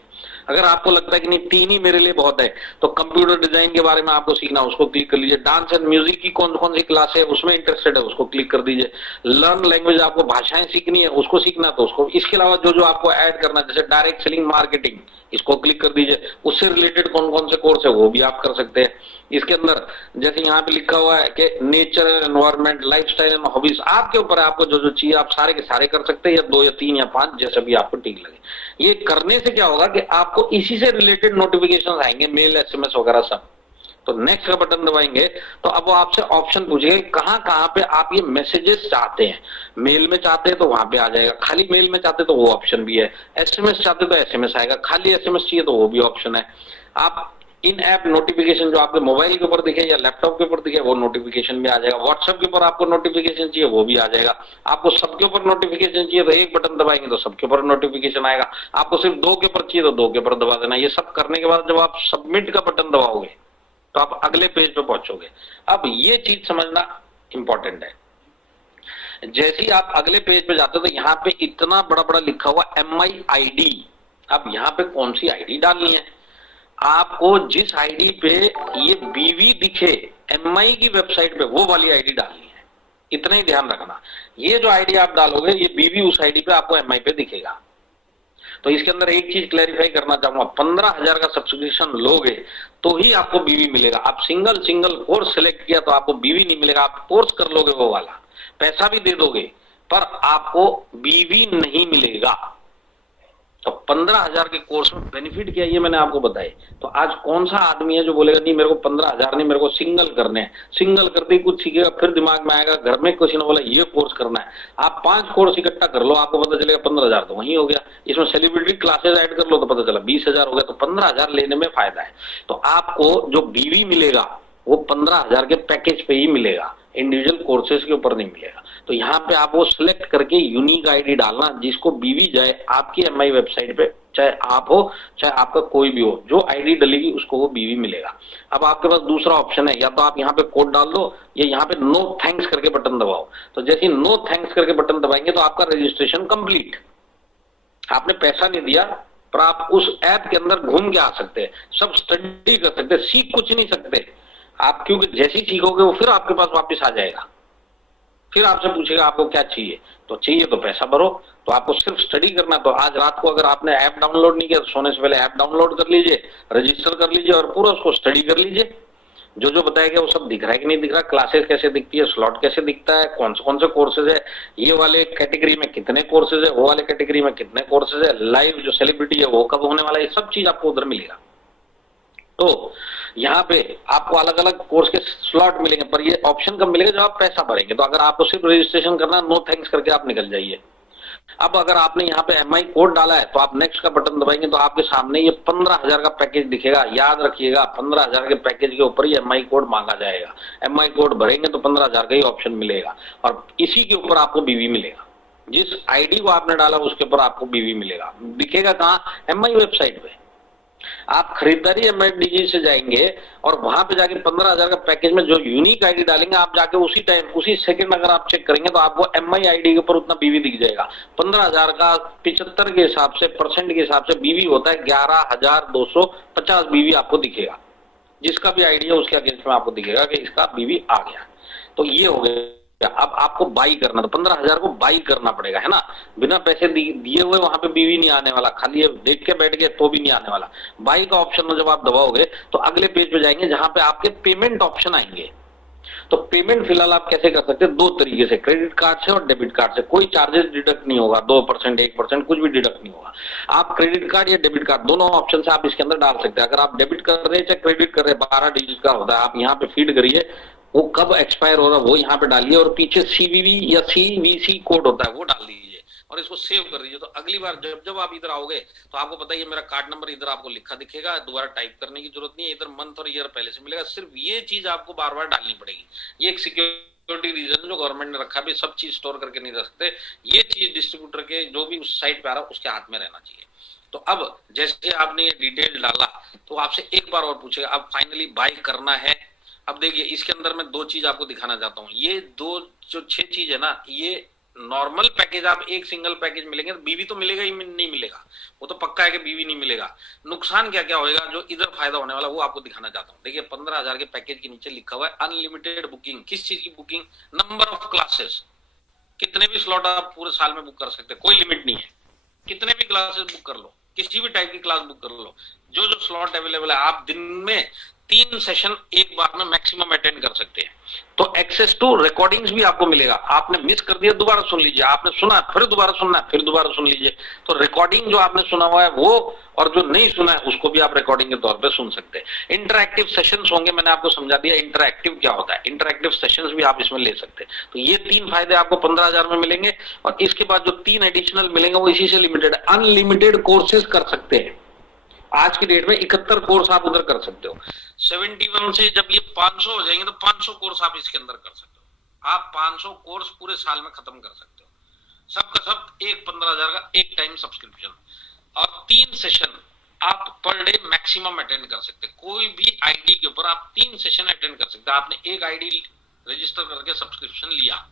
अगर आपको लगता है कि नहीं 3 ही मेरे लिए बहुत है तो कंप्यूटर डिजाइन के बारे में आपको सीखना, उसको क्लिक कर लीजिए। डांस एंड म्यूजिक की कौन कौन सी क्लास है उसमें इंटरेस्टेड है, उसको क्लिक कर दीजिए। लर्न लैंग्वेज, आपको भाषाएं सीखनी है, उसको सीखना तो उसको। इसके अलावा जो जो आपको ऐड करना है, जैसे डायरेक्ट सेलिंग मार्केटिंग, इसको क्लिक कर दीजिए। उससे रिलेटेड कौन कौन से कोर्स है वो भी आप कर सकते हैं। इसके अंदर जैसे यहाँ पे लिखा हुआ है कि nature and environment, lifestyle and hobbies, आपके ऊपर है, आपको जो जो चाहिए आप सारे के सारे कर सकते हैं, या 2 या 3 या 5 जैसा भी आपको ठीक लगे। ये करने से क्या होगा कि आपको इसी से रिलेटेड नोटिफिकेशन आएंगे, मेल, SMS वगैरह सब। तो नेक्स्ट का बटन दबाएंगे तो अब वो आपसे ऑप्शन पूछेगा कहां कहां पे आप ये मैसेजेस चाहते हैं। मेल में चाहते हैं तो वहां पे आ जाएगा, खाली मेल में चाहते तो वो ऑप्शन भी है, SMS चाहते तो SMS आएगा, खाली SMS चाहिए तो वो भी ऑप्शन है। आप इन ऐप नोटिफिकेशन जो आपके मोबाइल के ऊपर दिखे या लैपटॉप के ऊपर दिखे वो नोटिफिकेशन भी आ जाएगा। व्हाट्सएप के ऊपर आपको नोटिफिकेशन चाहिए वो भी आ जाएगा। आपको सबके ऊपर नोटिफिकेशन चाहिए तो एक बटन दबाएंगे तो सबके ऊपर नोटिफिकेशन आएगा। आपको सिर्फ 2 के ऊपर चाहिए तो 2 के ऊपर दबा देना। ये सब करने के बाद जब आप सबमिट का बटन दबाओगे तो आप अगले पेज पे पहुंचोगे। अब ये चीज समझना इंपॉर्टेंट है, जैसे ही आप अगले पेज पे जाते हो तो यहाँ पे इतना बड़ा बड़ा लिखा हुआ MIID, अब यहाँ पे कौन सी आईडी डालनी है, आपको जिस आईडी पे ये BV दिखे MI की वेबसाइट पे वो वाली आईडी डालनी है। इतना ही ध्यान रखना, ये जो आईडी आप डालोगे ये BV उस आईडी पे आपको MI पे दिखेगा। तो इसके अंदर एक चीज क्लैरिफाई करना चाहूंगा, 15,000 का सब्सक्रिप्शन लोगे तो ही आपको BV मिलेगा। आप सिंगल कोर्स सिलेक्ट किया तो आपको BV नहीं मिलेगा। आप कोर्स कर लोगे वो वाला, पैसा भी दे दोगे पर आपको BV नहीं मिलेगा। तो 15,000 के कोर्स में बेनिफिट क्या है ये मैंने आपको बताया। तो आज कौन सा आदमी है जो बोलेगा नहीं मेरे को 15,000 नहीं, मेरे को सिंगल करने हैं, सिंगल करते ही कुछ सीखेगा, फिर दिमाग में आएगा घर में किसी ने बोला ये कोर्स करना है, आप 5 कोर्स इकट्ठा कर लो, आपको पता चलेगा 15,000 तो वही हो गया। इसमें सेलिब्रिटी क्लासेस ऐड कर लो तो पता चला 20,000 हो गया। तो 15,000 लेने में फायदा है। तो आपको जो BV मिलेगा वो 15,000 के पैकेज पे ही मिलेगा, इंडिविजुअल कोर्सेज के ऊपर नहीं मिलेगा। तो यहाँ पे आप वो सिलेक्ट करके यूनिक आईडी डालना जिसको BV जाए आपकी MI वेबसाइट पे, चाहे आप हो चाहे आपका कोई भी हो, जो आईडी डलेगी उसको वो BV मिलेगा। अब आपके पास दूसरा ऑप्शन है, या तो आप यहाँ पे कोड डाल दो या यहाँ पे नो थैंक्स करके बटन दबाओ। तो जैसे नो थैंक्स करके बटन दबाएंगे तो आपका रजिस्ट्रेशन कंप्लीट, आपने पैसा नहीं दिया पर आप उस ऐप के अंदर घूम के आ सकते हैं, सब स्टडी कर सकते हैं, सीख कुछ नहीं सकते आप, क्योंकि जैसे ही सीखोगे वो फिर आपके पास वापस आ जाएगा, फिर आपसे पूछेगा आपको क्या चाहिए, तो चाहिए तो पैसा भरो। तो आपको सिर्फ स्टडी करना। तो आज रात को अगर आपने ऐप डाउनलोड नहीं किया तो सोने से पहले ऐप डाउनलोड कर लीजिए, रजिस्टर कर लीजिए और पूरा उसको स्टडी कर लीजिए। जो जो बताया गया वो सब दिख रहा है कि नहीं दिख रहा, क्लासेस कैसे दिखती है, स्लॉट कैसे दिखता है, कौन से कोर्सेज है, ये वाले कैटेगरी में कितने कोर्सेज है, वो वाले कैटेगरी में कितने कोर्सेज है, लाइव जो सेलिब्रिटी है वो कब होने वाला है, ये सब चीज आपको उधर मिलेगा। तो यहाँ पे आपको अलग अलग कोर्स के स्लॉट मिलेंगे, पर ये ऑप्शन कब मिलेगा जब आप पैसा भरेंगे। तो अगर आपको सिर्फ रजिस्ट्रेशन करना, नो थैंक्स करके आप निकल जाइए। अब अगर आपने यहाँ पे MI कोड डाला है तो आप नेक्स्ट का बटन दबाएंगे तो आपके सामने ये 15,000 का पैकेज दिखेगा। याद रखिएगा 15,000 के पैकेज के ऊपर ही MI कोड मांगा जाएगा। MI कोड भरेंगे तो 15,000 का ही ऑप्शन मिलेगा और इसी के ऊपर आपको BV मिलेगा। जिस ID को आपने डाला उसके ऊपर आपको BV मिलेगा। दिखेगा कहाँ? MI वेबसाइट पे। आप खरीदारी MIDG से जाएंगे और वहां पे जाके 15,000 का पैकेज में जो यूनिक आईडी डालेंगे, आप जाके उसी टाइम उसी सेकंड अगर आप चेक करेंगे तो आपको MI ID के ऊपर उतना BV दिख जाएगा। 15,000 का 75 के हिसाब से % के हिसाब से BV होता है 11,250 BV आपको दिखेगा। जिसका भी आईडी है उसके अगेंस्ट में आपको दिखेगा कि इसका BV आ गया। तो ये हो गया। अब आपको बाई करना, तो 15,000 को बाई करना पड़ेगा, है ना। बिना पैसे दिए हुए वहां पे BV नहीं आने वाला, खाली ये देख के बैठ गए तो भी नहीं आने वाला। बाई का ऑप्शन जब आप दबाओगे तो अगले पेज पे जाएंगे जहां पे आपके पेमेंट ऑप्शन आएंगे। तो पेमेंट फिलहाल आप कैसे कर सकते हैं? 2 तरीके से, क्रेडिट कार्ड से और डेबिट कार्ड से। कोई चार्जेस डिडक्ट नहीं होगा, 2% 1% कुछ भी डिडक्ट नहीं होगा। आप क्रेडिट कार्ड या डेबिट कार्ड दोनों ऑप्शन से आप इसके अंदर डाल सकते हैं। अगर आप डेबिट कर रहे हैं चाहे क्रेडिट कर रहे हैं, 12 डिजिट का होता है, आप यहाँ पे फीड करिए, वो कब एक्सपायर हो रहा है वो यहाँ पे डालिए और पीछे CVV या CVC कोड होता है वो डाल दीजिए और इसको सेव कर दीजिए। तो अगली बार जब आप इधर आओगे तो आपको पता है मेरा कार्ड नंबर इधर आपको लिखा दिखेगा, दोबारा टाइप करने की जरूरत नहीं है, इधर मंथ और ईयर पहले से मिलेगा। सिर्फ ये चीज आपको बार बार डालनी पड़ेगी। ये एक सिक्योरिटी रीजन जो गवर्नमेंट ने रखा भी, सब चीज स्टोर करके नहीं रख सकते। ये चीज डिस्ट्रीब्यूटर के जो भी उस साइट पे आ रहा है उसके हाथ में रहना चाहिए। तो अब जैसे आपने ये डिटेल डाला तो आपसे एक बार और पूछेगा अब फाइनली बाय करना है। अब देखिए इसके अंदर मैं 2 चीज आपको दिखाना चाहता हूँ। ये 2 जो 6 चीज है ना, ये नॉर्मल पैकेज आप एक सिंगल पैकेज मिलेंगे तो BV तो मिलेगा ही नहीं मिलेगा, वो तो पक्का है कि BV नहीं मिलेगा। नुकसान क्या क्या होएगा जो इधर फायदा होने वाला वो आपको दिखाना चाहता हूँ। देखिए 15,000 के पैकेज के नीचे लिखा हुआ है अनलिमिटेड बुकिंग। किस चीज की बुकिंग? Number of classes. कितने भी स्लॉट आप पूरे साल में बुक कर सकते हैं, कोई लिमिट नहीं है। कितने भी क्लासेस बुक कर लो, किसी भी टाइप की क्लास बुक कर लो। जो जो स्लॉट अवेलेबल है आप दिन में 3 सेशन एक बार में मैक्सिमम अटेंड कर सकते हैं। तो एक्सेस टू रिकॉर्डिंग्स भी आपको मिलेगा। आपने मिस कर दिया दोबारा सुन लीजिए, आपने सुना फिर दोबारा सुनना है, फिर दोबारा सुन लीजिए। तो रिकॉर्डिंग जो आपने सुना हुआ है वो और जो नहीं सुना है उसको भी आप रिकॉर्डिंग के तौर पे सुन सकते हैं। इंटरएक्टिव सेशंस होंगे, मैंने आपको समझा दिया इंटरएक्टिव क्या होता है। इंटरएक्टिव सेशंस भी आप इसमें ले सकते हैं। तो ये 3 फायदे आपको 15,000 में मिलेंगे और इसके बाद जो 3 एडिशनल मिलेंगे वो इसी से लिमिटेड है। अनलिमिटेड कोर्सेज कर सकते हैं। आज की डेट में 71 कोर्स आप उधर कर सकते हो। 71 से जब ये 500 हो जाएंगे तो 500 कोर्स आप इसके अंदर कर सकते हो। आप 500 कोर्स पूरे साल में खत्म कर सकते हो, सबका सब एक 15,000 का एक टाइम सब्सक्रिप्शन और 3 सेशन आप पर डे मैक्सिमम अटेंड कर सकते हैं। कोई भी आईडी के ऊपर आप 3 सेशन अटेंड कर सकते हैं। आपने एक आईडी रजिस्टर करके सब्सक्रिप्शन लिया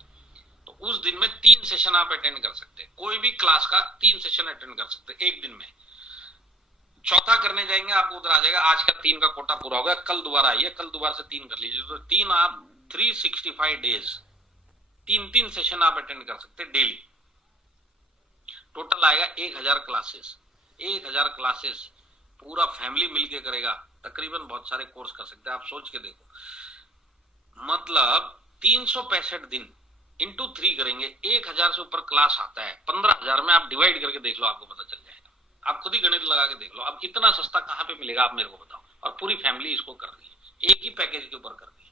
तो उस दिन में 3 सेशन आप अटेंड कर सकते हैं। कोई भी क्लास का 3 सेशन अटेंड कर सकते हैं एक दिन में। चौथा करने जाएंगे आपको उधर आ जाएगा आज का 3 का कोटा पूरा हो गया, कल दोबारा आइए, कल दोबारा से 3 कर लीजिए। तो 3 आप 365 डेज 3 सेशन आप अटेंड कर सकते हैं डेली। टोटल आएगा 1000 क्लासेस। 1000 क्लासेस पूरा फैमिली मिलके करेगा, तकरीबन बहुत सारे कोर्स कर सकते हैं। आप सोच के देखो, मतलब 365 दिन इंटू 3 करेंगे, 1000 से ऊपर क्लास आता है। 15,000 में आप डिवाइड करके देख लो, आपको पता चल जाएगा। आप खुद ही गणित लगा के देख लो। अब इतना सस्ता कहां पे मिलेगा आप मेरे को बताओ। और पूरी फैमिली इसको कर रही है, एक ही पैकेज के ऊपर कर रही है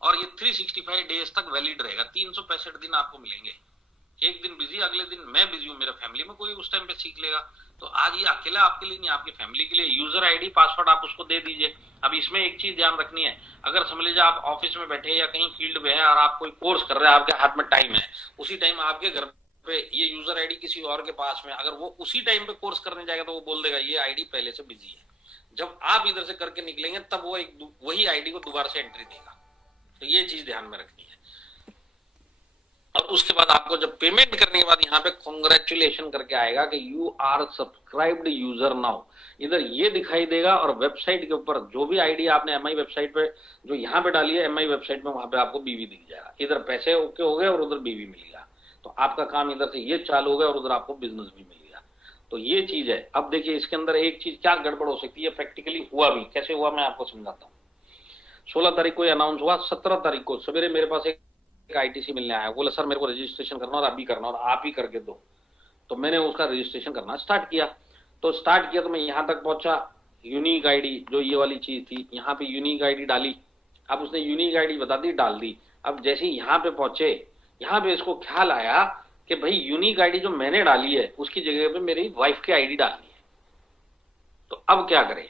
और ये 365 डेज तक वैलिड रहेगा। 365 दिन आपको मिलेंगे। एक दिन बिजी, अगले दिन मैं बिजी हूँ, मेरा फैमिली में कोई उस टाइम पे सीख लेगा। तो आज ये अकेला आपके लिए नहीं, आपकी फैमिली के लिए। यूजर आईडी पासवर्ड आप उसको दे दीजिए। अब इसमें एक चीज ध्यान रखनी है, अगर समझ लीजिए आप ऑफिस में बैठे या कहीं फील्ड में है और आप कोई कोर्स कर रहे हैं, आपके हाथ में टाइम है, उसी टाइम आपके घर पे ये यूजर आईडी किसी और के पास में, अगर वो उसी टाइम पे कोर्स करने जाएगा तो वो बोल देगा ये आईडी पहले से बिजी है। जब आप इधर से करके निकलेंगे तब वो वही आईडी को दोबारा से एंट्री देगा। तो ये चीज ध्यान में रखनी है। और उसके बाद आपको जब पेमेंट करने के बाद यहाँ पे कॉन्ग्रेचुलेशन करके आएगा कि you are subscribed user now, इधर ये दिखाई देगा। और वेबसाइट के ऊपर जो भी आईडी आपने MI वेबसाइट पे जो यहाँ पे डाली है MI वेबसाइट में, वहां पे आपको BV दिख जाएगा। इधर पैसे ओके हो गए और उधर BV मिल गया। तो आपका काम इधर से ये चालू हो गया और उधर आपको बिजनेस भी मिल गया। तो ये चीज है। अब देखिए इसके अंदर एक चीज क्या गड़बड़ हो सकती है, प्रैक्टिकली हुआ भी कैसे हुआ मैं आपको समझाता हूँ। 16 तारीख को अनाउंस हुआ, 17 तारीख को सवेरे मेरे पास एक ITC मिलने आया। बोला सर मेरे को रजिस्ट्रेशन करना और अभी करना और आप ही करके दो। तो मैंने उसका रजिस्ट्रेशन करना स्टार्ट किया। तो मैं यहाँ तक पहुंचा, यूनिक आईडी जो ये वाली चीज थी, यहाँ पे यूनिक आईडी डाली, अब उसने यूनिक आईडी बता दी, डाल दी। अब जैसे ही यहाँ पे पहुंचे, यहाँ पे इसको ख्याल आया कि भाई यूनिक आईडी जो मैंने डाली है उसकी जगह पे मेरी वाइफ की आईडी डालनी है, तो अब क्या करें?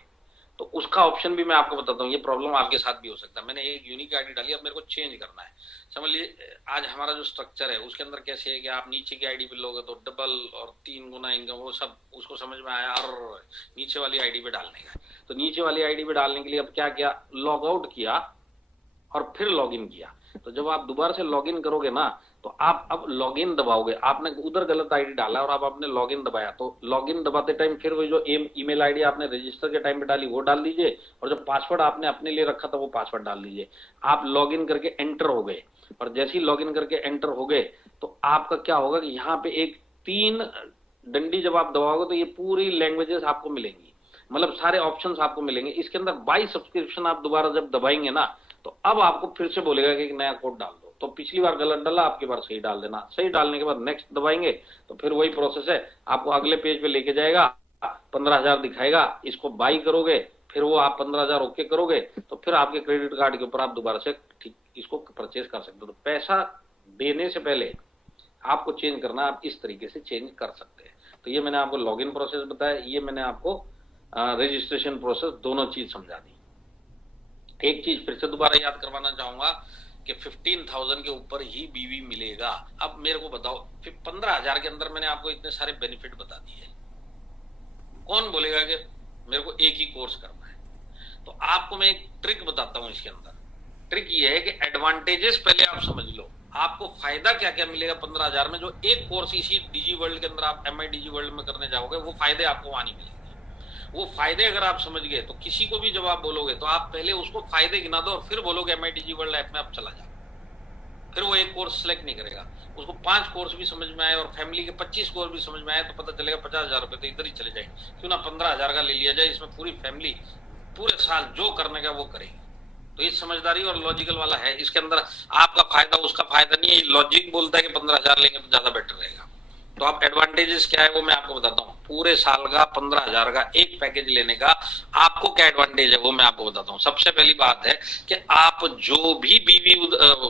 तो उसका ऑप्शन भी मैं आपको बताता हूँ। ये प्रॉब्लम आपके साथ भी हो सकता है। मैंने एक यूनिक आईडी डाली, अब मेरे को चेंज करना है। समझ लीजिए आज हमारा जो स्ट्रक्चर है उसके अंदर कैसे है कि आप नीचे की आईडी पे लोगे तो डबल और 3 गुना इनकम, वो सब उसको समझ में आया और नीचे वाली आईडी पे डालने का। तो नीचे वाली आईडी पे डालने के लिए अब क्या किया, लॉग आउट किया और फिर लॉग इन किया। तो जब आप दोबारा से लॉग इन करोगे ना, तो आप अब लॉग इन दबाओगे। आपने उधर गलत आईडी डाला और अब आपने लॉग इन दबाया, तो लॉग इन दबाते टाइम फिर वो जो ईमेल आईडी आपने रजिस्टर के टाइम पे डाली वो डाल दीजिए, और जो पासवर्ड आपने अपने लिए रखा था वो पासवर्ड डाल दीजिए। आप लॉग इन करके एंटर हो गए, और जैसे ही लॉग इन करके एंटर हो गए तो आपका क्या होगा कि यहाँ पे एक 3 डंडी जब आप दबाओगे तो ये पूरी लैंग्वेजेस आपको मिलेंगी, मतलब सारे ऑप्शंस आपको मिलेंगे। इसके अंदर बाय सब्सक्रिप्शन आप दोबारा जब दबाएंगे ना, तो अब आपको फिर से बोलेगा कि एक नया कोड डाल दो। तो पिछली बार गलत डाला, आपकी बार सही डाल देना। सही डालने के बाद नेक्स्ट दबाएंगे तो फिर वही प्रोसेस है, आपको अगले पेज पे लेके जाएगा, 15,000 दिखाएगा, इसको बाई करोगे, फिर वो आप 15,000 ओके करोगे तो फिर आपके क्रेडिट कार्ड के ऊपर आप दोबारा से ठीक इसको परचेज कर सकते हो। तो पैसा देने से पहले आपको चेंज करना, आप इस तरीके से चेंज कर सकते हैं। तो ये मैंने आपको लॉगिन प्रोसेस बताया, ये मैंने आपको रजिस्ट्रेशन प्रोसेस, दोनों चीज समझा दी। एक चीज फिर से दोबारा याद करवाना चाहूंगा कि 15,000 के ऊपर ही बीवी मिलेगा। अब मेरे को बताओ, फिर 15,000 के अंदर मैंने आपको इतने सारे बेनिफिट बता दिए, कौन बोलेगा कि मेरे को एक ही कोर्स करना है? तो आपको मैं एक ट्रिक बताता हूं इसके अंदर। ट्रिक ये है कि एडवांटेजेस पहले आप समझ लो, आपको फायदा क्या क्या मिलेगा 15,000 में। जो एक कोर्स इसी डीजी वर्ल्ड के अंदर आप MI डीजी वर्ल्ड में करने जाओगे, वो फायदे आपको वहां नहीं मिलेंगे। वो फायदे अगर आप समझ गए तो किसी को भी जब आप बोलोगे तो आप पहले उसको फायदे गिना दो और फिर बोलोगे MI डीजी वर्ल्ड ऐप में आप चला जाओ। फिर वो एक कोर्स सेलेक्ट नहीं करेगा, उसको 5 कोर्स भी समझ में आए और फैमिली के 25 कोर्स भी समझ में आए तो पता चलेगा 50,000 रुपए तो इधर ही चले जाएंगे। क्यों ना 15,000 का ले लिया जाए, इसमें पूरी फैमिली पूरे साल जो करने का वो करेगी। तो ये समझदारी और लॉजिकल वाला है। इसके अंदर आपका फायदा उसका फायदा नहीं है, लॉजिक बोलता है कि 15,000 लेंगे तो ज्यादा बेटर रहेगा। तो आप एडवांटेजेस क्या है वो मैं आपको बताता हूँ। पूरे साल का 15,000 का एक पैकेज लेने का आपको क्या एडवांटेज है वो मैं आपको बताता हूँ। सबसे पहली बात है कि आप जो भी बीवी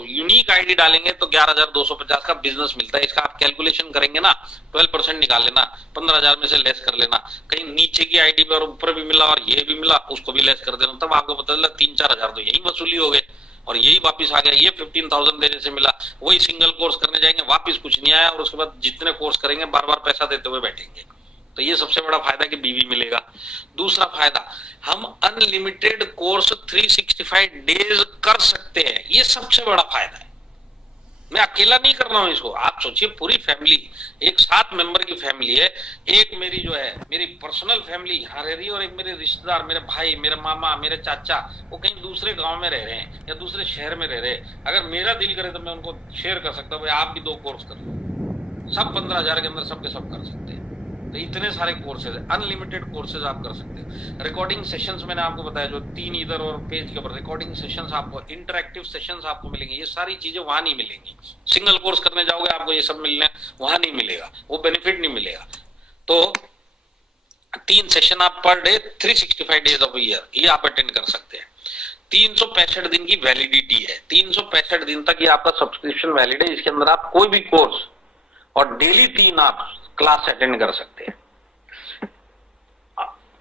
यूनिक आईडी डालेंगे तो 11,250 का बिजनेस मिलता है। इसका आप कैलकुलेशन करेंगे ना, 12% निकाल लेना, 15,000 में से लेस कर लेना। कहीं नीचे की आईडी पर ऊपर भी मिला और ये भी मिला, उसको भी लेस कर देना, तब आपको पता चला 3-4 हजार तो यही वसूली हो गए और यही वापस आ गया। ये 15,000 देने से मिला, वही सिंगल कोर्स करने जाएंगे, वापस कुछ नहीं आया और उसके बाद जितने कोर्स करेंगे बार बार पैसा देते हुए बैठेंगे। तो ये सबसे बड़ा फायदा कि बीवी मिलेगा। दूसरा फायदा, हम अनलिमिटेड कोर्स 365 डेज कर सकते हैं। ये सबसे बड़ा फायदा है। मैं अकेला नहीं कर रहा हूं इसको, आप सोचिए पूरी फैमिली, एक 7 मेंबर की फैमिली है। एक मेरी जो है मेरी पर्सनल फैमिली यहाँ रह रही है और एक मेरे रिश्तेदार, मेरे भाई, मेरे मामा, मेरे चाचा, वो कहीं दूसरे गांव में रह रहे हैं या दूसरे शहर में रह रहे हैं। अगर मेरा दिल करे तो मैं उनको शेयर कर सकता हूँ, आप भी 2 कोर्स कर लो, सब 15,000 के अंदर सबके सब कर सकते हैं। तो इतने सारे कोर्सेज है, अनलिमिटेड कोर्सेज आप कर सकते हैं। रिकॉर्डिंग सेशंस मैंने आपको बताया, जो 3 इधर और पेज के ऊपर रिकॉर्डिंग सेशंस आपको, इंटरैक्टिव सेशंस आपको मिलेंगे। ये सारी चीजें वहां नहीं मिलेंगी। सिंगल कोर्स करने जाओगे आपको ये सब मिलने वहां नहीं मिलेगा, वो बेनिफिट नहीं मिलेगा। तो 3 सेशन आप per day 365 days of year ये आप अटेंड कर सकते हैं। 365 दिन की वैलिडिटी है, 365 दिन तक ये आपका सब्सक्रिप्शन वैलिड है। इसके अंदर आप कोई भी कोर्स और डेली 3 आप क्लास अटेंड कर सकते हैं।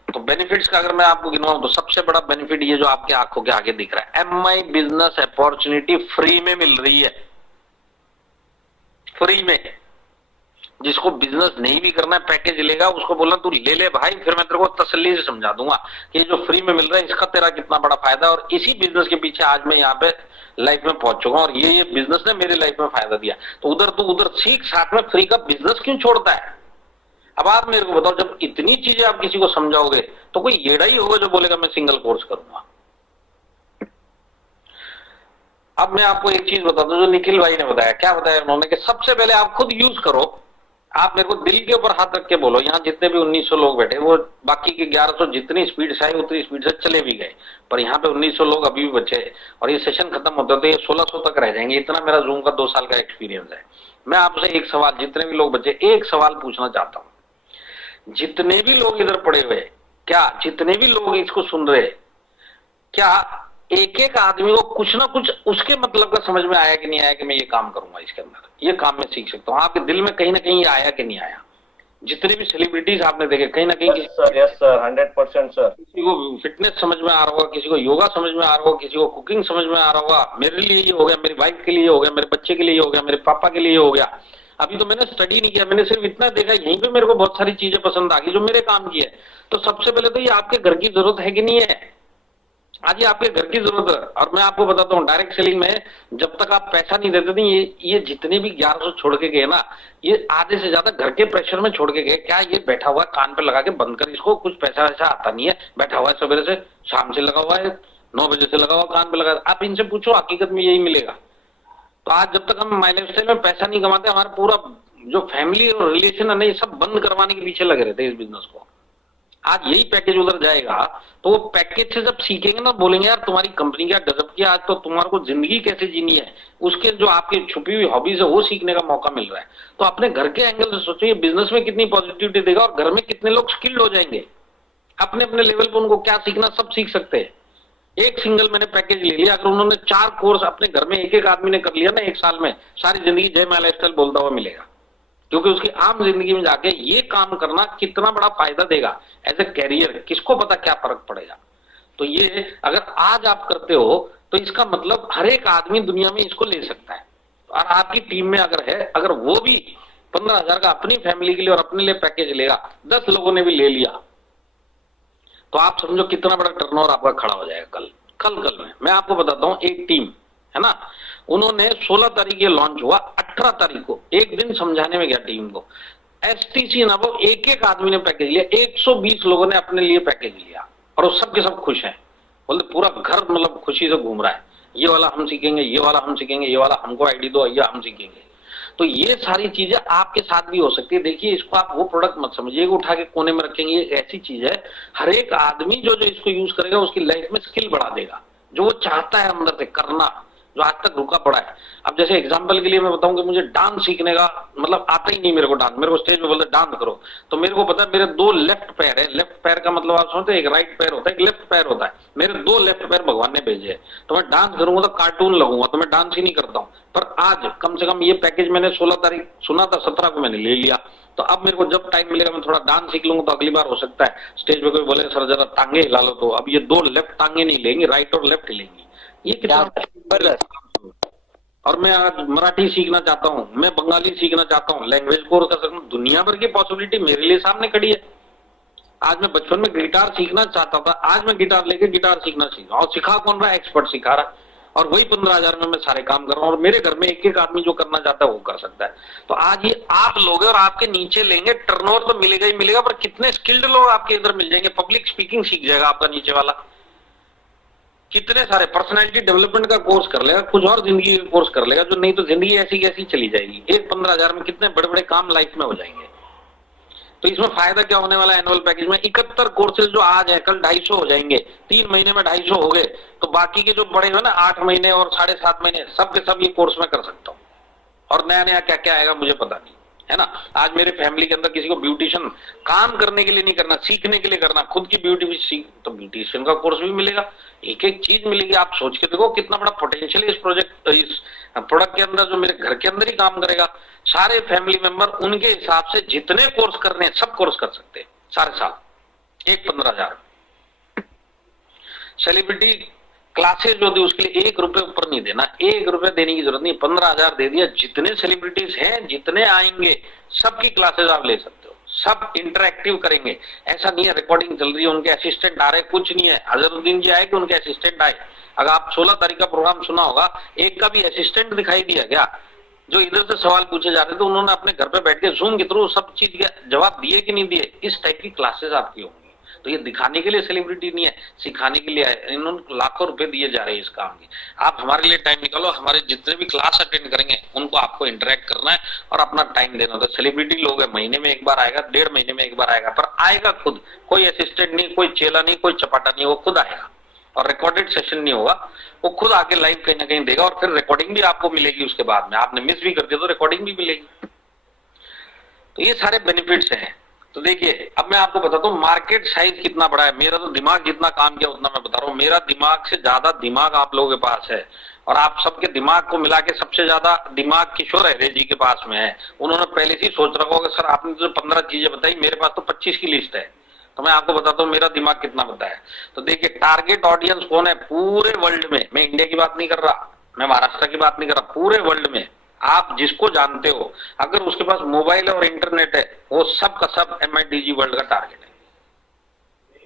तो बेनिफिट्स का अगर मैं आपको गिनवाऊं तो सबसे बड़ा बेनिफिट ये जो आपके आंखों के आगे दिख रहा है, MI बिजनेस अपॉर्चुनिटी फ्री में मिल रही है। फ्री में, जिसको बिजनेस नहीं भी करना है पैकेज लेगा, उसको बोलना तू ले ले भाई, फिर मैं तेरे को तसल्ली से समझा दूंगा कि जो फ्री में मिल रहा है इसका तेरा कितना बड़ा फायदा। और इसी बिजनेस के पीछे आज मैं यहाँ पे लाइफ में पहुंच चुका हूं और ये बिजनेस ने मेरी लाइफ में फायदा दिया। तो उधर तू उधर सीख, साथ में फ्री का बिजनेस क्यों छोड़ता है? अब आप मेरे को बताओ, जब इतनी चीजें आप किसी को समझाओगे तो कोई येड़ा ही होगा जो बोलेगा मैं सिंगल कोर्स करूंगा। अब मैं आपको एक चीज बताता हूं जो निखिल भाई ने बताया। क्या बताया उन्होंने कि सबसे पहले आप खुद यूज करो। आप मेरे को दिल के ऊपर हाथ रख के बोलो, यहाँ जितने भी 1900 लोग बैठे, वो बाकी के 1100 जितनी स्पीड से आए उतनी स्पीड से चले भी गए, पर यहाँ पे 1900 लोग अभी भी बचे और ये सेशन खत्म होता तो ये 1600 तक रह जाएंगे। इतना मेरा जूम का 2 साल का एक्सपीरियंस है। मैं आपसे एक सवाल, जितने भी लोग बचे, एक सवाल पूछना चाहता हूँ। जितने भी लोग इधर पड़े हुए, क्या जितने भी लोग इसको सुन रहे, क्या एक एक आदमी को कुछ ना कुछ उसके मतलब का समझ में आया कि नहीं आया कि मैं ये काम करूंगा, इसके अंदर ये काम मैं सीख सकता हूँ? आपके दिल में कहीं ना कहीं ये आया कि नहीं आया? जितने भी सेलिब्रिटीज आपने देखे कहीं ना कहीं यस सर 100% सर। किसी को फिटनेस समझ में आ रहा होगा, किसी को योगा समझ में आ रहा होगा, किसी को कुकिंग समझ में आ रहा होगा, मेरे लिए ये हो गया, मेरी वाइफ के लिए हो गया, मेरे बच्चे के लिए हो गया, मेरे पापा के लिए हो गया। अभी तो मैंने स्टडी नहीं किया, मैंने सिर्फ इतना देखा, यहीं पे मेरे को बहुत सारी चीजें पसंद आ गई जो मेरे काम की है। तो सबसे पहले तो ये आपके घर की जरूरत है कि नहीं है? आज ये आपके घर की जरूरत है। और मैं आपको बताता हूँ, डायरेक्ट सेलिंग में जब तक आप पैसा नहीं देते नहीं, ये जितने भी 1100 छोड़ के गए ना, ये आधे से ज्यादा घर के प्रेशर में छोड़ के गए। क्या ये बैठा हुआ है कान पे लगा के बंद कर, इसको कुछ पैसा वैसा आता नहीं है, बैठा हुआ है सवेरे से शाम से लगा हुआ है, 9 बजे से लगा हुआ कान पे लगा। आप इनसे पूछो, हकीकत में यही मिलेगा। तो आज जब तक हम माय लाइफस्टाइल में पैसा नहीं कमाते, हमारा पूरा जो फैमिली और रिलेशन है ना, ये सब बंद करवाने के पीछे लगे रहते हैं इस बिजनेस को। आज यही पैकेज उधर जाएगा तो वो पैकेज से जब सीखेंगे ना, बोलेंगे यार तुम्हारी कंपनी क्या गजब की, आज तो तुम्हारे को जिंदगी कैसे जीनी है, उसके जो आपकी छुपी हुई हॉबीज है वो सीखने का मौका मिल रहा है। तो अपने घर के एंगल से सोचो, ये बिजनेस में कितनी पॉजिटिविटी देगा और घर में कितने लोग स्किल्ड हो जाएंगे। अपने अपने लेवल पर उनको क्या सीखना सब सीख सकते हैं। एक सिंगल मैंने पैकेज ले लिया, अगर उन्होंने 4 कोर्स अपने घर में एक एक आदमी ने कर लिया ना, 1 साल में सारी जिंदगी जय माय लाइफस्टाइल बोलता हुआ मिलेगा। क्योंकि उसकी आम जिंदगी में जाके ये काम करना कितना बड़ा फायदा देगा एज ए कैरियर, किसको पता क्या फर्क पड़ेगा। तो ये अगर आज आप करते हो तो इसका मतलब हर एक आदमी दुनिया में इसको ले सकता है। और आपकी टीम में अगर है, अगर वो भी 15,000 का अपनी फैमिली के लिए और अपने लिए पैकेज लेगा, 10 लोगों ने भी ले लिया, तो आप समझो कितना बड़ा टर्नओवर आपका खड़ा हो जाएगा कल में। मैं आपको बताता हूं, एक टीम है ना, उन्होंने 16 तारीख ये लॉन्च हुआ, 18 तारीख को एक दिन समझाने में गया टीम को, STC ना वो एक एक आदमी ने पैकेज लिया, 120 लोगों ने अपने लिए पैकेज लिया और वो सब के सब खुश हैं। बोलते पूरा घर मतलब खुशी से घूम रहा है, ये वाला हम सीखेंगे, ये वाला हम सीखेंगे, ये वाला हमको आईडी दो, ये हम सीखेंगे। तो ये सारी चीजें आपके साथ भी हो सकती है। देखिए, इसको आप वो प्रोडक्ट मत समझिए, उठा के कोने में रखेंगे, ये ऐसी चीज है हर एक आदमी जो इसको यूज करेगा उसकी लाइफ में स्किल बढ़ा देगा, जो वो चाहता है अंदर से करना, जो आज तक रुका पड़ा है। अब जैसे एग्जांपल के लिए मैं बताऊं कि मुझे डांस सीखने का मतलब आता ही नहीं मेरे को डांस, मेरे को स्टेज पे बोलते डांस करो, तो मेरे को पता है मेरे 2 लेफ्ट पैर है, लेफ्ट पैर का मतलब आप समझते हैं, एक राइट पैर होता है, एक लेफ्ट पैर होता है, मेरे 2 लेफ्ट पैर भगवान ने भेजे है। तो मैं डांस करूंगा तो कार्टून लगूंगा, तो मैं डांस ही नहीं करता हूँ। पर आज कम से कम ये पैकेज मैंने 16 तारीख सुना था, 17 को मैंने ले लिया। तो अब मेरे को जब टाइम मिलेगा मैं थोड़ा डांस सीख लूंगा, तो अगली बार हो सकता है स्टेज पे कोई बोले सर जरा टांगे हिला लो, तो अब ये 2 लेफ्ट टांगे नहीं लेंगी, राइट और लेफ्ट हिलेंगी। ये कितना। और मैं आज मराठी सीखना चाहता हूँ, मैं बंगाली सीखना चाहता हूँ, लैंग्वेज कोर्स कर सकता हूँ, दुनिया भर की पॉसिबिलिटी मेरे लिए सामने खड़ी है। आज मैं बचपन में गिटार सीखना चाहता था, आज मैं गिटार लेके गिटार सीखना सीख रहा हूँ। और सिखा कौन रहा है? एक्सपर्ट सिखा रहा है। और वही 15,000 में मैं सारे काम कर रहा हूँ, और मेरे घर में एक एक आदमी जो करना चाहता है वो कर सकता है। तो आज ये आप लोगे और आपके नीचे लेंगे, टर्नओवर तो मिलेगा ही मिलेगा, पर कितने स्किल्ड लोग आपके इधर मिल जाएंगे। पब्लिक स्पीकिंग सीख जाएगा आपका नीचे वाला, कितने सारे पर्सनैलिटी डेवलपमेंट का कोर्स कर लेगा, कुछ और जिंदगी का कोर्स कर लेगा, जो नहीं तो जिंदगी ऐसी कैसी चली जाएगी। एक 15,000 में कितने बड़े बड़े काम लाइफ में हो जाएंगे। तो इसमें फायदा क्या होने वाला है? एनुअल पैकेज में 71 कोर्सेज जो आज है कल 250 हो जाएंगे, 3 महीने में 250 हो गए, तो बाकी के जो बड़े हो ना 8 महीने और 7.5 महीने, सब के सब ये कोर्स में कर सकता हूँ। और नया नया क्या क्या आएगा मुझे पता नहीं, है ना। आज मेरे फैमिली के अंदर किसी को ब्यूटिशियन काम करने के लिए नहीं करना, सीखने के लिए करना, खुद की ब्यूटी भी सीख, तो ब्यूटिशियन का कोर्स भी मिलेगा, एक एक चीज मिलेगी। आप सोच के देखो कितना बड़ा पोटेंशियल है इस प्रोडक्ट के अंदर, जो मेरे घर के अंदर ही काम करेगा। सारे फैमिली मेंबर उनके हिसाब से जितने कोर्स करने हैं सब कोर्स कर सकते हैं सारे साल, एक 15,000। सेलिब्रिटी क्लासेज जो दी उसके लिए 1 रुपए ऊपर नहीं देना, 1 रुपए देने की जरूरत नहीं, 15,000 दे दिया। जितने सेलिब्रिटीज हैं, जितने आएंगे, सबकी क्लासेज आप ले सकते हो, सब इंटरेक्टिव करेंगे। ऐसा नहीं है रिकॉर्डिंग चल रही है, उनके असिस्टेंट आ रहे, कुछ नहीं है। अजहरुद्दीन जी आए कि उनके असिस्टेंट आए। अगर आप 16 तारीख का प्रोग्राम सुना होगा, एक का भी असिस्टेंट दिखाई दिया क्या? जो इधर से सवाल पूछे जा रहे थे उन्होंने अपने घर पे बैठ के जूम के थ्रू सब चीज के जवाब दिए कि नहीं दिए। इस टाइप की क्लासेस आपकी होंगी। तो ये दिखाने के लिए सेलिब्रिटी नहीं है, सिखाने के लिए है। इन्होंने लाखों रुपए दिए जा रहे हैं इस काम की। आप हमारे लिए टाइम निकालो, हमारे जितने भी क्लास अटेंड करेंगे उनको आपको इंटरेक्ट करना है और अपना टाइम देना होता है। सेलिब्रिटी लोग है, महीने में 1 बार आएगा, 1.5 महीने में 1 बार आएगा, पर आएगा खुद, कोई असिस्टेंट नहीं, कोई चेला नहीं, कोई चपाटा नहीं, वो खुद आएगा। और रिकॉर्डेड सेशन नहीं होगा, वो खुद आके लाइव कहीं ना कहीं देगा, और फिर रिकॉर्डिंग भी आपको मिलेगी उसके बाद में। आपने मिस भी कर दिया तो रिकॉर्डिंग भी मिलेगी। तो ये सारे बेनिफिट्स हैं। तो देखिए अब मैं आपको बताता हूँ मार्केट साइज कितना बड़ा है। मेरा तो दिमाग जितना काम किया उतना मैं बता रहा हूँ। मेरा दिमाग से ज्यादा दिमाग आप लोगों के पास है, और आप सबके दिमाग को मिला के सबसे ज्यादा दिमाग किशोर हैरे जी के पास में है। उन्होंने पहले से ही सोच रखा होगा सर आपने जो 15 चीजें बताई, मेरे पास तो 25 की लिस्ट है। तो मैं आपको बताता हूँ मेरा दिमाग कितना बड़ा है। तो देखिए टारगेट ऑडियंस कौन है पूरे वर्ल्ड में, मैं इंडिया की बात नहीं कर रहा, मैं महाराष्ट्र की बात नहीं कर रहा, पूरे वर्ल्ड में आप जिसको जानते हो अगर उसके पास मोबाइल और इंटरनेट है वो सब का सब MIDG वर्ल्ड का टारगेट है,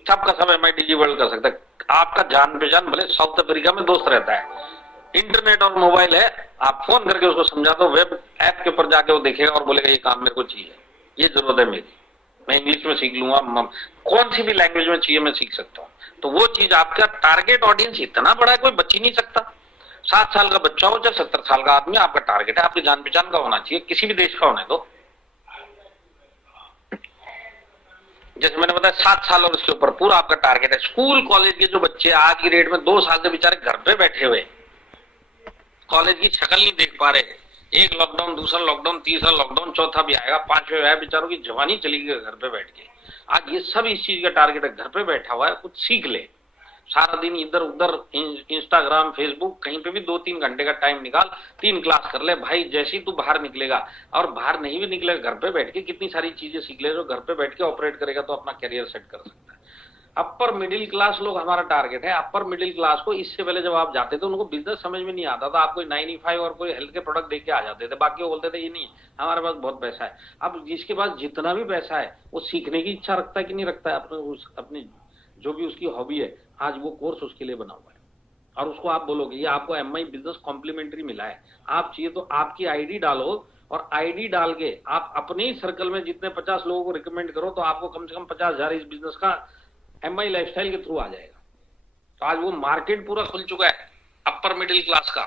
सब का सब MIDG वर्ल्ड कर सकता है। आपका जान पहचान भले साउथ अफ्रीका में दोस्त रहता है, इंटरनेट और मोबाइल है, आप फोन करके उसको समझा दो, वेब ऐप के ऊपर जाके वो देखेगा और बोलेगा ये काम मेरे को चाहिए, ये जरूरत है मेरी, मैं इंग्लिश में सीख लूंगा, कौन सी भी लैंग्वेज में चाहिए मैं सीख सकता हूँ। तो वो चीज आपका टारगेट ऑडियंस इतना बड़ा है कोई बच ही नहीं सकता। 7 साल का बच्चा हो चाहे 70 साल का आदमी, आपका टारगेट है, आपकी जान पहचान का होना चाहिए, किसी भी देश का होने दो। जैसे मैंने बताया 7 साल और उसके ऊपर पूरा आपका टारगेट है। स्कूल कॉलेज के जो बच्चे आज की डेट में 2 साल से बेचारे घर पे बैठे हुए, कॉलेज की शक्ल नहीं देख पा रहे, एक लॉकडाउन, दूसरा लॉकडाउन, तीसरा लॉकडाउन, चौथा भी आएगा, 5वें आया, बेचारों की जवानी चली गई घर पे बैठ के। आज ये सब इस चीज का टारगेट है, घर पे बैठा हुआ है, कुछ सीख ले। सारा दिन इधर उधर इंस्टाग्राम फेसबुक कहीं पे भी 2-3 घंटे का टाइम निकाल, 3 क्लास कर ले भाई। जैसे ही तू बाहर निकलेगा, और बाहर नहीं भी निकलेगा घर पे बैठ के कितनी सारी चीजें सीख ले, जो घर पे बैठ के ऑपरेट करेगा तो अपना करियर सेट कर सकता है। अपर मिडिल क्लास लोग हमारा टारगेट है। अपर मिडिल क्लास को इससे पहले जब आप जाते थे उनको बिजनेस समझ में नहीं आता था, आप कोई 95 और कोई हेल्थ के प्रोडक्ट देके आ जाते थे, बाकी वो बोलते थे ये नहीं हमारे पास बहुत पैसा है। अब जिसके पास जितना भी पैसा है वो सीखने की इच्छा रखता है कि नहीं रखता है, अपनी जो भी उसकी हॉबी है, आज वो कोर्स उसके लिए बना हुआ है, और उसको आप बोलोगे ये आपको MI बिजनेस कॉम्प्लीमेंट्री मिला है, आप चाहिए तो आपकी ID डालो, और ID डाल के आप अपने ही सर्कल में जितने 50 लोगों को रिकमेंड करो तो आपको कम से कम 50,000 इस बिजनेस का MI लाइफस्टाइल के थ्रू आ जाएगा। तो आज वो मार्केट पूरा खुल चुका है अपर मिडिल क्लास का।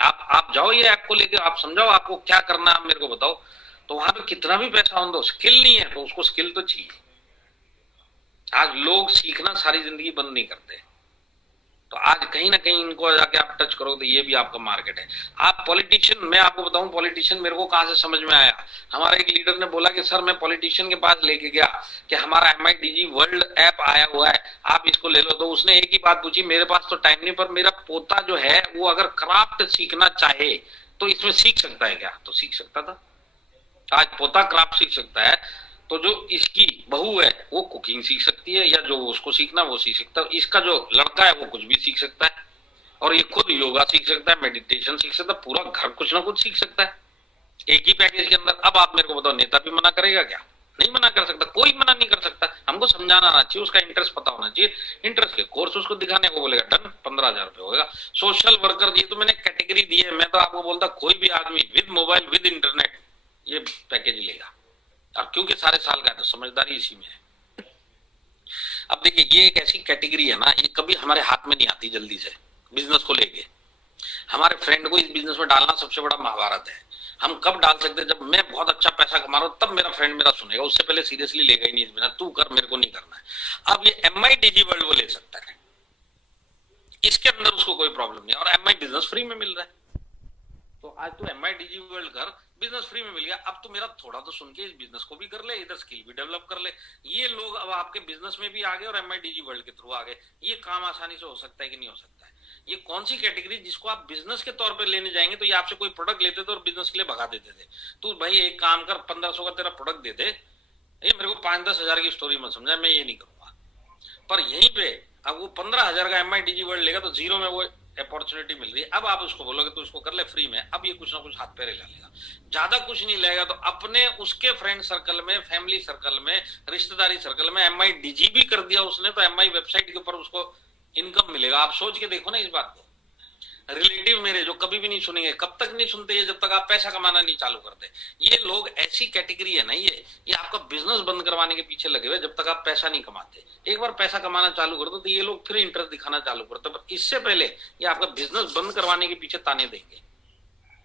आप जाओ ये ऐप को लेके, आप समझाओ आपको क्या करना है, आप मेरे को बताओ, तो वहां पे कितना भी पैसा हो दो, स्किल नहीं है तो उसको स्किल तो चाहिए। आज लोग सीखना सारी जिंदगी बंद नहीं करते, तो आज कहीं ना कहीं इनको जाके आप टच करो तो ये भी आपका मार्केट है। आप पॉलिटिशियन, मैं आपको बताऊं पॉलिटिशियन मेरे को कहां से समझ में आया। हमारा एक लीडर ने बोला कि सर मैं पॉलिटिशियन के पास लेके गया कि हमारा MIDG वर्ल्ड ऐप आया हुआ है, आप इसको ले लो। तो उसने एक ही बात पूछी, मेरे पास तो टाइम नहीं, पर मेरा पोता जो है वो अगर क्राफ्ट सीखना चाहे तो इसमें सीख सकता है क्या? तो सीख सकता था। आज पोता क्राफ्ट सीख सकता है तो जो इसकी बहू है वो कुकिंग सीख सकती है, या जो उसको सीखना वो सीख सकता है। इसका जो लड़का है वो कुछ भी सीख सकता है, और ये खुद योगा सीख सकता है, मेडिटेशन सीख सकता है, पूरा घर कुछ ना कुछ सीख सकता है एक ही पैकेज के अंदर। अब आप मेरे को बताओ नेता भी मना करेगा क्या? नहीं मना कर सकता, कोई मना नहीं कर सकता। हमको समझाना आना चाहिए, उसका इंटरेस्ट पता होना चाहिए, इंटरेस्ट के कोर्स उसको दिखाने को बोलेगा, डन 15,000 रुपए होगा। सोशल वर्कर, ये तो मैंने कैटेगरी दी है, मैं तो आपको बोलता कोई भी आदमी विद मोबाइल विद इंटरनेट ये पैकेज लेगा, और क्योंकि सारे साल का है तो समझदारी इसी में है। अब देखिए ये एक ऐसी कैटेगरी है ना, ये कभी हमारे हाथ में नहीं आती जल्दी से। बिजनेस को लेके हमारे फ्रेंड को इस बिजनेस में डालना सबसे बड़ा महाभारत है। हम कब डाल सकते हैं? जब मैं बहुत अच्छा पैसा कमा रहा हूं तब मेरा फ्रेंड मेरा सुनेगा, उससे पहले सीरियसली लेगा ही नहीं इस बिजनेस, तू कर मेरे को नहीं करना है। अब ये MIDG वर्ल्ड वो ले सकता है, इसके अंदर उसको कोई प्रॉब्लम नहीं, और MI बिजनेस फ्री में मिल रहा है। तो आज तो MIDG वर्ल्ड कर, बिजनेस फ्री में मिल गया, अब तो मेरा थोड़ा तो सुन के इस बिजनेस को भी कर ले, इधर स्किल भी डेवलप कर ले। ये लोग अब आपके बिजनेस में भी आ गए और MIDG वर्ल्ड के थ्रू आ गए। ये काम आसानी से हो सकता है कि नहीं हो सकता है? ये कौन सी कैटेगरी जिसको आप बिजनेस के तौर पे लेने जाएंगे तो ये आपसे कोई प्रोडक्ट लेते थे और बिजनेस के लिए भगा देते थे। तू भाई एक काम कर, 1500 का तेरा प्रोडक्ट दे दे, ये मेरे को 5-10 हजार की स्टोरी मत समझा, मैं ये नहीं करूंगा। पर यहीं पे अब वो 15,000 का MIDG वर्ल्ड लेगा तो जीरो में वो अपॉर्चुनिटी मिल रही है। अब आप उसको बोलोगे तो उसको कर ले फ्री में, अब ये कुछ ना कुछ हाथ पैर हिला लेगा, ज्यादा कुछ नहीं लेगा। तो अपने उसके फ्रेंड सर्कल में, फैमिली सर्कल में, रिश्तेदारी सर्कल में MIDG भी कर दिया उसने, तो MI वेबसाइट के ऊपर उसको इनकम मिलेगा। आप सोच के देखो ना इस बात को। रिलेटिव मेरे जो कभी भी नहीं सुनेंगे, कब तक नहीं सुनते ये? जब तक आप पैसा कमाना नहीं चालू करते। ये लोग ऐसी कैटेगरी है ना, ये आपका बिजनेस बंद करवाने के पीछे लगे हुए जब तक आप पैसा नहीं कमाते। एक बार पैसा कमाना चालू कर दो तो ये लोग फिर इंटरेस्ट दिखाना चालू करते, पर इससे पहले ये आपका बिजनेस बंद करवाने के पीछे ताने देंगे।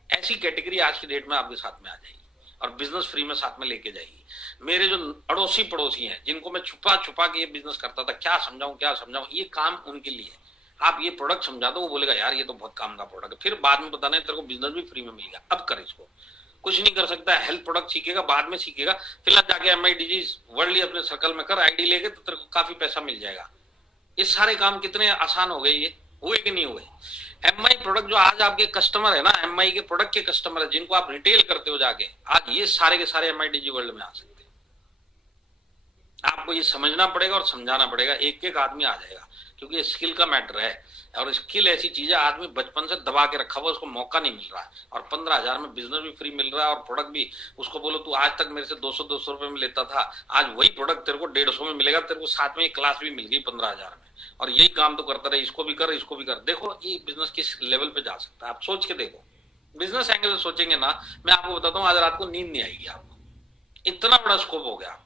ऐसी कैटेगरी आज की डेट में आपके साथ में आ जाएगी और बिजनेस फ्री में साथ में लेके जाएगी। मेरे जो अड़ोसी पड़ोसी हैं जिनको मैं छुपा छुपा के ये बिजनेस करता था, क्या समझाऊं, ये काम उनके लिए। आप ये प्रोडक्ट समझा दो, वो बोलेगा यार ये तो बहुत काम का प्रोडक्ट है, फिर बाद में बताना तेरे को बिजनेस भी फ्री में मिल गया, अब कर इसको। कुछ नहीं कर सकता है, हेल्थ प्रोडक्ट सीखेगा बाद में सीखेगा, फिलहाल जाके MIDG वर्ल्ड ही अपने सर्कल में कर, आईडी लेके तो तेरे को काफी पैसा मिल जाएगा। ये सारे काम कितने आसान हो गए, ये हुए कि नहीं हुए। MI प्रोडक्ट जो आज आपके कस्टमर है ना, MI के प्रोडक्ट के कस्टमर है जिनको आप रिटेल करते हो जाके, आज ये सारे के सारे MIDG वर्ल्ड में आ सकते हैं। आपको ये समझना पड़ेगा और समझाना पड़ेगा, एक एक आदमी आ जाएगा, क्योंकि ये स्किल का मैटर है। और स्किल ऐसी चीज है, आदमी बचपन से दबा के रखा हुआ, उसको मौका नहीं मिल रहा है, और 15,000 में बिजनेस भी फ्री मिल रहा है और प्रोडक्ट भी। उसको बोलो तू आज तक मेरे से 200 रुपए में लेता था, आज वही प्रोडक्ट तेरे को 150 में मिलेगा, तेरे को साथ में एक क्लास भी मिल गई 15,000 में, और यही काम तो करता रहे, इसको भी कर इसको भी कर। देखो ये बिजनेस किस लेवल पे जा सकता है, आप सोच के देखो। बिजनेस एंगल से सोचेंगे ना, मैं आपको बताता हूँ आज रात को नींद नहीं आएगी आपको, इतना बड़ा स्कोप हो गया आपका।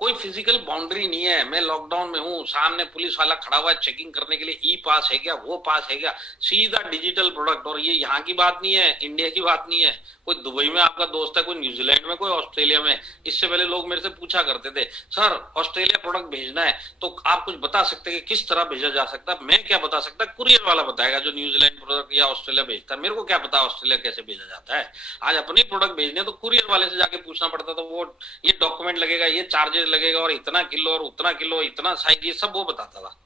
कोई फिजिकल बाउंड्री नहीं है, मैं लॉकडाउन में हूँ, सामने पुलिस वाला खड़ा हुआ है चेकिंग करने के लिए, ई पास है क्या, वो पास है क्या, सीधा डिजिटल प्रोडक्ट। और ये यहाँ की बात नहीं है, इंडिया की बात नहीं है, कोई दुबई में आपका दोस्त है, कोई न्यूजीलैंड में, कोई ऑस्ट्रेलिया में। इससे पहले लोग मेरे से पूछा करते थे, सर ऑस्ट्रेलिया प्रोडक्ट भेजना है तो आप कुछ बता सकते हैं कि किस तरह भेजा जा सकता है। मैं क्या बता सकता, कुरियर वाला बताएगा जो न्यूजीलैंड प्रोडक्ट या ऑस्ट्रेलिया भेजता है, मेरे को क्या पता ऑस्ट्रेलिया कैसे भेजा जाता है। आज अपनी प्रोडक्ट भेजने तो कुरियर वाले से जाके पूछना पड़ता था, वो ये डॉक्यूमेंट लगेगा, ये चार्जेस लगेगा, और इतना किलो और उतना किलो, इतना साइज, ये सब वो बताता था।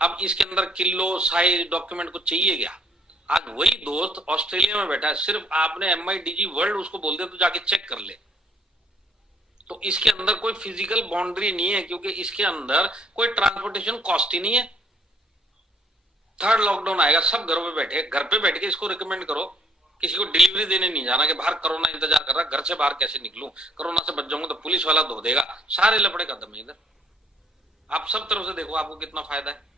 अब इसके अंदर किलो साइज डॉक्यूमेंट को चाहिए क्या। आज वही दोस्त ऑस्ट्रेलिया में बैठा है, सिर्फ आपने MIDG वर्ल्ड उसको बोल दे तो जाके चेक कर ले। तो इसके अंदर कोई फिजिकल बाउंड्री नहीं है, क्योंकि इसके अंदर कोई ट्रांसपोर्टेशन कॉस्ट ही नहीं है। थर्ड लॉकडाउन आएगा, सब घरों पे बैठे, घर पे बैठ के इसको रिकमेंड करो। किसी को डिलीवरी देने नहीं जाना कि बाहर कोरोना इंतजार कर रहा, घर से बाहर कैसे निकलूं, कोरोना से बच जाऊंगा तो पुलिस वाला धो देगा, सारे लपड़े खत्म है इधर। आप सब तरफ से देखो आपको कितना फायदा है।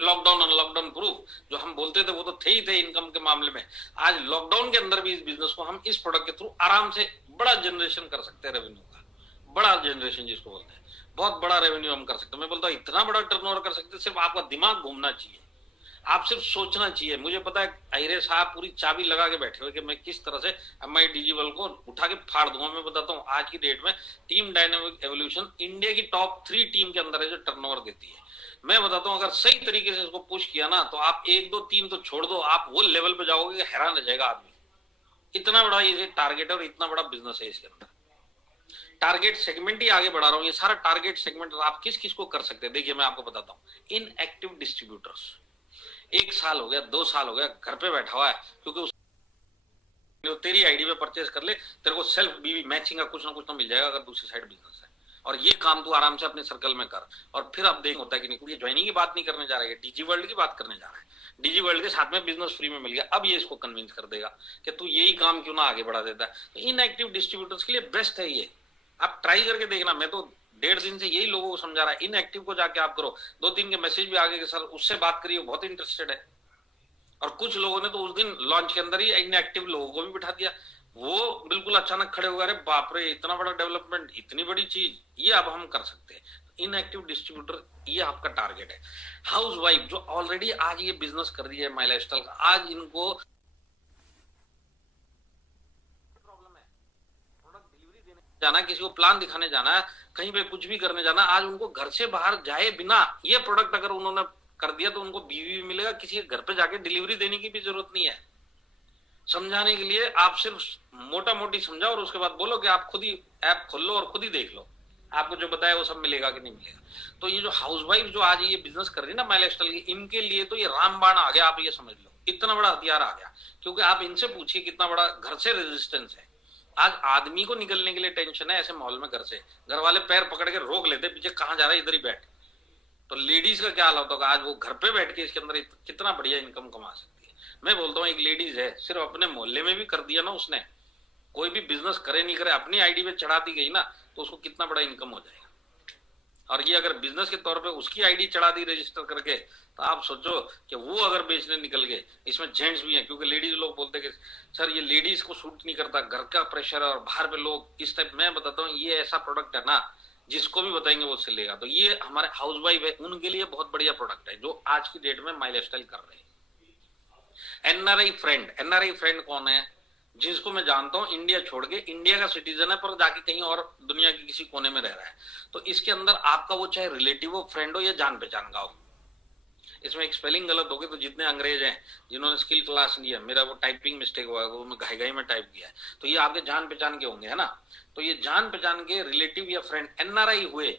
लॉकडाउन अनलॉकडाउन प्रूफ जो हम बोलते थे वो तो थे ही थे इनकम के मामले में। आज लॉकडाउन के अंदर भी इस बिजनेस को हम इस प्रोडक्ट के थ्रू आराम से बड़ा जनरेशन कर सकते हैं, रेवेन्यू का बड़ा जनरेशन जिसको बोलते हैं, बहुत बड़ा रेवेन्यू हम कर सकते हैं। मैं बोलता हूँ इतना बड़ा टर्नओवर कर सकते हैं, सिर्फ आपका दिमाग घूमना चाहिए, आप सिर्फ सोचना चाहिए। मुझे पता है अहिरे साहब पूरी चाबी लगा के बैठे हुए कि मैं किस तरह से MIDG वर्ल्ड को उठा के फाड़ दूंगा। मैं बताता हूँ आज की डेट में टीम डायनामिक एवोल्यूशन इंडिया की टॉप 3 टीम के अंदर है जो टर्नओवर देती है। मैं बताता हूँ अगर सही तरीके से इसको पुश किया ना, तो आप 1 2 3 तो छोड़ दो, आप वो लेवल पे जाओगे कि हैरान रह जाएगा आदमी। इतना बड़ा ये टारगेट है और इतना बड़ा बिजनेस है। इसके अंदर टारगेट सेगमेंट ही आगे बढ़ा रहा हूँ, ये सारा टारगेट सेगमेंट आप किस किस को कर सकते हैं। देखिए मैं आपको बताता हूँ, इनएक्टिव डिस्ट्रीब्यूटर्स 1 साल हो गया 2 साल हो गया घर पे बैठा हुआ है, क्योंकि तेरी आईडी पे परचेज कर ले, तेरे को सेल्फ बीवी मैचिंग का कुछ ना कुछ तो मिल जाएगा अगर दूसरी साइड बिजनेस है। और ये काम तू आराम से अपने सर्कल में कर, और फिर अब देख होता है कि नहीं। ये ज्वाइनिंग की बात नहीं करने जा रहा है, DG वर्ल्ड की बात करने जा रहा है। DG वर्ल्ड के साथ में बिजनेस फ्री में मिल गया, अब ये इसको कन्विंस कर देगा कि तू यही काम क्यों ना आगे बढ़ा देता है। तो इनएक्टिव डिस्ट्रीब्यूटर्स के लिए बेस्ट है ये, आप ट्राई करके देखना। मैं तो 1.5 दिन से यही लोगों को समझा रहा है, इनएक्टिव को जाके आप करो। 2-3 के मैसेज भी आगे के सर उससे बात करिए, बहुत इंटरेस्टेड है। और कुछ लोगों ने तो उस दिन लॉन्च के अंदर ही इनएक्टिव लोगों को भी बिठा दिया, वो बिल्कुल अचानक खड़े हो गए, अरे बाप रे इतना बड़ा डेवलपमेंट, इतनी बड़ी चीज, ये अब हम कर सकते हैं। इनएक्टिव डिस्ट्रीब्यूटर ये आपका टारगेट है। हाउस वाइफ जो ऑलरेडी आज ये बिजनेस कर रही है माई लाइफस्टाइल का, आज इनको प्रॉब्लम है, प्रोडक्ट डिलीवरी देने जाना, किसी को प्लान दिखाने जाना है, कहीं पे कुछ भी करने जाना, आज उनको घर से बाहर जाए बिना ये प्रोडक्ट अगर उन्होंने कर दिया तो उनको बीवी भी मिलेगा, किसी के घर पे जाके डिलीवरी देने की भी जरूरत नहीं है। समझाने के लिए आप सिर्फ मोटा मोटी समझाओ और उसके बाद बोलो कि आप खुद ही ऐप खोल लो और खुद ही देख लो, आपको जो बताया वो सब मिलेगा कि नहीं मिलेगा। तो ये जो हाउसवाइफ जो आज ये बिजनेस कर रही है ना माई लाइफस्टाइल की, इनके लिए तो ये रामबाण आ गया, आप ये समझ लो, इतना बड़ा हथियार आ गया। क्योंकि आप इनसे पूछिए कितना बड़ा घर से रेजिस्टेंस है। आज आदमी को निकलने के लिए टेंशन है ऐसे माहौल में, घर से घर वाले पैर पकड़ के रोक लेते, पीछे कहाँ जा रहा है, इधर ही बैठ। तो लेडीज का क्या हाल होता होगा, आज वो घर पे बैठ के इसके अंदर कितना बढ़िया इनकम कमा सकती है। मैं बोलता हूँ एक लेडीज है, सिर्फ अपने मोहल्ले में भी कर दिया ना उसने, कोई भी बिजनेस करे नहीं करे, अपनी आईडी पे चढ़ा दी गई ना, तो उसको कितना बड़ा इनकम हो जाएगा। और ये अगर बिजनेस के तौर पे उसकी आईडी चढ़ा दी रजिस्टर करके, तो आप सोचो कि वो अगर बेचने निकल गए, इसमें जेंट्स भी हैं, क्योंकि लेडीज लोग बोलते हैं कि सर ये लेडीज को सूट नहीं करता, घर का प्रेशर है और बाहर पे लोग इस टाइप। मैं बताता हूँ ये ऐसा प्रोडक्ट है ना, जिसको भी बताएंगे वो उससे लेगा। तो ये हमारे हाउसवाइफ है, उनके लिए बहुत बढ़िया प्रोडक्ट है जो आज की डेट में माई लाइफस्टाइल कर रहे हैं। एनआरआई फ्रेंड कौन है, जिसको मैं जानता हूं इंडिया छोड़ के, इंडिया का सिटीजन है पर जाके कहीं और दुनिया के किसी कोने में रह रहा है। तो इसके अंदर आपका वो चाहे रिलेटिव हो, फ्रेंड हो या जान पहचान का हो, इसमें एक स्पेलिंग गलत होगी तो जितने अंग्रेज हैं जिन्होंने स्किल क्लास लिया, मेरा वो टाइपिंग मिस्टेक हुआ है, वो मैं घाई में टाइप किया है, तो ये आपके जान पहचान के होंगे, है ना। तो ये जान पहचान के रिलेटिव या फ्रेंड एनआरआई हुए,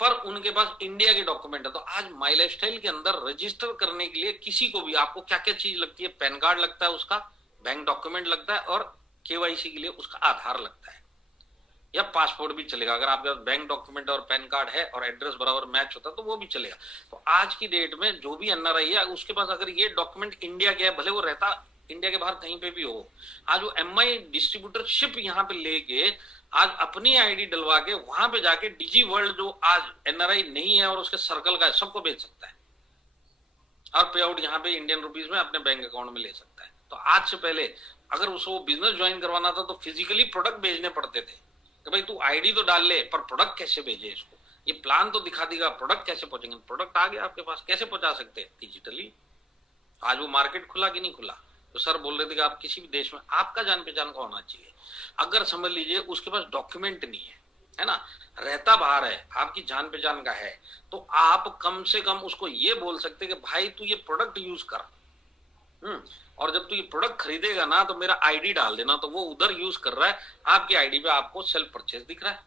पर उनके पास इंडिया के डॉक्यूमेंट है। तो आज माई लाइफस्टाइल के अंदर रजिस्टर करने के लिए किसी को भी आपको क्या क्या चीज लगती है, पैन कार्ड लगता है, उसका बैंक डॉक्यूमेंट लगता है, और केवाईसी के लिए उसका आधार लगता है, या पासपोर्ट भी चलेगा। अगर आपके पास बैंक डॉक्यूमेंट और पैन कार्ड है और एड्रेस बराबर मैच होता है तो वो भी चलेगा। तो आज की डेट में जो भी एनआरआई है उसके पास अगर ये डॉक्यूमेंट इंडिया के है, भले वो रहता इंडिया के बाहर कहीं पे भी हो, आज वो एमआई डिस्ट्रीब्यूटरशिप यहाँ पे लेके आज अपनी आईडी डलवा के वहां पे जाके डिजी वर्ल्ड जो आज एनआरआई नहीं है और उसके सर्कल का है सबको भेज सकता है, और पे आउट यहाँ पे इंडियन रुपीज में अपने बैंक अकाउंट में ले सकता है। तो आज से पहले अगर उसको बिजनेस ज्वाइन करवाना था तो फिजिकली प्रोडक्ट भेजने पड़ते थे कि भाई तू आईडी तो डाल ले, पर प्रोडक्ट कैसे भेजे इसको, ये प्लान तो दिखा देगा, प्रोडक्ट कैसे पहुंचेंगे। प्रोडक्ट आ गया आपके पास, कैसे पहुंचा सकते हैं, डिजिटली। आज वो मार्केट खुला कि नहीं खुला। तो सर बोल रहे थे कि आप किसी भी देश में आपका जान पहचान का होना चाहिए। अगर समझ लीजिए उसके पास डॉक्यूमेंट नहीं है ना, रहता बाहर है, आपकी जान पहचान का है, तो आप कम से कम उसको ये बोल सकते कि भाई तू ये प्रोडक्ट यूज कर, और जब तू ये प्रोडक्ट खरीदेगा ना तो मेरा आईडी डाल देना। तो वो उधर यूज कर रहा है, आपकी आईडी पे आपको सेल्फ परचेज दिख रहा है,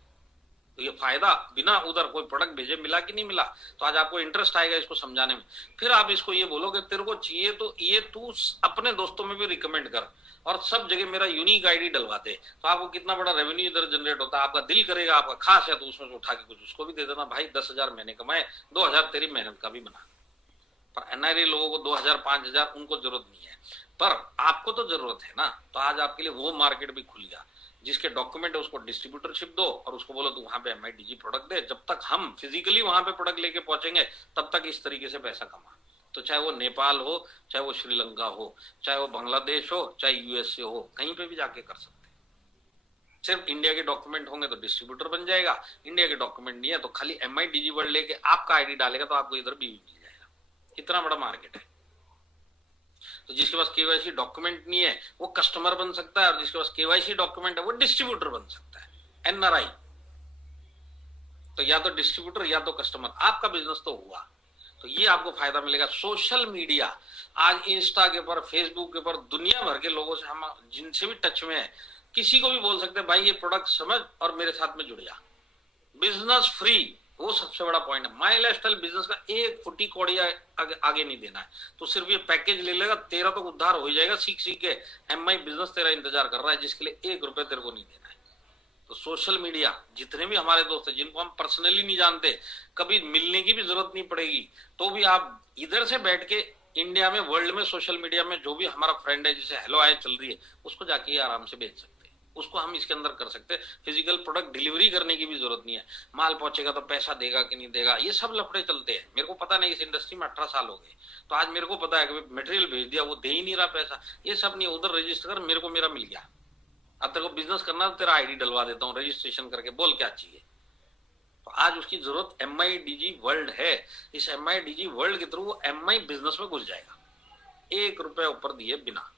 तो ये फायदा बिना उधर कोई प्रोडक्ट भेजे मिला कि नहीं मिला। तो आज आपको इंटरेस्ट आएगा इसको समझाने में। फिर आप इसको ये बोलो कि तेरे को चाहिए तो ये तू अपने दोस्तों में भी रिकमेंड कर, और सब जगह मेरा यूनिक आईडी डलवा दे। तो आपको कितना बड़ा रेवेन्यू इधर जनरेट होता है। आपका दिल करेगा, आपका खास है तो उसमें से उठा के कुछ उसको भी दे देना। भाई 10,000 मैंने कमाए, 2,000 तेरी मेहनत का भी बना। पर एनआरआई लोगों को 2,000 5,000 उनको जरूरत नहीं है, पर आपको तो जरूरत है ना। तो आज आपके लिए वो मार्केट भी खुल गया, जिसके डॉक्यूमेंट है उसको डिस्ट्रीब्यूटरशिप दो और उसको बोलो तू वहां पे एमआईडीजी प्रोडक्ट दे। जब तक हम फिजिकली वहां पे प्रोडक्ट लेके पहुंचेंगे तब तक इस तरीके से पैसा कमा। तो चाहे वो नेपाल हो, चाहे वो श्रीलंका हो, चाहे वो बांग्लादेश हो, चाहे यूएसए हो, कहीं पे भी जाके कर सकते हैं। सिर्फ इंडिया के डॉक्यूमेंट होंगे तो डिस्ट्रीब्यूटर बन जाएगा, इंडिया के डॉक्यूमेंट नहीं है तो खाली एमआईडीजी वर्ल्ड लेके आपका आईडी डालेगा तो आपको इधर भी मिल जाएगा। इतना बड़ा मार्केट है। तो जिसके पास केवाईसी डॉक्यूमेंट नहीं है वो कस्टमर बन सकता है, और जिसके पास केवाईसी डॉक्यूमेंट है वो डिस्ट्रीब्यूटर बन सकता है, एनआरआई। तो या तो डिस्ट्रीब्यूटर या तो कस्टमर, आपका बिजनेस तो हुआ। तो ये आपको फायदा मिलेगा। सोशल मीडिया आज इंस्टा के ऊपर, फेसबुक के ऊपर दुनिया भर के लोगों से हम जिनसे भी टच में है, किसी को भी बोल सकते हैं भाई ये प्रोडक्ट समझ और मेरे साथ में जुड़ जा। बिजनेस फ्री, वो सबसे बड़ा पॉइंट है। माई लाइफस्टाइल बिजनेस का एक फुटी कौड़िया आगे नहीं देना है। तो सिर्फ ये पैकेज ले लेगा, तेरा तो उद्धार हो जाएगा सीख सीख के। एमआई बिजनेस तेरा इंतजार कर रहा है, जिसके लिए 1 रुपए तेरे को नहीं देना है। तो सोशल मीडिया, जितने भी हमारे दोस्त हैं जिनको हम पर्सनली नहीं जानते, कभी मिलने की भी जरूरत नहीं पड़ेगी, तो भी आप इधर से बैठ के इंडिया में, वर्ल्ड में, सोशल मीडिया में जो भी हमारा फ्रेंड है जिसे हेलो हाय चल रही है, उसको जाके आराम से भेज सकते हैं। उसको हम इसके अंदर कर सकते हैं। फिजिकल प्रोडक्ट डिलीवरी करने की भी जरूरत नहीं है। माल पहुंचेगा तो पैसा देगा कि नहीं देगा, ये सब लफड़े चलते हैं। मेरे को पता नहीं, इस इंडस्ट्री में 18 साल हो गए, तो आज मेरे को पता है कि मटेरियल भेज दिया, वो दे ही नहीं रहा पैसा, ये सब नहीं। उधर रजिस्टर कर, मेरे को मेरा मिल गया। अब तेरे को बिजनेस करना तो तेरा आईडी डलवा देता हूँ रजिस्ट्रेशन करके, बोल क्या चाहिए। तो आज उसकी जरूरत एमआईडीजी वर्ल्ड है। इस एमआईडीजी वर्ल्ड के थ्रू वो एमआई बिजनेस में घुस जाएगा 1 रुपए ऊपर दिए बिना।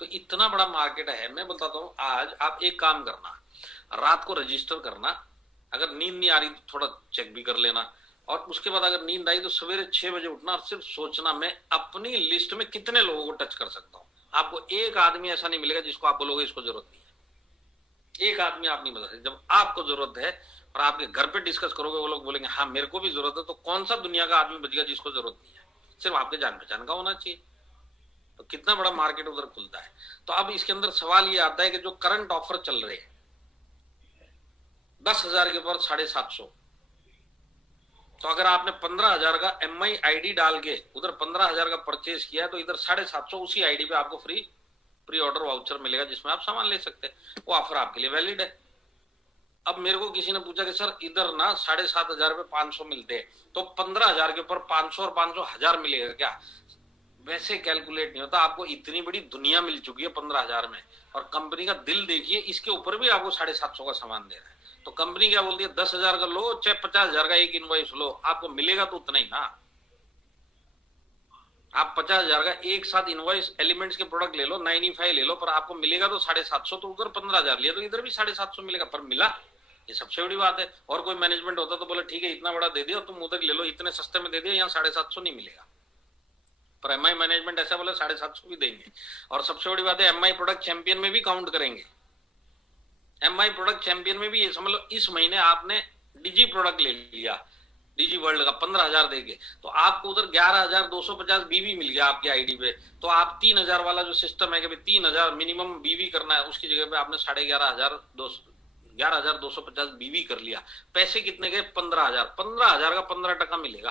तो इतना बड़ा मार्केट है। मैं बताता हूँ, आज आप एक काम करना, रात को रजिस्टर करना, अगर नींद नहीं आ रही तो थोड़ा चेक भी कर लेना, और उसके बाद अगर नींद आई तो सवेरे 6 बजे उठना और सिर्फ सोचना मैं अपनी लिस्ट में कितने लोगों को टच कर सकता हूँ। आपको एक आदमी ऐसा नहीं मिलेगा जिसको आप बोलोगे इसको जरूरत नहीं है। एक आदमी आप नहीं बता सकते। जब आपको जरूरत है और आपके घर पे डिस्कस करोगे, वो लोग बोलेंगे हाँ मेरे को भी जरूरत है, तो कौन सा दुनिया का आदमी बचेगा जिसको जरूरत नहीं है। सिर्फ आपके जान पहचान का होना चाहिए। तो कितना बड़ा मार्केट उधर खुलता है। तो अब इसके अंदर सवाल ये आता है कि जो करंट ऑफर चल रहे हैं 10,000 के ऊपर 750, तो अगर आपने 15,000 का एमआई आईडी डाल के उधर 15,000 का परचेज किया तो इधर 750 उसी आईडी पे आपको फ्री प्री ऑर्डर वाउचर मिलेगा, जिसमें आप सामान ले सकते हैं। वो ऑफर आपके लिए वैलिड है। अब मेरे को किसी ने पूछा कि सर इधर ना 7,500 पे 500 मिलते हैं, तो 15,000 के ऊपर 500 और 500 1000 मिलेगा क्या? वैसे कैलकुलेट नहीं होता। आपको इतनी बड़ी दुनिया मिल चुकी है 15,000 में, और कंपनी का दिल देखिए, इसके ऊपर भी आपको 750 का सामान दे रहा है। तो कंपनी क्या बोलती है, 10,000 का लो चाहे 50,000 का एक इनवॉइस लो, आपको मिलेगा तो उतना ही ना। आप 50,000 का एक साथ इनवॉइस एलिमेंट्स के प्रोडक्ट ले लो, 95 ले लो, पर आपको मिलेगा तो 750। तो उधर 15,000 लिया तो इधर भी 750 मिलेगा, पर मिला। ये सबसे बड़ी बात है। और कोई मैनेजमेंट होता तो बोले ठीक है इतना बड़ा दे दिया, तुम उधर ले लो, इतने सस्ते में दे दिया, यहाँ 750 नहीं मिलेगा। पर एमआई मैनेजमेंट ऐसा बोले 750 भी देंगे। और सबसे बड़ी बात है एमआई प्रोडक्ट चैंपियन में भी काउंट करेंगे। एमआई प्रोडक्ट चैंपियन में भी ये समझ लो इस महीने आपने डीजी प्रोडक्ट ले लिया डीजी वर्ल्ड का 15,000 देके, तो आपको उधर 11,250 बीवी मिल गया आपकी आईडी पे। तो आप 3,000 वाला जो सिस्टम है कि 3,000 मिनिमम बीवी करना है, उसकी जगह पे आपने 11,250 बीवी कर लिया। पैसे कितने गए? 15,000। 15,000 का 15% मिलेगा।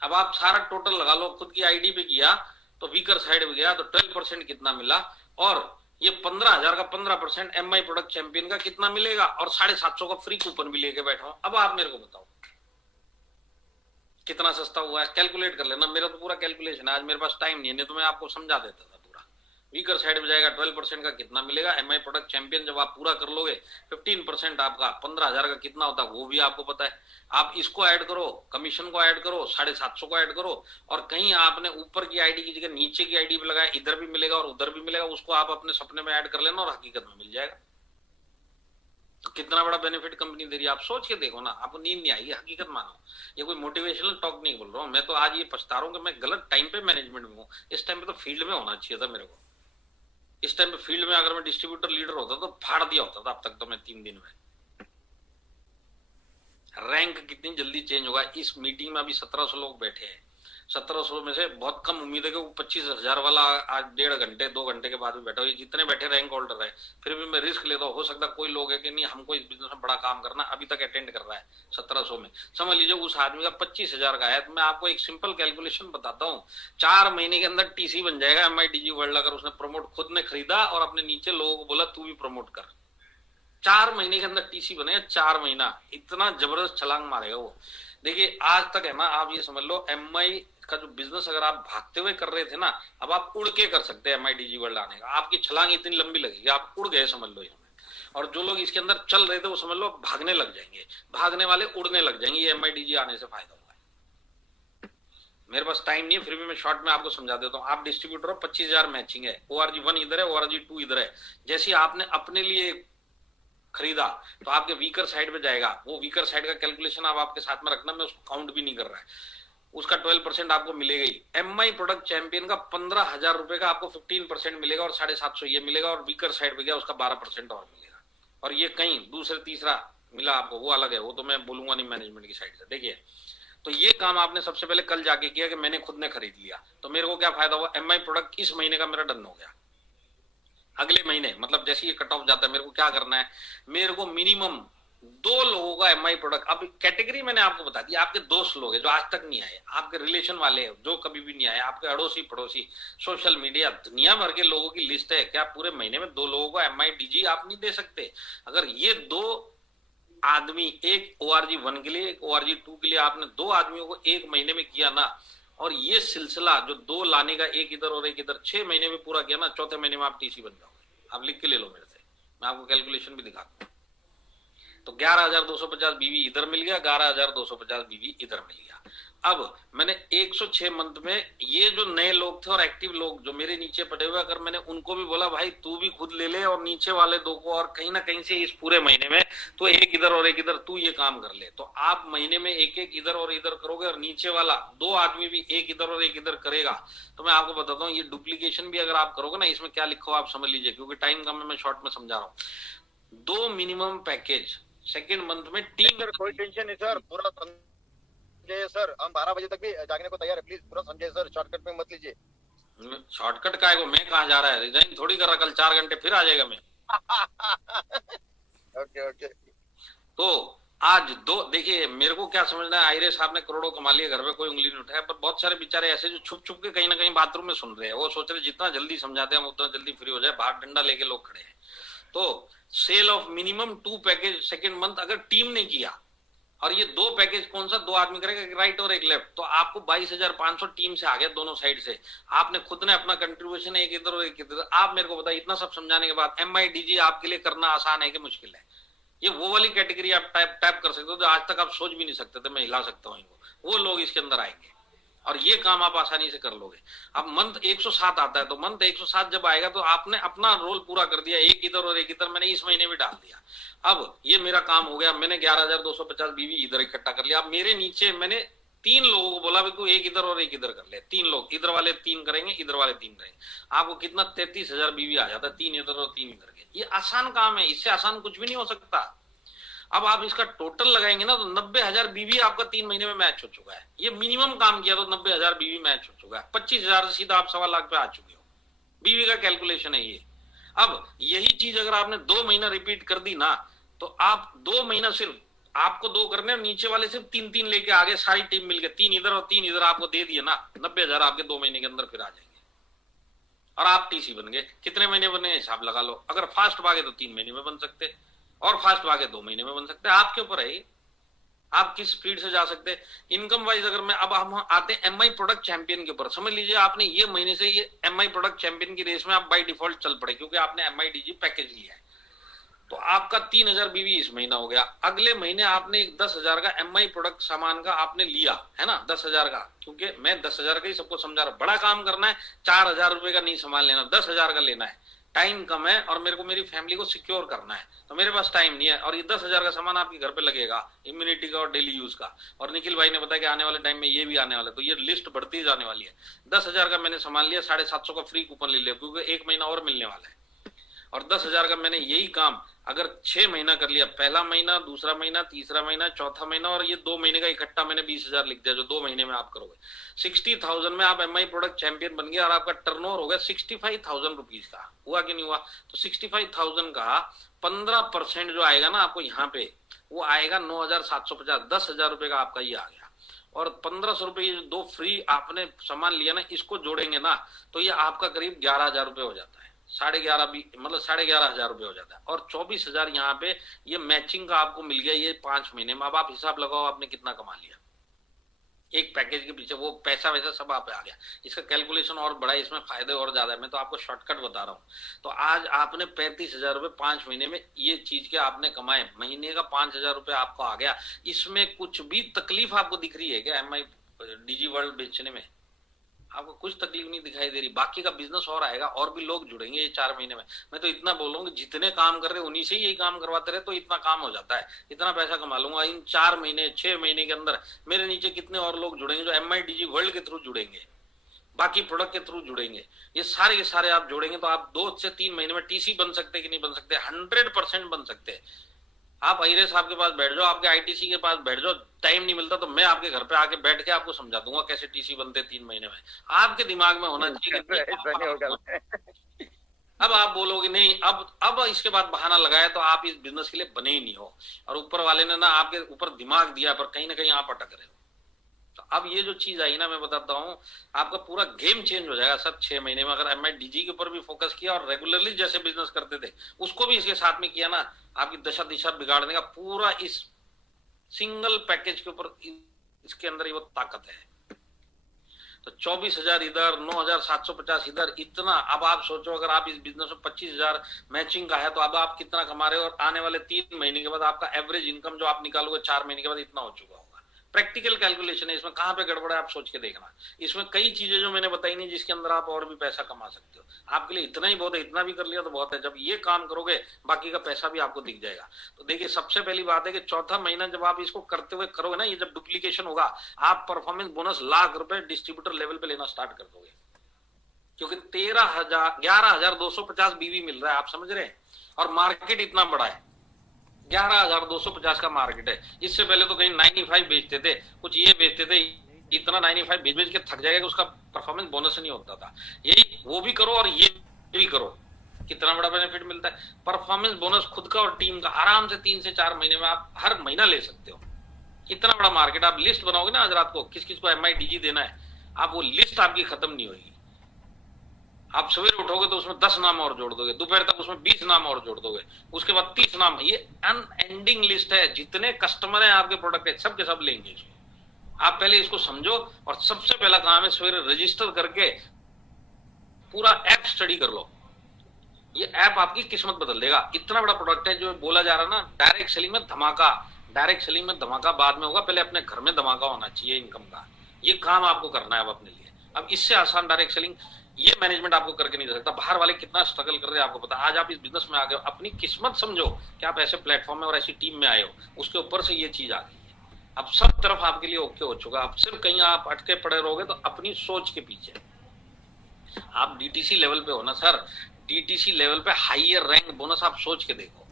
अब आप सारा टोटल लगा लो, खुद की आईडी पे किया तो वीकर साइड पे गया तो 12% कितना मिला, और ये 15,000 का 15% एमआई प्रोडक्ट चैंपियन का कितना मिलेगा, और 750 का फ्री कूपन भी लेके बैठा हूं। अब आप मेरे को बताओ कितना सस्ता हुआ है, कैलकुलेट कर लेना। मेरा तो पूरा कैलकुलेशन है, आज मेरे पास टाइम नहीं है, नहीं तो मैं आपको समझा देता था पूरा। वीकर साइड में जाएगा 12% का कितना मिलेगा, एमआई प्रोडक्ट चैंपियन जब आप पूरा कर लोगे 15% आपका 15,000 का कितना होता है वो भी आपको पता है। आप इसको ऐड करो, कमीशन को ऐड करो, 750 को ऐड करो, और कहीं आपने ऊपर की आईडी की जगह नीचे की आईडी पे लगाया, इधर भी मिलेगा और उधर भी मिलेगा, उसको आप अपने सपने में ऐड कर लेना और हकीकत में मिल जाएगा। तो कितना बड़ा बेनिफिट कंपनी दे रही है, आप सोच के देखो ना। आपको नींद नहीं आएगी, हकीकत मानो। ये कोई मोटिवेशनल टॉक नहीं बोल रहा हूँ मैं, तो आज ये पछता रहा हूँ कि मैं गलत टाइम पे मैनेजमेंट में हूँ। इस टाइम पे तो फील्ड में होना चाहिए था मेरे को। इस टाइम पे फील्ड में अगर मैं डिस्ट्रीब्यूटर लीडर होता तो फाड़ दिया होता था अब तक तो मैं 3 दिन में। रैंक कितनी जल्दी चेंज होगा। इस मीटिंग में अभी 1700 लोग बैठे हैं, 1700 में से बहुत कम उम्मीद है कि वो 25,000 वाला आज 1.5 घंटे 2 घंटे के बाद भी बैठा हो। ये जितने बैठे रैंक होल्डर है, फिर भी मैं रिस्क लेता हूँ। हो सकता है कोई लोग है कि नहीं हमको इस बिजनेस में बड़ा काम करना, अभी तक अटेंड कर रहा है 1700 में। समझ लीजिए उस आदमी का 25,000 का है, तो मैं आपको एक सिंपल कैलकुलेशन बताता हूँ। 4 महीने के अंदर टीसी बन जाएगा एमआईडीजी वर्ल्ड, अगर उसने प्रमोट खुद ने खरीदा और अपने नीचे लोगों को बोला तू भी प्रमोट कर। 4 महीने के अंदर टीसी बनेगा, 4 महीना। इतना जबरदस्त छलांग मारेगा वो। देखिए आज तक है ना, आप ये समझ लो एमआई का जो बिजनेस अगर आप भागते हुए कर रहे थे ना, अब आप उड़ के कर सकते हैं एमआईडीजी वर्ल्ड आने का। आपकी छलांग इतनी लंबी लगेगी, आप उड़ गए समझ लो इसमें। और जो लोग इसके अंदर चल रहे थे वो समझ लो भागने लग जाएंगे, भागने वाले उड़ने लग जाएंगे। ये एमआईडीजी आने से फायदा होगा। मेरे पास टाइम नहीं है, फिर भी मैं शॉर्ट में आपको समझा देता हूँ। आप डिस्ट्रीब्यूटर हो, 25,000 मैचिंग है, ORG 1 इधर है, ORG 2 इधर है। जैसे आपने अपने लिए खरीदा तो आपके वीकर साइड पे जाएगा, वो वीकर साइड का कैलकुलेशन आप आपके साथ में रखना, मैं उसको काउंट भी नहीं कर रहा है। उसका 12% आपको मिलेगा ही। एमआई प्रोडक्ट चैंपियन का 15,000 रुपए का आपको 15% मिलेगा, और 750 ये मिलेगा, और वीकर साइड पे गया उसका 12% और मिलेगा। और ये कहीं दूसरे तीसरा मिला आपको वो अलग है, वो तो मैं बोलूंगा नहीं मैनेजमेंट की साइड से। देखिए तो ये काम आपने सबसे पहले कल जाके किया कि मैंने खुद ने खरीद लिया, तो मेरे को क्या फायदा हुआ, एमआई प्रोडक्ट इस महीने का मेरा डन हो गया। अगले महीने मतलब जैसे ये कट ऑफ जाता है, मेरे को क्या करना है, मेरे को मिनिमम 2 लोगों का एमआई प्रोडक्ट। अब कैटेगरी मैंने आपको बता दी, आपके दोस्त लोग हैं जो आज तक नहीं आए, आपके रिलेशन वाले हैं जो कभी भी नहीं आए, आपके अड़ोसी पड़ोसी, सोशल मीडिया, दुनिया भर के लोगों की लिस्ट है। क्या पूरे महीने में 2 लोगों को एमआईडीजी आप नहीं दे सकते? अगर ये 2 आदमी, एक ORG 1 के लिए, एक ORG 2 के लिए, आपने 2 आदमियों को 1 महीने में किया ना, और ये सिलसिला जो 2 लाने का, एक इधर और एक इधर, 6 महीने में पूरा किया ना, चौथे महीने में आप टीसी बन जाओगे। आप लिख के ले लो मेरे से, मैं आपको कैलकुलेशन भी दिखाता हूँ। तो 11,250 बीवी इधर मिल गया, 11,250 बीवी इधर मिल गया। अब मैंने 106 मंथ में ये जो नए लोग थे और एक्टिव लोग जो मेरे नीचे पड़े हुए, अगर मैंने उनको भी बोला भाई तू भी खुद ले ले, और नीचे वाले 2 को, और कहीं ना कहीं से इस पूरे महीने में तो एक इधर और एक इधर तू ये काम कर ले, तो आप महीने में एक इधर और इधर करोगे, और नीचे वाला 2 आदमी भी एक इधर और एक इधर करेगा। तो मैं आपको बताता हूँ, ये डुप्लीकेशन भी अगर आप करोगे ना, इसमें क्या लिखो आप समझ लीजिए, क्योंकि टाइम कम है, मैं शॉर्ट में समझा रहा हूँ। 2 मिनिमम पैकेज सेकेंड मंथ में 3। सर कोई टेंशन नहीं सर, पूरा समझे सर, हम 12 बजे तक भी जागने को तैयार है, प्लीज पूरा समझे सर, शॉर्टकट में मत लीजिए। शॉर्टकट का है, मैं कहाँ जा रहा है, रिजाइन थोड़ी कर रहा, कल 4 घंटे फिर आ जाएगा मैं। ओके। तो आज 2 देखिए, मेरे को क्या समझना है, आयरे साहब ने करोड़ों कमा लिए, घर में कोई उंगली नहीं उठाया, पर बहुत सारे बेचारे ऐसे जो छुप छुप के कहीं ना कहीं बाथरूम में सुन रहे हैं, वो सोच रहे जितना जल्दी समझाते हैं हम उतना जल्दी फ्री हो जाए, बाहर डंडा लेके लोग खड़े हैं। तो sale of minimum 2 package second month अगर टीम ने किया, और ये 2 पैकेज कौन सा 2 आदमी करेगा, एक राइट और एक लेफ्ट, तो आपको 22,500 टीम से आ गया दोनों साइड से। आपने खुद ने अपना कंट्रीब्यूशन एक इधर और एक इधर। आप मेरे को बताइए, इतना सब समझाने के बाद एमआईडीजी आपके लिए करना आसान है कि मुश्किल है? ये वो वाली कैटेगरी आप टैप कर सकते हो जो आज तक आप सोच भी नहीं सकते थे मैं हिला सकता हूँ इनको, वो लोग इसके अंदर आएंगे और ये काम आप आसानी से कर लोगे। अब मंथ 107 आता है, तो मंथ 107 जब आएगा तो आपने अपना रोल पूरा कर दिया, एक इधर और एक इधर मैंने इस महीने भी डाल दिया। अब ये मेरा काम हो गया, मैंने 11,250 बीवी इधर इकट्ठा कर लिया। अब मेरे नीचे मैंने 3 लोगों को बोला तू एक इधर और एक इधर कर ले, 3 लोग, इधर वाले 3 करेंगे, इधर वाले 3 करेंगे, आपको कितना 33,000 बीवी आ जाता है, 3 इधर और 3 इधर के। ये आसान काम है, इससे आसान कुछ भी नहीं हो सकता। अब आप इसका टोटल लगाएंगे ना तो 90,000 बीवी आपका 3 महीने में मैच हो चुका है। ये मिनिमम काम किया तो 90,000 बीवी मैच हो चुका है। 25,000 से सीधा आप 1.25 लाख पे आ चुके हो। बीवी का कैलकुलेशन है ये। अब यही चीज अगर आपने 2 महीना रिपीट कर दी ना तो आप 2 महीना सिर्फ आपको 2 करने, नीचे वाले सिर्फ 3-3 लेके आगे सारी टीम मिलके 3 इधर और 3 इधर आपको दे दिए ना, 90,000 आपके 2 महीने के अंदर फिर आ जाएंगे और आप टीसी बन गए। कितने महीने बने हिसाब लगा लो। अगर फास्ट भागे तो 3 महीने में बन सकते और फास्ट भागे 2 महीने में बन सकते हैं। आपके ऊपर है आप किस स्पीड से जा सकते हैं। इनकम वाइज अगर मैं अब हम आते हैं एमआई प्रोडक्ट चैंपियन के ऊपर। समझ लीजिए आपने ये महीने से ये एमआई प्रोडक्ट चैंपियन की रेस में आप बाय डिफॉल्ट चल पड़े क्योंकि आपने एमआईडीजी पैकेज लिया है। तो आपका 3,000 बीवी इस महीना हो गया। अगले महीने आपने 10,000 का एमआई प्रोडक्ट सामान का आपने लिया है ना, 10,000 का, क्योंकि मैं 10,000 का ही सबको समझा रहा हूं। बड़ा काम करना है, 4,000 रुपए का नहीं सामान लेना, 10,000 का लेना है। टाइम कम है और मेरे को मेरी फैमिली को सिक्योर करना है तो मेरे पास टाइम नहीं है और ये 10,000 का सामान आपके घर पे लगेगा इम्यूनिटी का और डेली यूज का। और निखिल भाई ने बताया कि आने वाले टाइम में ये भी आने वाला है, तो ये लिस्ट बढ़ती जाने वाली है। 10,000 का मैंने सामान लिया, 750 का फ्री कूपन ले लिया क्योंकि 1 महीना और मिलने वाला है। और 10,000 का मैंने यही काम अगर 6 महीना कर लिया, पहला महीना, दूसरा महीना, तीसरा महीना, चौथा महीना और ये 2 महीने का इकट्ठा मैंने 20,000 लिख दिया जो 2 महीने में आप करोगे। 60,000 में आप एमआई प्रोडक्ट चैंपियन बन गए और आपका टर्नओवर हो गया 65,000 रुपीज का। हुआ कि नहीं हुआ? तो 65,000 का 15% जो आएगा ना आपको यहाँ पे वो आएगा 9,750, 10,000 रुपए का आपका ये आ गया। और 1,500 रुपए 2 फ्री आपने सामान लिया ना, इसको जोड़ेंगे ना तो ये आपका करीब 11,000 रुपए हो जाता है। 11,500 भी मतलब 11,500 रुपए हो जाता है। और 24,000 यहाँ पे ये मैचिंग का आपको मिल गया ये 5 महीने में। अब आप हिसाब लगाओ आपने कितना कमा लिया एक पैकेज के पीछे। वो पैसा वैसा सब आप पे आ गया। इसका कैलकुलेशन और बड़ा है, इसमें फायदे और ज्यादा है। मैं तो आपको शॉर्टकट बता रहा हूँ। तो आज आपने 35,000 रुपए 5 महीने में ये चीज के आपने कमाए, महीने का 5,000 रुपए आपको आ गया। इसमें कुछ भी तकलीफ आपको दिख रही है क्या एमआई डीजी वर्ल्ड बेचने में? आपको कुछ तकलीफ नहीं दिखाई दे रही। बाकी का बिजनेस और आएगा और भी लोग जुड़ेंगे ये 4 महीने में। मैं तो इतना बोलूंगा जितने काम कर रहे उन्हीं से यही काम करवाते रहे तो इतना काम हो जाता है, इतना पैसा कमा लूंगा। इन 4 महीने 6 महीने के अंदर मेरे नीचे कितने और लोग जुड़ेंगे जो एमआईडीजी वर्ल्ड के थ्रू जुड़ेंगे, बाकी प्रोडक्ट के थ्रू जुड़ेंगे। ये सारे के सारे आप जोड़ेंगे तो आप 2 से 3 महीने में टीसी बन सकते कि नहीं बन सकते? 100% बन सकते हैं। आप अहिरे साहब के पास बैठ जाओ, आपके आईटीसी के पास बैठ जाओ, टाइम नहीं मिलता तो मैं आपके घर पे आके बैठ के आपको समझा दूंगा कैसे टीसी बनते 3 महीने में। आपके दिमाग में होना चाहिए। अब आप बोलोगे नहीं, अब इसके बाद बहाना लगाया तो आप इस बिजनेस के लिए बने ही नहीं हो और ऊपर वाले ने ना आपके ऊपर दिमाग दिया पर कहीं ना कहीं आप अटक रहे हो। तो अब ये जो चीज आई ना मैं बताता हूँ आपका पूरा गेम चेंज हो जाएगा सब 6 महीने में। अगर एमआईडीजी के ऊपर भी फोकस किया और रेगुलरली जैसे बिजनेस करते थे उसको भी इसके साथ में किया ना, आपकी दशा दिशा बिगाड़ने का पूरा इस सिंगल पैकेज के ऊपर इसके अंदर ही वो ताकत है। तो 24,000 इधर, 9,750 इधर, इतना। अब आप सोचो अगर आप इस बिजनेस में 25,000 मैचिंग का है तो अब आप कितना कमा रहे हो और आने वाले 3 महीने के बाद आपका एवरेज इनकम जो आप निकालोगे 4 महीने के बाद इतना हो चुका होगा। प्रैक्टिकल कैलकुलेशन है, इसमें कहां पे गड़बड़ है आप सोच के देखना। इसमें कई चीजें जो मैंने बताई नहीं जिसके अंदर आप और भी पैसा कमा सकते हो। आपके लिए इतना ही बहुत है, इतना भी कर लिया तो बहुत है। जब ये काम करोगे बाकी का पैसा भी आपको दिख जाएगा। तो देखिए सबसे पहली बात है कि चौथा महीना जब आप इसको करते हुए करोगे ना, ये जब डुप्लीकेशन होगा आप परफॉर्मेंस बोनस लाख रुपए डिस्ट्रीब्यूटर लेवल पे लेना स्टार्ट कर दोगे क्योंकि 11,250 बीवी मिल रहा है। आप समझ रहे हैं? और मार्केट इतना बड़ा है, 11,250 का मार्केट है। इससे पहले तो कहीं 95 बेचते थे, कुछ ये बेचते थे, इतना 95 बेच के थक जाएगा कि उसका परफॉर्मेंस बोनस नहीं होता था। यही वो भी करो और ये भी करो, कितना बड़ा बेनिफिट मिलता है। परफॉर्मेंस बोनस खुद का और टीम का आराम से 3 से 4 महीने में आप हर महीना ले सकते हो। इतना बड़ा मार्केट। आप लिस्ट बनाओगे ना आज रात को किस किस को एमआईडीजी देना है, आप वो लिस्ट आपकी खत्म नहीं होगी। आप सवेरे उठोगे तो उसमें 10 नाम और जोड़ दोगे, दोपहर तक उसमें 20 नाम और जोड़ दोगे, उसके बाद 30 नाम। ये अनएंडिंग लिस्ट है। जितने कस्टमर हैं आपके प्रोडक्ट के सब के सब लेंगे। आप पहले इसको समझो और सबसे पहला काम है सवेरे रजिस्टर करके पूरा ऐप स्टडी कर लो। ये ऐप आपकी किस्मत बदल देगा। इतना बड़ा प्रोडक्ट है जो बोला जा रहा है ना, डायरेक्ट सेलिंग में धमाका। डायरेक्ट सेलिंग में धमाका बाद में होगा, पहले अपने घर में धमाका होना चाहिए इनकम का। ये काम आपको करना है अब अपने लिए। अब इससे आसान डायरेक्ट सेलिंग ये मैनेजमेंट आपको करके नहीं दे सकता। बाहर वाले कितना स्ट्रगल कर रहे हैं आपको पता। आज आप इस बिजनेस में आ गए हो, अपनी किस्मत समझो कि आप ऐसे प्लेटफॉर्म में और ऐसी टीम में आए हो, उसके ऊपर से ये चीज आ गई है। अब सब तरफ आपके लिए ओके हो चुका। अब सिर्फ कहीं आप अटके पड़े रहोगे तो अपनी सोच के पीछे। आप डीटीसी लेवल पे हो ना सर, डीटीसी लेवल पे हाईयर रैंक बोनस आप सोच के देखो।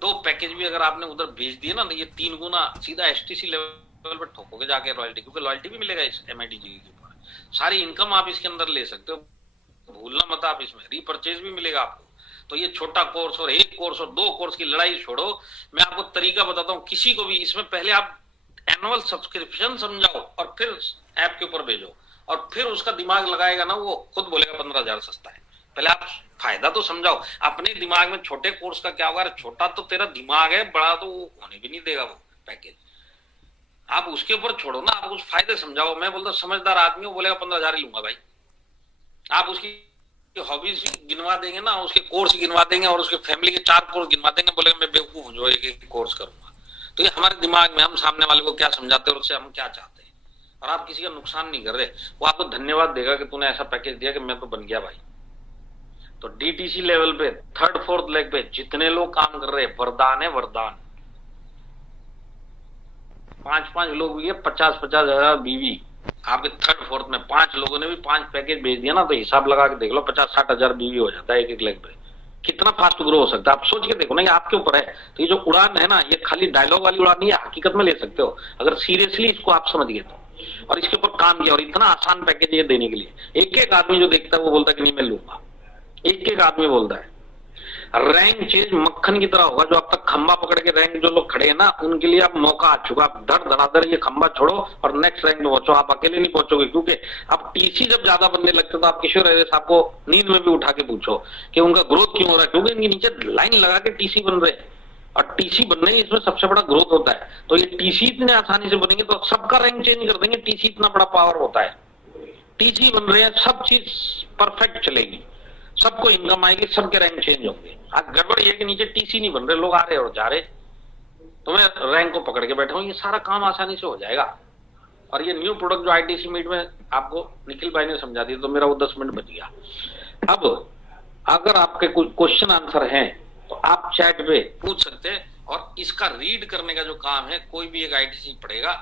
2 पैकेज भी अगर आपने उधर भेज दिए ना तो ये 3 गुना सीधा एसटीसी लेवल पे ठोकोगे जाके रॉयल्टी, क्योंकि रॉयल्टी भी मिलेगा इस एमआईडीजी के ऊपर। सारी इनकम आप इसके अंदर ले सकते हो, भूलना मत आप इसमें। रीपर्चेज भी मिलेगा आपको। तो ये छोटा कोर्स और 1 कोर्स और 2 कोर्स की लड़ाई छोड़ो, मैं आपको तरीका बताता हूँ। किसी को भी इसमें पहले आप एनुअल सब्सक्रिप्शन समझाओ और फिर ऐप के ऊपर भेजो, और फिर उसका दिमाग लगाएगा ना, वो खुद बोलेगा 15,000 सस्ता है। पहले आप फायदा तो समझाओ। अपने दिमाग में छोटे कोर्स का क्या होगा, छोटा तो तेरा दिमाग है, बड़ा तो वो होने भी नहीं देगा वो पैकेज। आप उसके ऊपर छोड़ो ना, आप उस फायदे समझाओ। मैं बोलता समझदार आदमी वो बोलेगा 15,000 ही लूंगा भाई। आप उसकी हॉबीज गिनवा देंगे ना, उसके कोर्स गिनवा देंगे और उसके फैमिली के 4 कोर्स गिनवा देंगे, बोलेगा मैं बेवकूफ जो एक कोर्स करूंगा। तो ये हमारे दिमाग में हम सामने वाले को क्या समझाते हैं और उससे हम क्या चाहते हैं, और आप किसी का नुकसान नहीं कर रहे। वो आपको धन्यवाद देगा कि तूने ऐसा पैकेज दिया कि मैं तो बन गया भाई। तो डीटीसी लेवल पे 3rd 4th लेग पे जितने लोग काम कर रहे हैं, वरदान है वरदान। 5-5 लोग भी है, 50-50 हजार बीवी। आपके 3rd 4th में 5 लोगों ने भी 5 पैकेज भेज दिया ना, तो हिसाब लगा के देख लो 50-60 हजार बीवी हो जाता है एक लेग पे। कितना फास्ट ग्रो हो सकता है आप सोच के देखो ना, ये आपके ऊपर है। तो ये जो उड़ान है ना, ये खाली डायलॉग वाली उड़ान नहीं है, हकीकत में ले सकते हो अगर सीरियसली इसको आप समझ गए तो, और इसके ऊपर काम किया। और इतना आसान पैकेज ये देने के लिए, एक आदमी जो देखता है वो बोलता है कि नहीं मैं लूंगा। एक आदमी बोलता है। रैंक चेंज मक्खन की तरह होगा। जो अब तक खंबा पकड़ के रैंक जो लोग खड़े हैं ना, उनके लिए अब मौका आ चुका। आप धड़ाधड़ ये खंबा छोड़ो और नेक्स्ट रैंक में पहुंचो। आप अकेले नहीं पहुंचोगे, क्योंकि अब टीसी जब ज्यादा बनने लगते तो आप किशोर अय्यर साहब को नींद में भी उठा के पूछो कि उनका ग्रोथ क्यों हो रहा है, क्योंकि इनके नीचे लाइन लगा के टीसी बन रहे हैं, और टीसी बनने ही इसमें सबसे बड़ा ग्रोथ होता है। तो ये टीसी इतने आसानी से बनेंगे तो सबका रैंक चेंज कर देंगे। टीसी इतना बड़ा पावर होता है। टीसी बन रहे हैं, सब चीज परफेक्ट चलेगी, सबको इनकम आएगी, सबके रैंक चेंज होंगे। आज गड़बड़ ये कि नीचे टीसी नहीं बन रहे, लोग आ रहे और जा रहे, तो मैं रैंक को पकड़ के बैठा हूं। ये सारा काम आसानी से हो जाएगा। और ये न्यू प्रोडक्ट जो आईटीसी मीट में आपको निखिल भाई ने समझा दी, तो मेरा वो 10 मिनट बच गया। अब अगर आपके कुछ क्वेश्चन आंसर हैं तो आप चैट पे पूछ सकते हैं, और इसका रीड करने का जो काम है, कोई भी एक आईटीसी पढ़ेगा,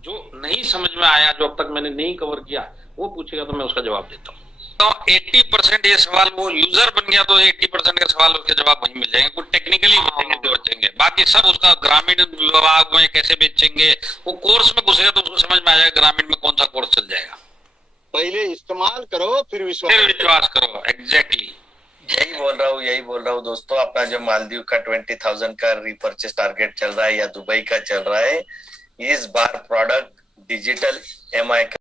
जो नहीं समझ में आया, जो अब तक मैंने नहीं कवर किया, वो पूछेगा तो मैं उसका जवाब देता हूँ। तो 80% ये सवाल, वो यूजर बन गया तो 80% के सवाल उसके जवाब वहीं मिल जाएंगे। कुछ टेक्निकली बचेंगे, बाकी सब उसका ग्रामीण विभाग में कैसे बेचेंगे, वो कोर्स में घुसेगा तो उसको समझ में आ जाएगा ग्रामीण में कौन सा कोर्स चल जाएगा। पहले इस्तेमाल करो फिर विश्वास करो। एग्जैक्टली यही बोल रहा हूँ दोस्तों। अपना जो मालदीव का 20,000 का रीपर्चेस टारगेट चल रहा है या दुबई का चल रहा है, इस बार प्रोडक्ट डिजिटल MI का